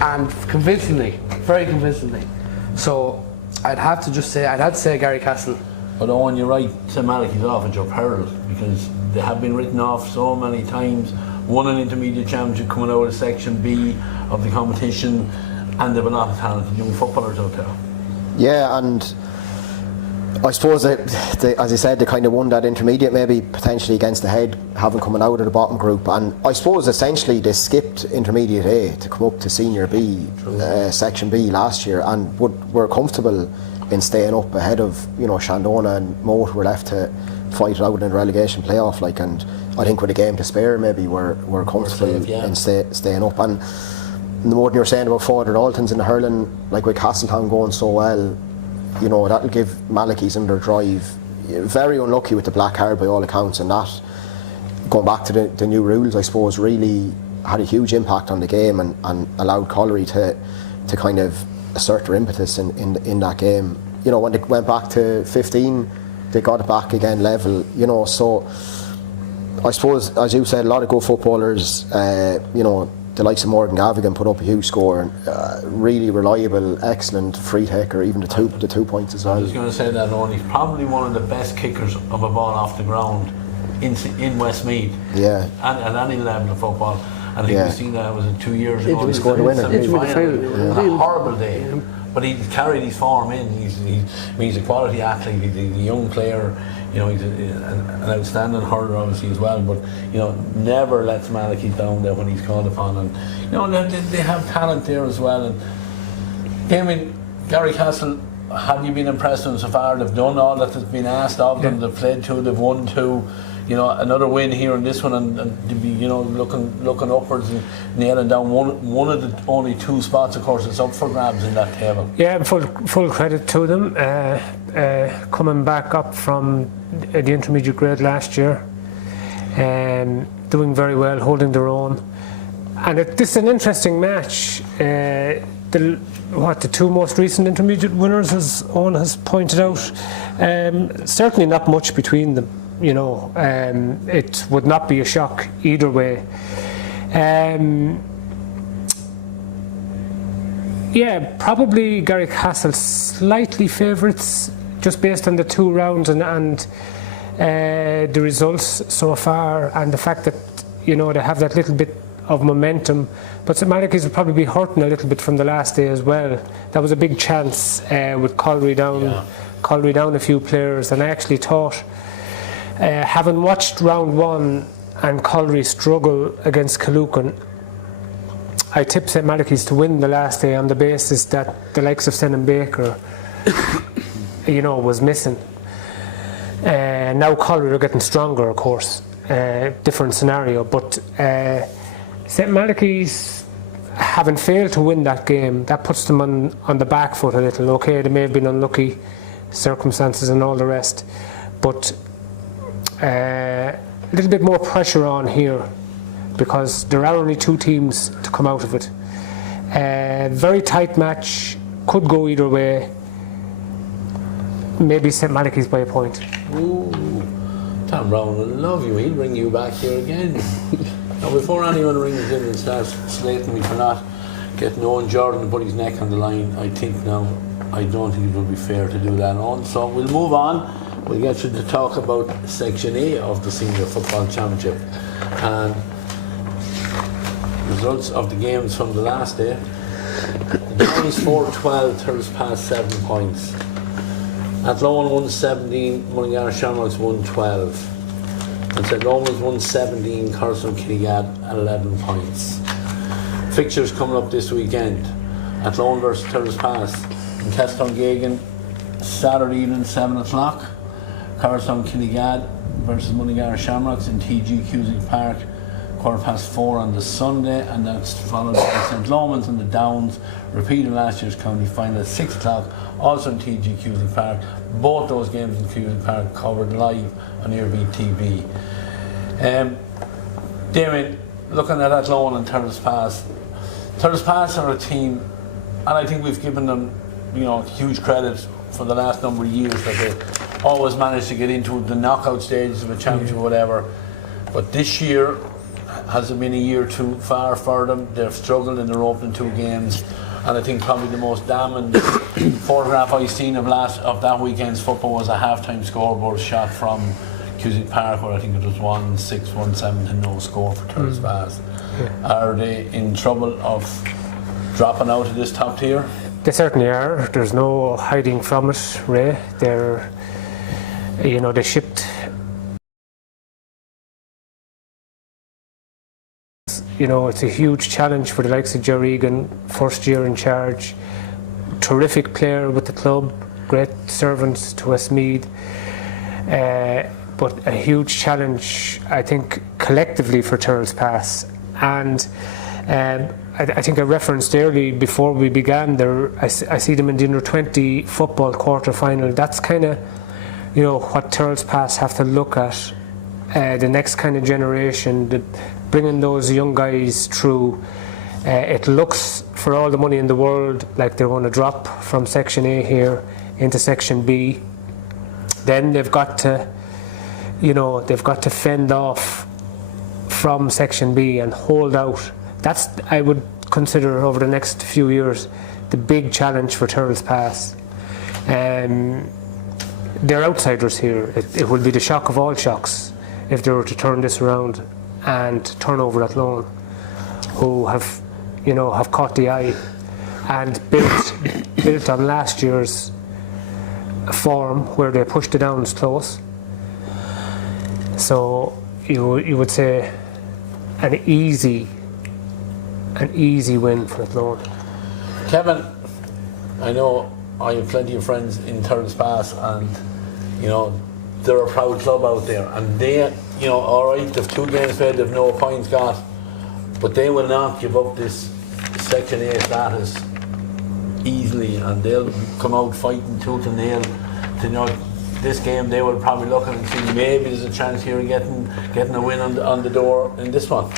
and convincingly, very convincingly. So I'd have to say Garrycastle. But Eoin, you're right, St Malachy's off at your peril, because they have been written off so many times. Won an intermediate championship coming out of Section B of the competition, and they've a lot of talented young footballers out there. Yeah, and I suppose they, as I said, they kind of won that intermediate maybe potentially against the head, having coming out of the bottom group, and I suppose essentially they skipped intermediate A to come up to senior B, Section B last year, and were comfortable in staying up ahead of Shandona and Moat were left to fight it out in the relegation playoff, and I think with a game to spare maybe we're comfortable in staying up. And the more than you're saying about Father Dalton's in the hurling, like with Castletown going so well, that'll give Malachy's in their drive. Very unlucky with the black card by all accounts, and that, going back to the new rules, I suppose, really had a huge impact on the game and allowed Colliery to kind of assert their impetus in that game. When they went back to 15, they got it back again level, so I suppose, as you said, a lot of good footballers, the likes of Morgan Gavin put up a huge score, really reliable, excellent free taker, even the two points as well. I was going to say that, Eoin, he's probably one of the best kickers of a ball off the ground in Westmeath. Yeah. At any level of football. I think we've seen that, was it 2 years ago? He scored a winner. A horrible day. but he's carried his form in. He's a quality athlete. He's a young player. You know, he's an outstanding hurler obviously as well. But you know, never lets Malachy down there when he's called upon. And you know, they have talent there as well. And Damien, Gary Castle, have you been impressed with them so far? They've done all that has been asked of them. They've played 2, they've won 2. You know, another win here in this one, and to be, you know, looking upwards and nailing down one of the only 2 spots, of course, it's up for grabs in that table. Yeah, full credit to them. Coming back up from the intermediate grade last year, doing very well, holding their own. And this is an interesting match. The 2 most recent intermediate winners, as Eoin has pointed out, certainly not much between them. You know, it would not be a shock either way. Yeah, probably Gary Castle slightly favourites, just based on the 2 rounds and the results so far, and the fact that, you know, they have that little bit of momentum. But St Malachy's will probably be hurting a little bit from the last day as well. That was a big chance with Colliery down a few players, and I actually thought, having watched round 1 and Colliery struggle against Killucan, I tipped St Malachy's to win the last day on the basis that the likes of Sen and Baker you know, was missing. Now Colliery are getting stronger, of course, different scenario, but St Malachy's, having failed to win that game, that puts them on the back foot a little. Okay, they may have been unlucky, circumstances and all the rest, but a little bit more pressure on here, because there are only 2 teams to come out of it. Very tight match, could go either way. Maybe St Malachy's by a point. Ooh, Tom Browne will love you. He'll bring you back here again. Now, before anyone rings in and starts slating me for not getting Eoin Jordan to put his neck on the line, I don't think it would be fair to do that on. So we'll move on. We'll get you to talk about Section A of the Senior Football Championship and results of the games from the last day. The Downs 4-12, Thurles Pass 7 points. Athlone won 17, Mullingar Shamrocks won 12. And St Lomas won 17, Corson Kinnegad 11 points. Fixtures coming up this weekend. Athlone versus Thurles Pass in Castlegagan, Saturday evening 7 o'clock. Corson Kinnegad versus Mullingar Shamrocks in TG Cusick Park, 4:15 on the Sunday, and that's followed by St Lomas and the Downs, repeating last year's county final at 6 o'clock, also in TG Cusick Park. Both those games in Cusick Park covered live on Iarmhi TV. Damien, looking at Athlone and Thurles Pass are a team, and I think we've given them, you know, huge credit for the last number of years, that they always managed to get into the knockout stages of a championship or whatever. But this year hasn't been a year too far for them. They've struggled in their opening 2 games, and I think probably the most damning photograph I've seen of that weekend's football was a half-time scoreboard shot from Cusick Park, where I think it was 1-6, 1-7 to no score for Thurles Pass. Are they in trouble of dropping out of this top tier? They certainly are. There's no hiding from it, Ray. They're, you know, they shipped, you know, it's a huge challenge for the likes of Jerry Egan, first year in charge, terrific player with the club, great servant to Westmeath, but a huge challenge, I think, collectively for Thurles Pass. And I think I referenced early before we began there, I see them in the under-20 football quarter-final. That's kind of, you know, what Thurles Pass have to look at, the next kind of generation, bringing those young guys through. It looks, for all the money in the world, like they're going to drop from Section A here into Section B. Then they've got to, you know, fend off from Section B and hold out. That's, I would consider, over the next few years, the big challenge for Thurles Pass. They're outsiders here. It will be the shock of all shocks if they were to turn this around and turn over Athlone, who have caught the eye and built on last year's form where they pushed the Downs close. So you would say an easy win for Athlone. Kevin, I know I have plenty of friends in Thurles Pass, and you know they're a proud club out there, and they, you know, alright, they've 2 games played, they've no points got, but they will not give up this Section 8 status easily, and they'll come out fighting tooth and nail to, you know, this game. They will probably look and see maybe there's a chance here of getting a win on the door in this one.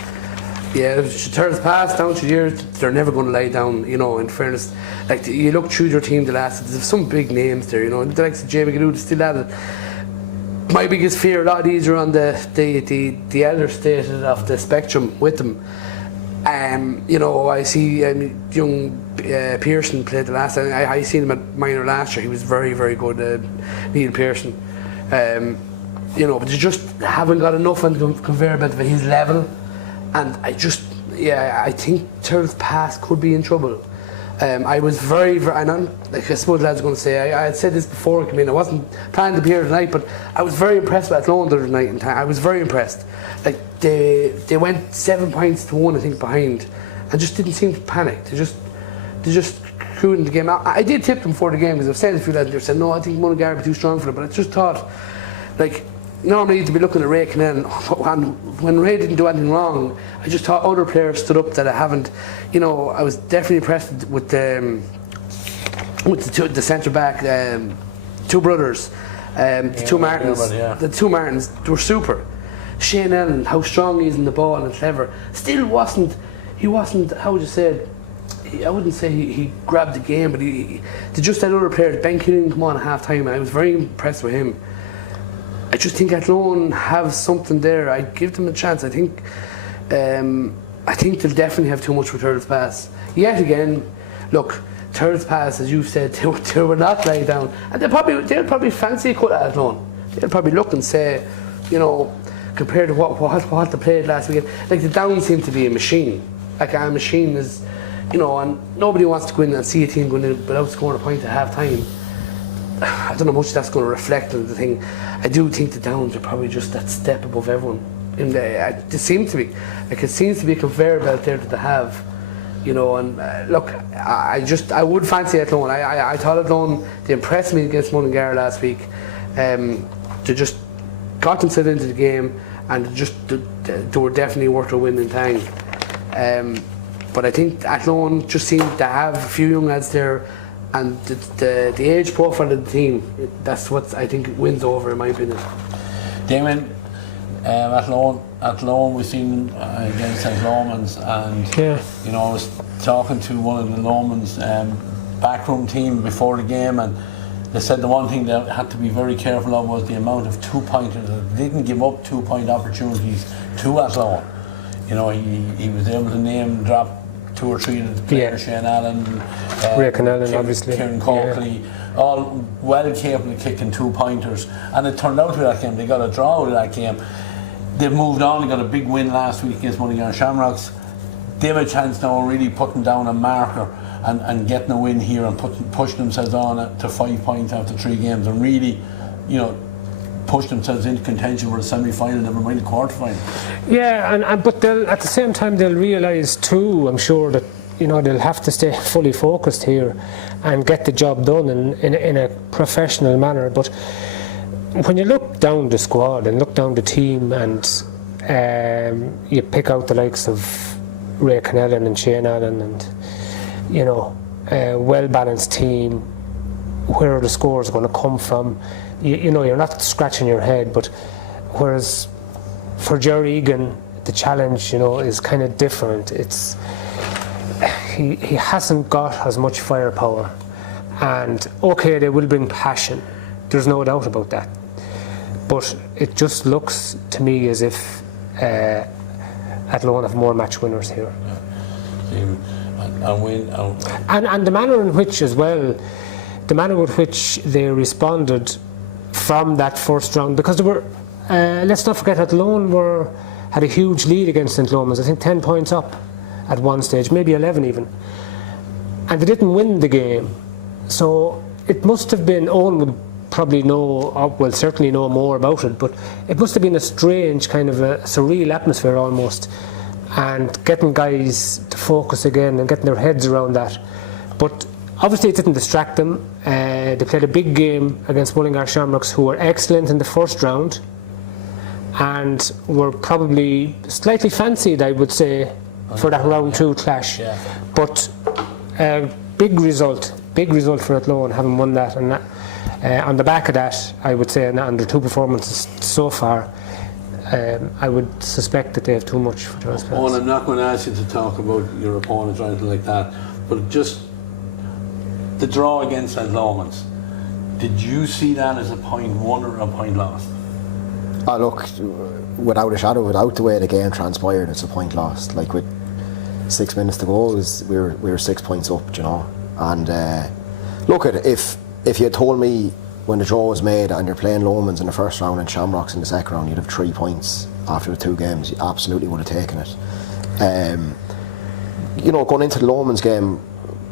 Yeah, Thurles Pass down through the years, they're never going to lie down, you know, in fairness. Like, you look through their team the last, there's some big names there, you know, the likes of Jamie Gadoo, still at it. My biggest fear, a lot of these are on the elder state of the spectrum with them. You know, I see young Pearson played the last time. I seen him at minor last year. He was very, very good, Neil Pearson. You know, but they just haven't got enough on the conveyor belt at his level. And I think Thurles Pass could be in trouble. I was very, and I suppose lads are going to say, I had said this before I came in, I wasn't planning to be here tonight, but I was very impressed with Athlone the other night in time. I was very impressed. Like, they went 7 points to 1, I think, behind, and just didn't seem to panic. They just crewed in the game. I did tip them before the game, because I've said a few lads there said, no, I think Mullingar would be too strong for them, but I just thought, like, normally you'd be looking at Ray Cannell, and when Ray didn't do anything wrong, I just thought other players stood up that I haven't. You know, I was definitely impressed with the centre back, 2 brothers, the 2 Martins. The 2 Martins, they were super. Shane Allen, how strong he is in the ball and clever. Still he wasn't. How would you say it? I wouldn't say he grabbed the game, but they just had other players. Ben Killian come on at half time, and I was very impressed with him. I just think Athlone have something there. I give them a chance. I think they'll definitely have too much for Thurles Pass. Yet again, look, Thurles Pass, as you've said, they were not lying down, and they'll probably fancy a cut at Athlone. They'll probably look and say, you know, compared to what they played last weekend, like the Downs seem to be a machine. Like a machine is, you know, and nobody wants to go in and see a team going in without scoring a point at half time. I don't know how much that's going to reflect on the thing. I do think the Downs are probably just that step above everyone. They seem to be. Like, it seems to be a conveyor belt there that they have, you know. And look, I would fancy Athlone. I thought Athlone, they impressed me against Mullingar last week. They just got themselves into the game, and they were definitely worth a win in time. But I think Athlone just seemed to have a few young lads there. And the age profile of the team, that's what I think wins over, in my opinion. Damien, Athlone, we've seen against St. Lomans, and you know, I was talking to one of the Lomans backroom team before the game, and they said the one thing they had to be very careful of was the amount of 2-pointers. They didn't give up 2-point opportunities to Athlone. You know, he was able to name drop 2 or 3 of the players, Shane Allen, Ray Cannell, obviously, Kieran Coakley, all well capable of kicking 2-pointers, and it turned out with that game. They got a draw with that game. They've moved on. They got a big win last week against Mullingar Shamrocks. They have a chance now of really putting down a marker and getting a win here and pushing themselves on to 5 points after 3 games, and really, you know, push themselves into contention for the semi-final, never mind the quarter-final. Yeah, but at the same time they'll realise too, I'm sure, that, you know, they'll have to stay fully focused here and get the job done in a professional manner. But when you look down the squad and look down the team, and you pick out the likes of Ray Cannellan and Shane Allen, and, you know, a well-balanced team, where are the scores going to come from? You know, you're not scratching your head. But whereas for Jerry Egan, the challenge, you know, is kind of different. It's he hasn't got as much firepower, and okay, they will bring passion. There's no doubt about that. But it just looks to me as if Athlone have more match winners here. And the manner in which, as well, the manner with which they responded from that first round, because they were, let's not forget, Athlone had a huge lead against St. Lomans, I think 10 points up at one stage, maybe 11 even. and they didn't win the game. So it must have been, Eoin would probably know, well, certainly know more about it, but it must have been a strange kind of a surreal atmosphere almost, and getting guys to focus again and getting their heads around that. But obviously it didn't distract them. They played a big game against Mullingar Shamrocks, who were excellent in the first round and were probably slightly fancied, I would say, for that round 2 clash. Yeah. But big result for Athlone, having won that. And on the back of that, I would say, and under 2 performances so far, I would suspect that they have too much for transplants. Oh, and I'm not going to ask you to talk about your opponents or anything like that, but just the draw against St. Lomans, did you see that as a point won or a point lost? Oh, look, without a shadow, without the way the game transpired, it's a point lost. Like, with 6 minutes to go, we were 6 points up, you know. And look, if you had told me when the draw was made and you're playing Lomans in the first round and Shamrocks in the second round, you'd have 3 points after the 2 games, you absolutely would have taken it. You know, going into the Lomans game,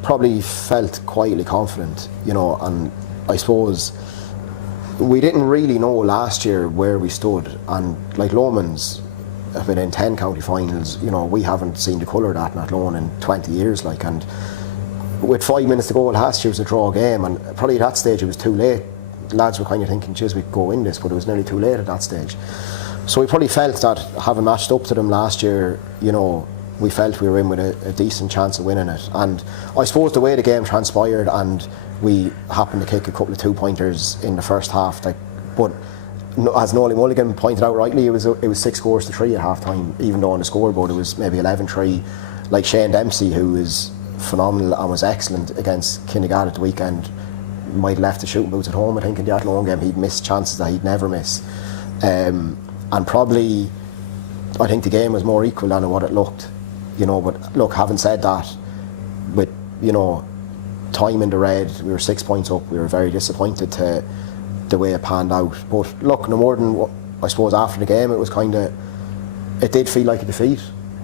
probably felt quietly confident, you know, and I suppose we didn't really know last year where we stood, and like Lomans have been in 10 county finals, you know, we haven't seen the colour of that in Athlone in 20 years, like, and with 5 minutes to go last year was a draw game, and probably at that stage it was too late. The lads were kind of thinking, geez, we could go win this, but it was nearly too late at that stage. So we probably felt that having matched up to them last year, you know, we felt we were in with a decent chance of winning it. And I suppose the way the game transpired, and we happened to kick a couple of 2-pointers in the first half, but as Nolan Mulligan pointed out rightly, it was 6 scores to 3 at half time, even though on the scoreboard it was maybe 11-3. Like Shane Dempsey, who is phenomenal and was excellent against Kinnegad at the weekend, might have left the shooting boots at home. I think in the Athlone game he'd missed chances that he'd never miss, and probably I think the game was more equal than what it looked, you know. But look, having said that, with, you know, time in the red, we were 6 points up. We were very disappointed to the way it panned out. But look, no more than what, I suppose after the game, it did feel like a defeat.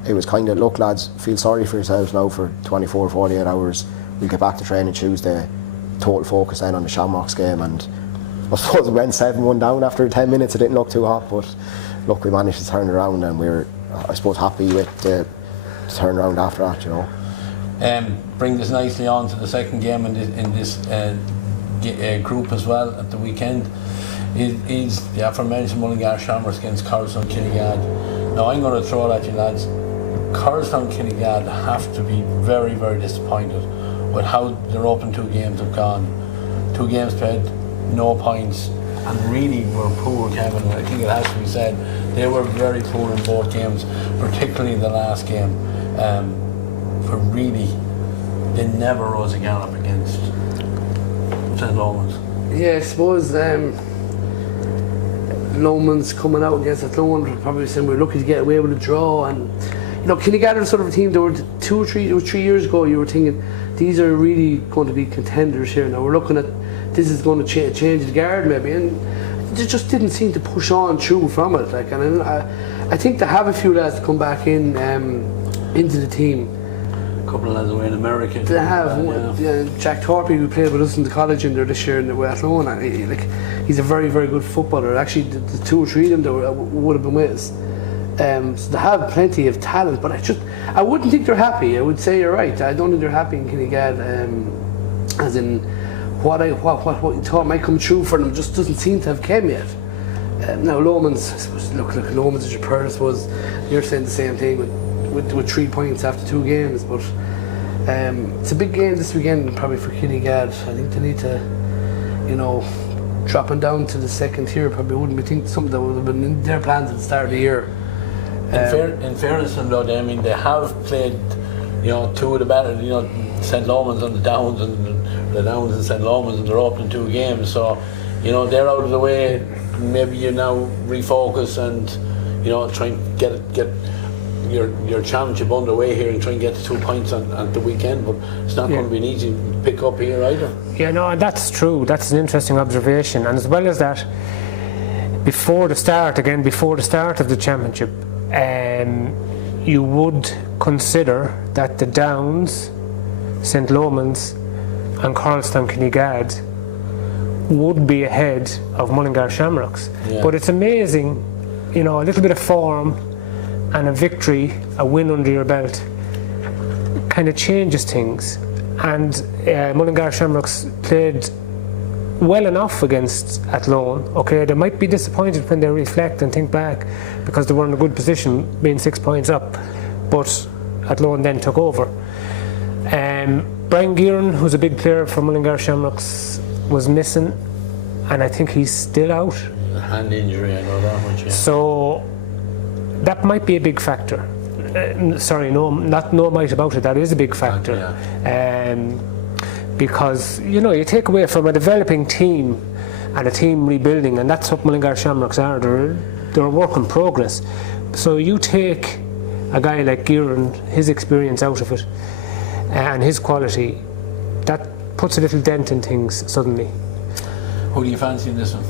It was kind of, look lads, feel sorry for yourselves now for 24 or 48 hours. We'll get back to training Tuesday. Total focus then on the Shamrocks game, and I suppose we went 7-1 down after 10 minutes. It didn't look too hot, but look, we managed to turn it around, and we were, I suppose, happy with the turnaround after that, you know. Bring this nicely on to the second game in this group as well at the weekend. Is the aforementioned Mullingar Shamrocks against Coruscant Kinnegad. Now I'm going to throw it at you lads. Coruscant Kinnegad have to be very, very disappointed with how their open 2 games have gone. 2 games played, no points, and really were poor, Kevin. I think it has to be said, they were very poor in both games, particularly the last game. But really, they never rose a gallop against St. Lomans. Yeah, I suppose Lomans coming out against Athlone, probably saying we're lucky to get away with a draw. And you know, Kinnegad are sort of a team. There were 2 or 3 years ago, you were thinking these are really going to be contenders here. Now we're looking at this is going to change the guard maybe, and they just didn't seem to push on through from it. Like, and I think they have a few lads to come back in into the team. A couple of lads away in America. They have Jack Thorpe, who played with us in the college in there this year in the Athlone. He's a very, very good footballer. Actually, the 2 or 3 of them that would have been with us. So they have plenty of talent, but I wouldn't think they're happy. I would say you're right. I don't think they're happy in Kinnegad, as in what you thought might come true for them just doesn't seem to have come yet. Now Lomans, I suppose, look, Lomans is your pearl. I suppose you're saying the same thing with 3 points after 2 games, but it's a big game this weekend probably for Kinnegad. I think they need to, you know, dropping down to the second tier probably wouldn't be something that would have been in their plans at the start of the year. In fairness to them though, I mean, they have played, you know, 2 of the better, you know, St. Lomans on the Downs and the Downs and St. Lomans, and they're opening 2 games, so you know they're out of the way. Maybe you now refocus and, you know, try and get your championship underway here and try and get the 2 points on the weekend, but it's not going to be an easy pick up here either. Yeah, no, that's true. That's an interesting observation, and as well as that, before the start of the championship, you would consider that the Downs St. Lomans and Carlstown Kinnegad would be ahead of Mullingar Shamrocks. Yeah. But it's amazing, a little bit of form and a victory, a win under your belt, kind of changes things. And Mullingar Shamrocks played well enough against Athlone. Okay, they might be disappointed when they reflect and think back because they were in a good position, being 6 points up, but Athlone then took over. Brian Gearan, who's a big player for Mullingar Shamrocks, was missing, and I think he's still out. A hand injury, I know that much, yeah. So that might be a big factor. No might about it, that is a big factor. Yeah. Because, you take away from a developing team and a team rebuilding, and that's what Mullingar Shamrocks are. They're a work in progress. So you take a guy like Gearan, his experience out of it, and his quality, that puts a little dent in things suddenly. Who do you fancy in this one?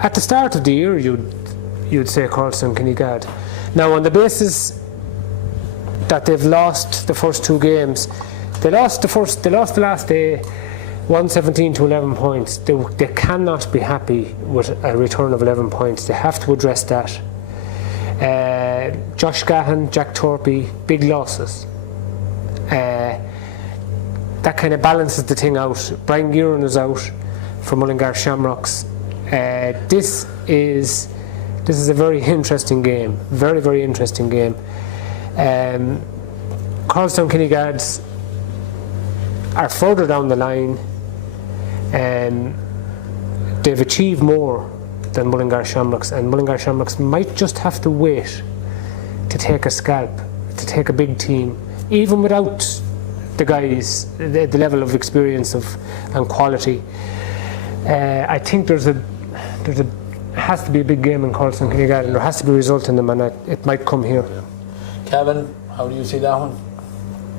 At the start of the year, you'd say Carlstown Kinnegad. Now, on the basis that they've lost the first 2 games, they lost the last day, 117 to 11 points. They cannot be happy with a return of 11 points. They have to address that. Josh Gahan, Jack Torpy, big losses. That kind of balances the thing out. Brian Gearan is out for Mullingar Shamrocks. This is a very interesting game. Very, very interesting game. Carlstown Kinnegads are further down the line. They've achieved more than Mullingar Shamrocks, and Mullingar Shamrocks might just have to wait to take a scalp, to take a big team, even without the guys, the level of experience and quality. I think there has to be a big game in Carlstown Kinnegad, and there has to be a result in them, and it might come here. Kevin, how do you see that one?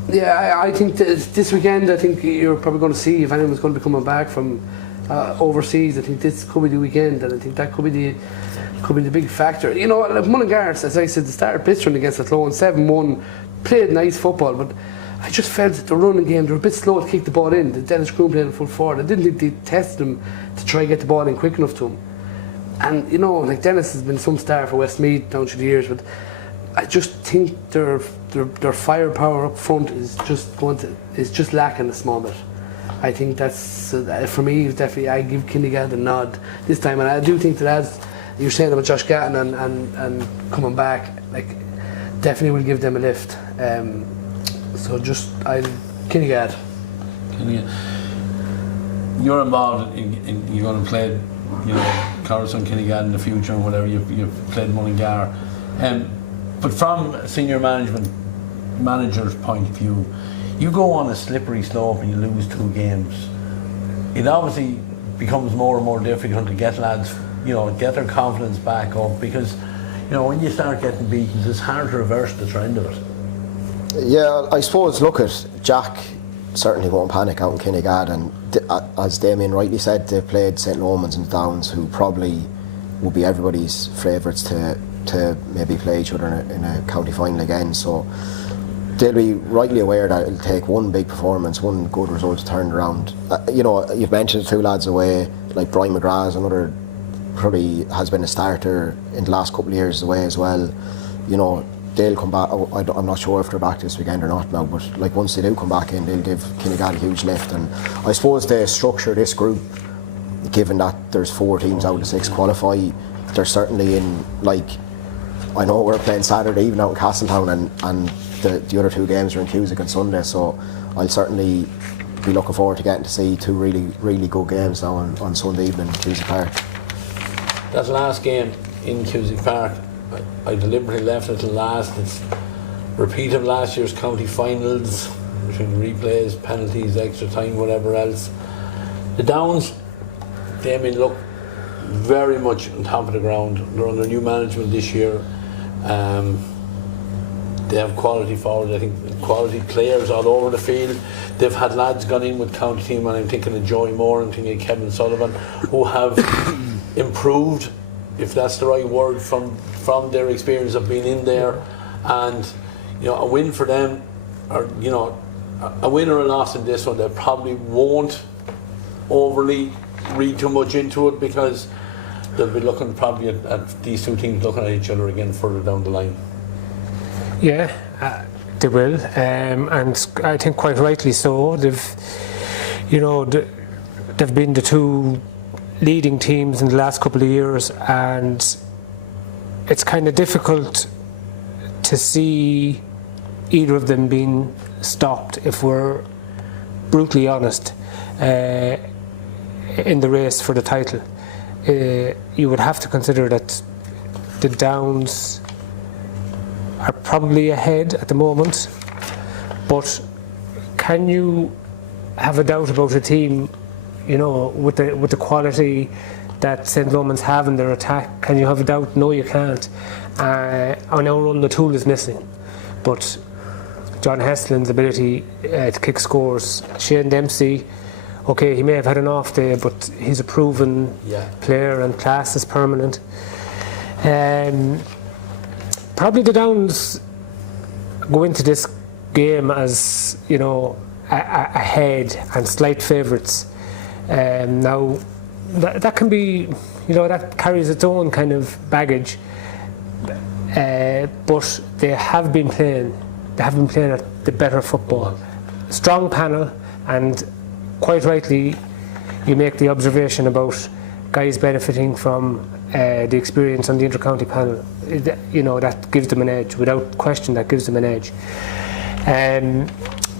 Yeah, I think this weekend, I think you're probably going to see if anyone's going to be coming back from overseas. I think this could be the weekend, and I think that could be the big factor. Like Mullingar, as I said, they started blistering against Athlone, 7-1, played nice football, but I just felt that the running game, they were a bit slow to kick the ball in. The Dennis Groom played in full forward. I didn't think they tested them to try and get the ball in quick enough to him. And like Dennis has been some star for Westmeath down through the years, but I just think their firepower up front is just lacking a small bit. I think that's for me definitely. I give Kinnegad a nod this time, and I do think that, as you're saying about Josh Gatton and coming back, like definitely will give them a lift. So just Kinnegad. You're involved in you're going to play, Carlstown Kinnegad in the future and whatever. You've played Mullingar, but from a senior manager's point of view, you go on a slippery slope and you lose 2 games. It obviously becomes more and more difficult to get lads, get their confidence back up, because when you start getting beaten, it's hard to reverse the trend of it. Yeah, I suppose, look at Jack certainly won't panic out in Kinnegad, and as Damien rightly said, they've played St. Lomans and Downs, who probably will be everybody's favourites to maybe play each other in a county final again. So they'll be rightly aware that it'll take one big performance, one good result to turn around. You've mentioned 2 lads away, like Brian McGrath, another probably has been a starter in the last couple of years away as well. They'll come back. I'm not sure if they're back this weekend or not now, but like once they do come back in, they'll give Kinnegad a huge lift. And I suppose they structure this group, given that there's 4 teams out of 6 qualify, they're certainly in, like, I know we're playing Saturday evening out in Castletown, and the other 2 games are in Cusack on Sunday, so I'll certainly be looking forward to getting to see 2 really, really good games now on Sunday evening in Cusack Park. That last game in Cusack Park, I deliberately left it till last. It's repeat of last year's county finals, between replays, penalties, extra time, whatever else. The Downs, Damien, look very much on top of the ground. They're under new management this year. They have quality forward, I think quality players all over the field. They've had lads gone in with county team, and I'm thinking of Joey Moore, I'm thinking of Kevin Sullivan, who have improved, if that's the right word, from their experience of being in there. And a win for them, or a win or a loss in this one, they probably won't overly read too much into it, because they'll be looking probably at these two teams looking at each other again further down the line. Yeah, they will, and I think quite rightly so. They've been the two leading teams in the last couple of years, and it's kind of difficult to see either of them being stopped, if we're brutally honest, in the race for the title. You would have to consider that the Downs are probably ahead at the moment, but can you have a doubt about a team, with the quality that St. Lomans have in their attack? Can you have a doubt? No, you can't. On our run, the tool is missing, but John Heslin's ability to kick scores, Shane Dempsey, okay, he may have had an off day, but he's a proven player, and class is permanent. Probably the Downs go into this game as, ahead and slight favourites. Now, that can be, that carries its own kind of baggage. But they have been playing at the better football. Strong panel, and quite rightly, you make the observation about guys benefiting from the experience on the inter-county panel. That gives them an edge. Without question, that gives them an edge.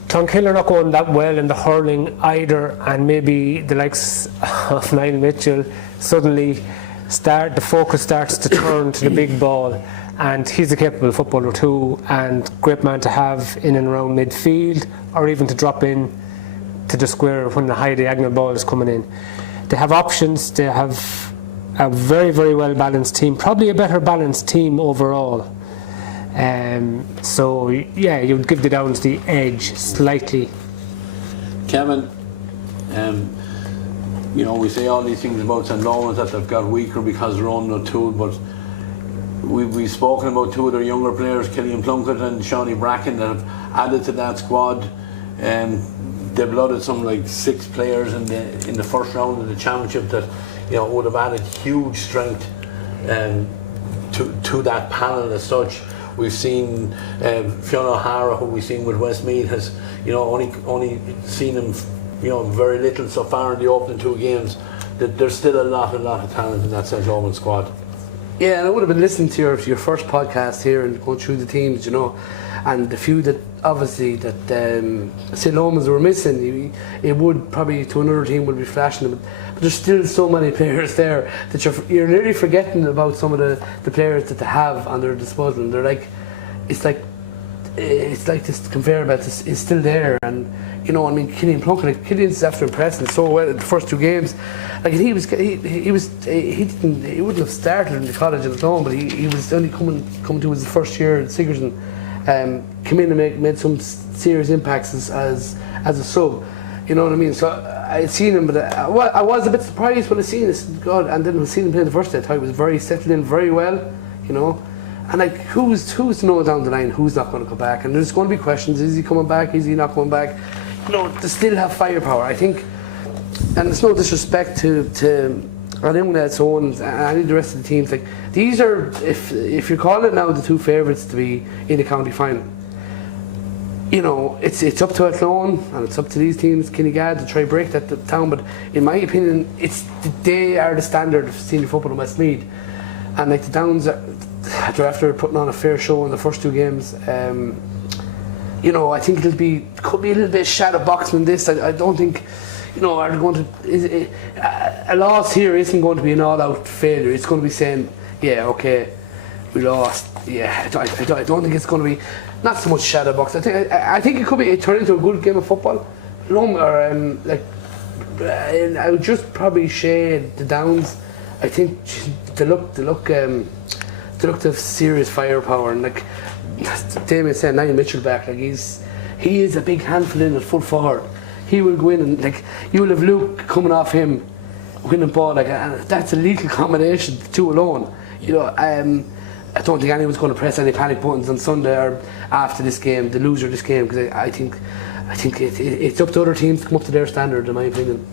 Clonkill are not going that well in the hurling either, and maybe the likes of Niall Mitchell suddenly the focus starts to turn to the big ball, and he's a capable footballer too, and great man to have in and around midfield, or even to drop in to the square when the high diagonal ball is coming in. They have options. They have a very, very well balanced team, probably a better balanced team overall. So yeah, you would give the Downs the edge slightly. Kevin, we say all these things about St. Lawrence, that they've got weaker because they're on O'Toole, but we've spoken about two of their younger players, Killian Plunkett and Shawnee Bracken, that have added to that squad. They've loaded some like 6 players in the first round of the championship that would have added huge strength to that panel as such. We've seen Fiona O'Hara, who we've seen with Westmeath, has only seen him very little so far in the opening 2 games. That there's still a lot of talent in that St. Lawrence squad. Yeah, and I would have been listening to your first podcast here and going through the teams, and the few that obviously that St. Lomans were missing. It would probably to another team would be flashing them, but there's still so many players there that you're nearly forgetting about some of the players that they have on their disposal. And they're like, it's like this conveyor belt is still there, and Killian Plunkett, Killian's after impressing so well in the first 2 games. Like he wouldn't have started in the college at Athlone, but he was only coming to his first year at Sigerson. Come in and made some serious impacts as a sub. You know what I mean? So I'd seen him, but I was a bit surprised when I seen this. God, and then when I seen him play the first day, I thought he was very settled in very well. And like who's to know down the line who's not going to come back? And there's going to be questions: is he coming back? Is he not coming back? They still have firepower, I think. And it's no disrespect to anyone else owns and any of the rest of the teams. Like these are, if you're calling now the 2 favourites to be in the county final, it's up to Athlone and it's up to these teams, Kinnegad, to try break that down. But in my opinion, they are the standard of senior football in Westmeath, and like the Downs, they're after putting on a fair show in the first 2 games. I think could be a little bit shadow boxing in this. I don't think. Are they going to? A loss here isn't going to be an all-out failure. It's going to be saying, yeah, okay, we lost. Yeah, I don't think it's going to be not so much shadow box. I think it could be. It turned into a good game of football. I would just probably shade the Downs. I think they look to have serious firepower, and like Damien said, Niall Mitchell back. Like he is a big handful in at full forward. He will go in and like you will have Luke coming off him, winning ball and that's a lethal combination, the 2 alone. I don't think anyone's going to press any panic buttons on Sunday or after this game, the loser of this game, because I think I think it's up to other teams to come up to their standard, in my opinion.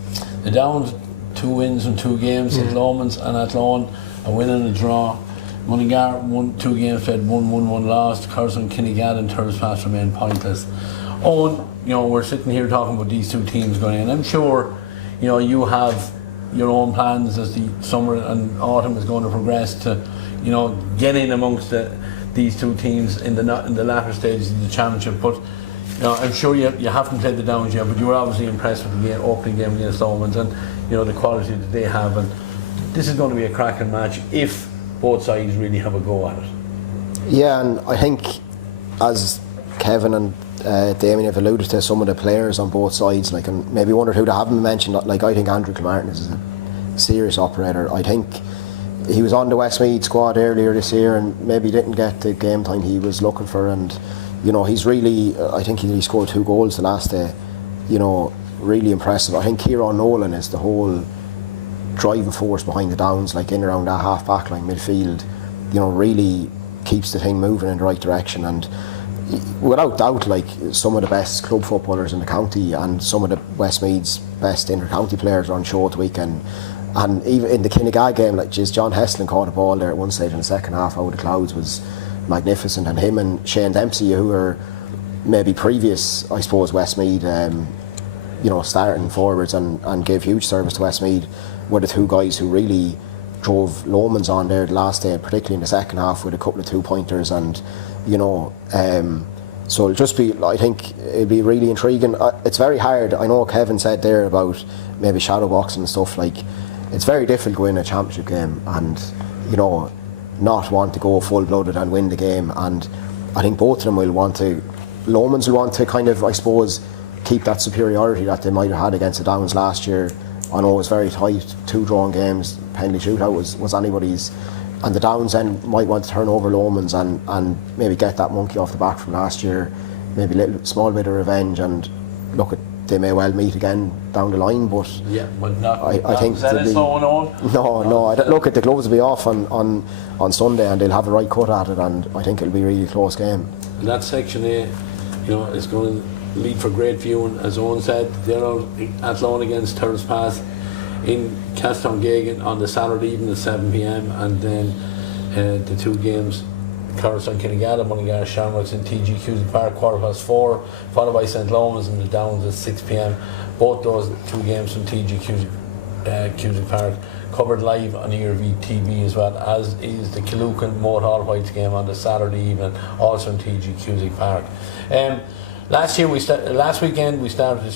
The Downs, 2 wins in 2 games. St. Lomans and Athlone, a win and a draw. Mullingar won 2 games, played 1 lost. Curzon, Kinnegad and Turrispass remain pointless. Eoin, we're sitting here talking about these 2 teams going in. I'm sure, you have your own plans as the summer and autumn is going to progress to, get in amongst these 2 teams in the latter stages of the championship. But I'm sure you haven't played the Downs yet, but you were obviously impressed with the opening game against Lomans and the quality that they have. And this is going to be a cracking match if both sides really have a go at it. Yeah, and I think as Kevin and Damien have alluded to, some of the players on both sides, like, and maybe 1 or 2 that haven't mentioned, like I think Andrew Kilmartin is a serious operator. I think he was on the Westmeath squad earlier this year and maybe didn't get the game time he was looking for, and he's really, I think he scored 2 goals the last day, really impressive. I think Kieran Nolan is the whole driving force behind the Downs, like in around that half back line midfield, really keeps the thing moving in the right direction, and without doubt, like, some of the best club footballers in the county and some of the Westmeath's best inter-county players are on show at the weekend. And even in the Kinnegad game, like, John Heslin caught a ball there at one stage in the second half out of the clouds, was magnificent, and him and Shane Dempsey, who were maybe previous, I suppose, Westmeath starting forwards and gave huge service to Westmeath, were the 2 guys who really drove Lomans on there the last day, particularly in the second half with a couple of 2-pointers, and so it'll just be, I think it'll be really intriguing. It's very hard, I know Kevin said there about maybe shadow boxing and stuff, like, it's very difficult to win a championship game and not want to go full-blooded and win the game, and I think both of them will want to. Lomans will want to kind of, I suppose, keep that superiority that they might have had against the Downs last year. I know it was very tight, 2 drawn games, penalty shootout was anybody's, and the Downs then might want to turn over Lomans and maybe get that monkey off the back from last year, maybe a small bit of revenge, and look, they may well meet again down the line, but yeah, but not, I think look, at the gloves will be off on Sunday and they'll have a right cut at it, and I think it'll be a really close game. And that section A, is going to lead for great viewing. As Eoin said, they're out at Athlone against Turrispass in Castletowngagan on the Saturday evening at 7 p.m, and then the 2 games, Coruscant, Kinnegad, Mullingar, Shamrocks in TG Cusick Park, 4:15, followed by St. Lomans and the Downs at 6 p.m. Both those 2 games from TG Cusick Park covered live on Iarmhi TV, as well as is the Killucan Moat All Whites game on the Saturday evening, also in TG Cusick Park. Last weekend we started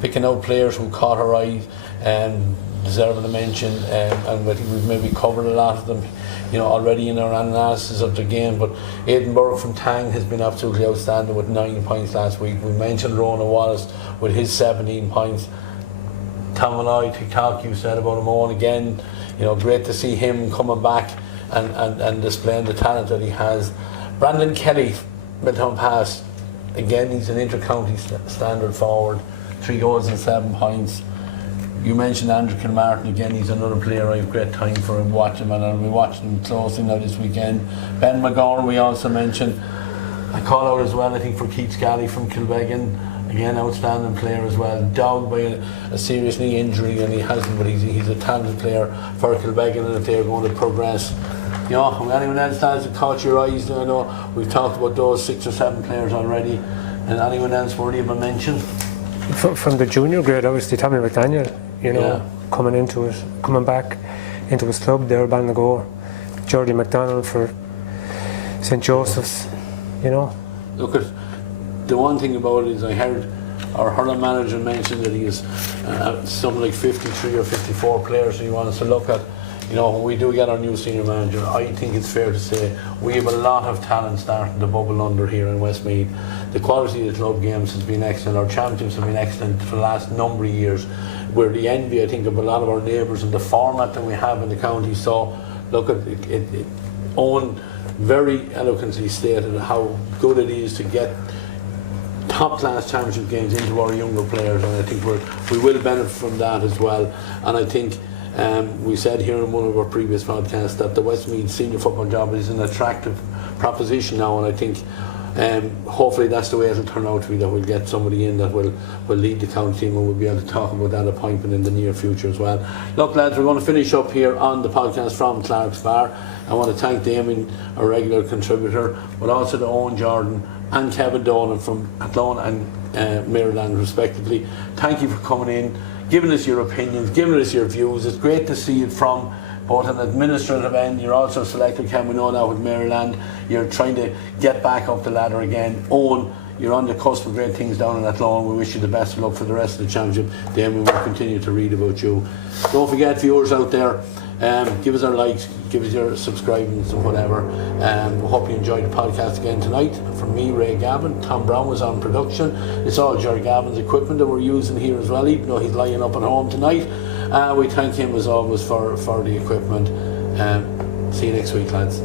picking out players who caught our eye and deserving a mention, and I think we've maybe covered a lot of them already in our analysis of the game. But Aidan Burke from Tang has been absolutely outstanding with 9 points last week. We mentioned Ronan Wallace with his 17 points. Tom and I, TikTok, you said about him on again, great to see him coming back and displaying the talent that he has. Brandon Kelly, Milltown Pass, again, he's an inter-county standard forward, 3 goals and 7 points. You mentioned Andrew Kilmartin, again, he's another player I have great time for him watching, and I'll be watching him closely now this weekend. Ben McGowan, we also mentioned. I call out as well, I think, for Keith Scally from Kilbeggan, again, outstanding player as well, dogged by a serious knee injury, and he hasn't, but he's a talented player for Kilbeggan, and if they're going to progress. Anyone else that caught your eyes? I know we've talked about those 6 or 7 players already, and anyone else worthy of a mention? From the junior grade, obviously Tommy McDaniel, coming back into his club there, Ballinagore. Geordie McDonald for St. Joseph's, Look, at the one thing about it is I heard our hurling manager mention that he has something like 53 or 54 players he wants to look at. When we do get our new senior manager, I think it's fair to say we have a lot of talent starting to bubble under here in Westmeath. The quality of the club games has been excellent. Our championships have been excellent for the last number of years. We're the envy, I think, of a lot of our neighbours and the format that we have in the county. So, look at it. Eoin very eloquently stated how good it is to get top-class championship games into our younger players, and I think we will benefit from that as well. And I think we said here in one of our previous podcasts that the Westmeath senior football job is an attractive proposition now, and I think hopefully that's the way it'll turn out to be, that we'll get somebody in that will lead the county team, and we'll be able to talk about that appointment in the near future as well. Look lads, we're going to finish up here on the podcast from Clark's Bar. I want to thank Damien, our regular contributor, but also to Eoin Jordan and Kevin Dolan from Athlone and Maryland respectively. Thank you for coming in, giving us your opinions, giving us your views. It's great to see it from both an administrative end. You're also selected, Ken, we know now with Maryland. You're trying to get back up the ladder again. Eoin, you're on the cusp of great things down in Athlone. We wish you the best of luck for the rest of the championship. Then we will continue to read about you. Don't forget, viewers out there, give us our likes, give us your subscribings and whatever. We hope you enjoyed the podcast again tonight. From me, Ray Gavin, Tom Browne was on production. It's all Jerry Gavin's equipment that we're using here as well, even though he's lying up at home tonight. We thank him as always for the equipment. See you next week, lads.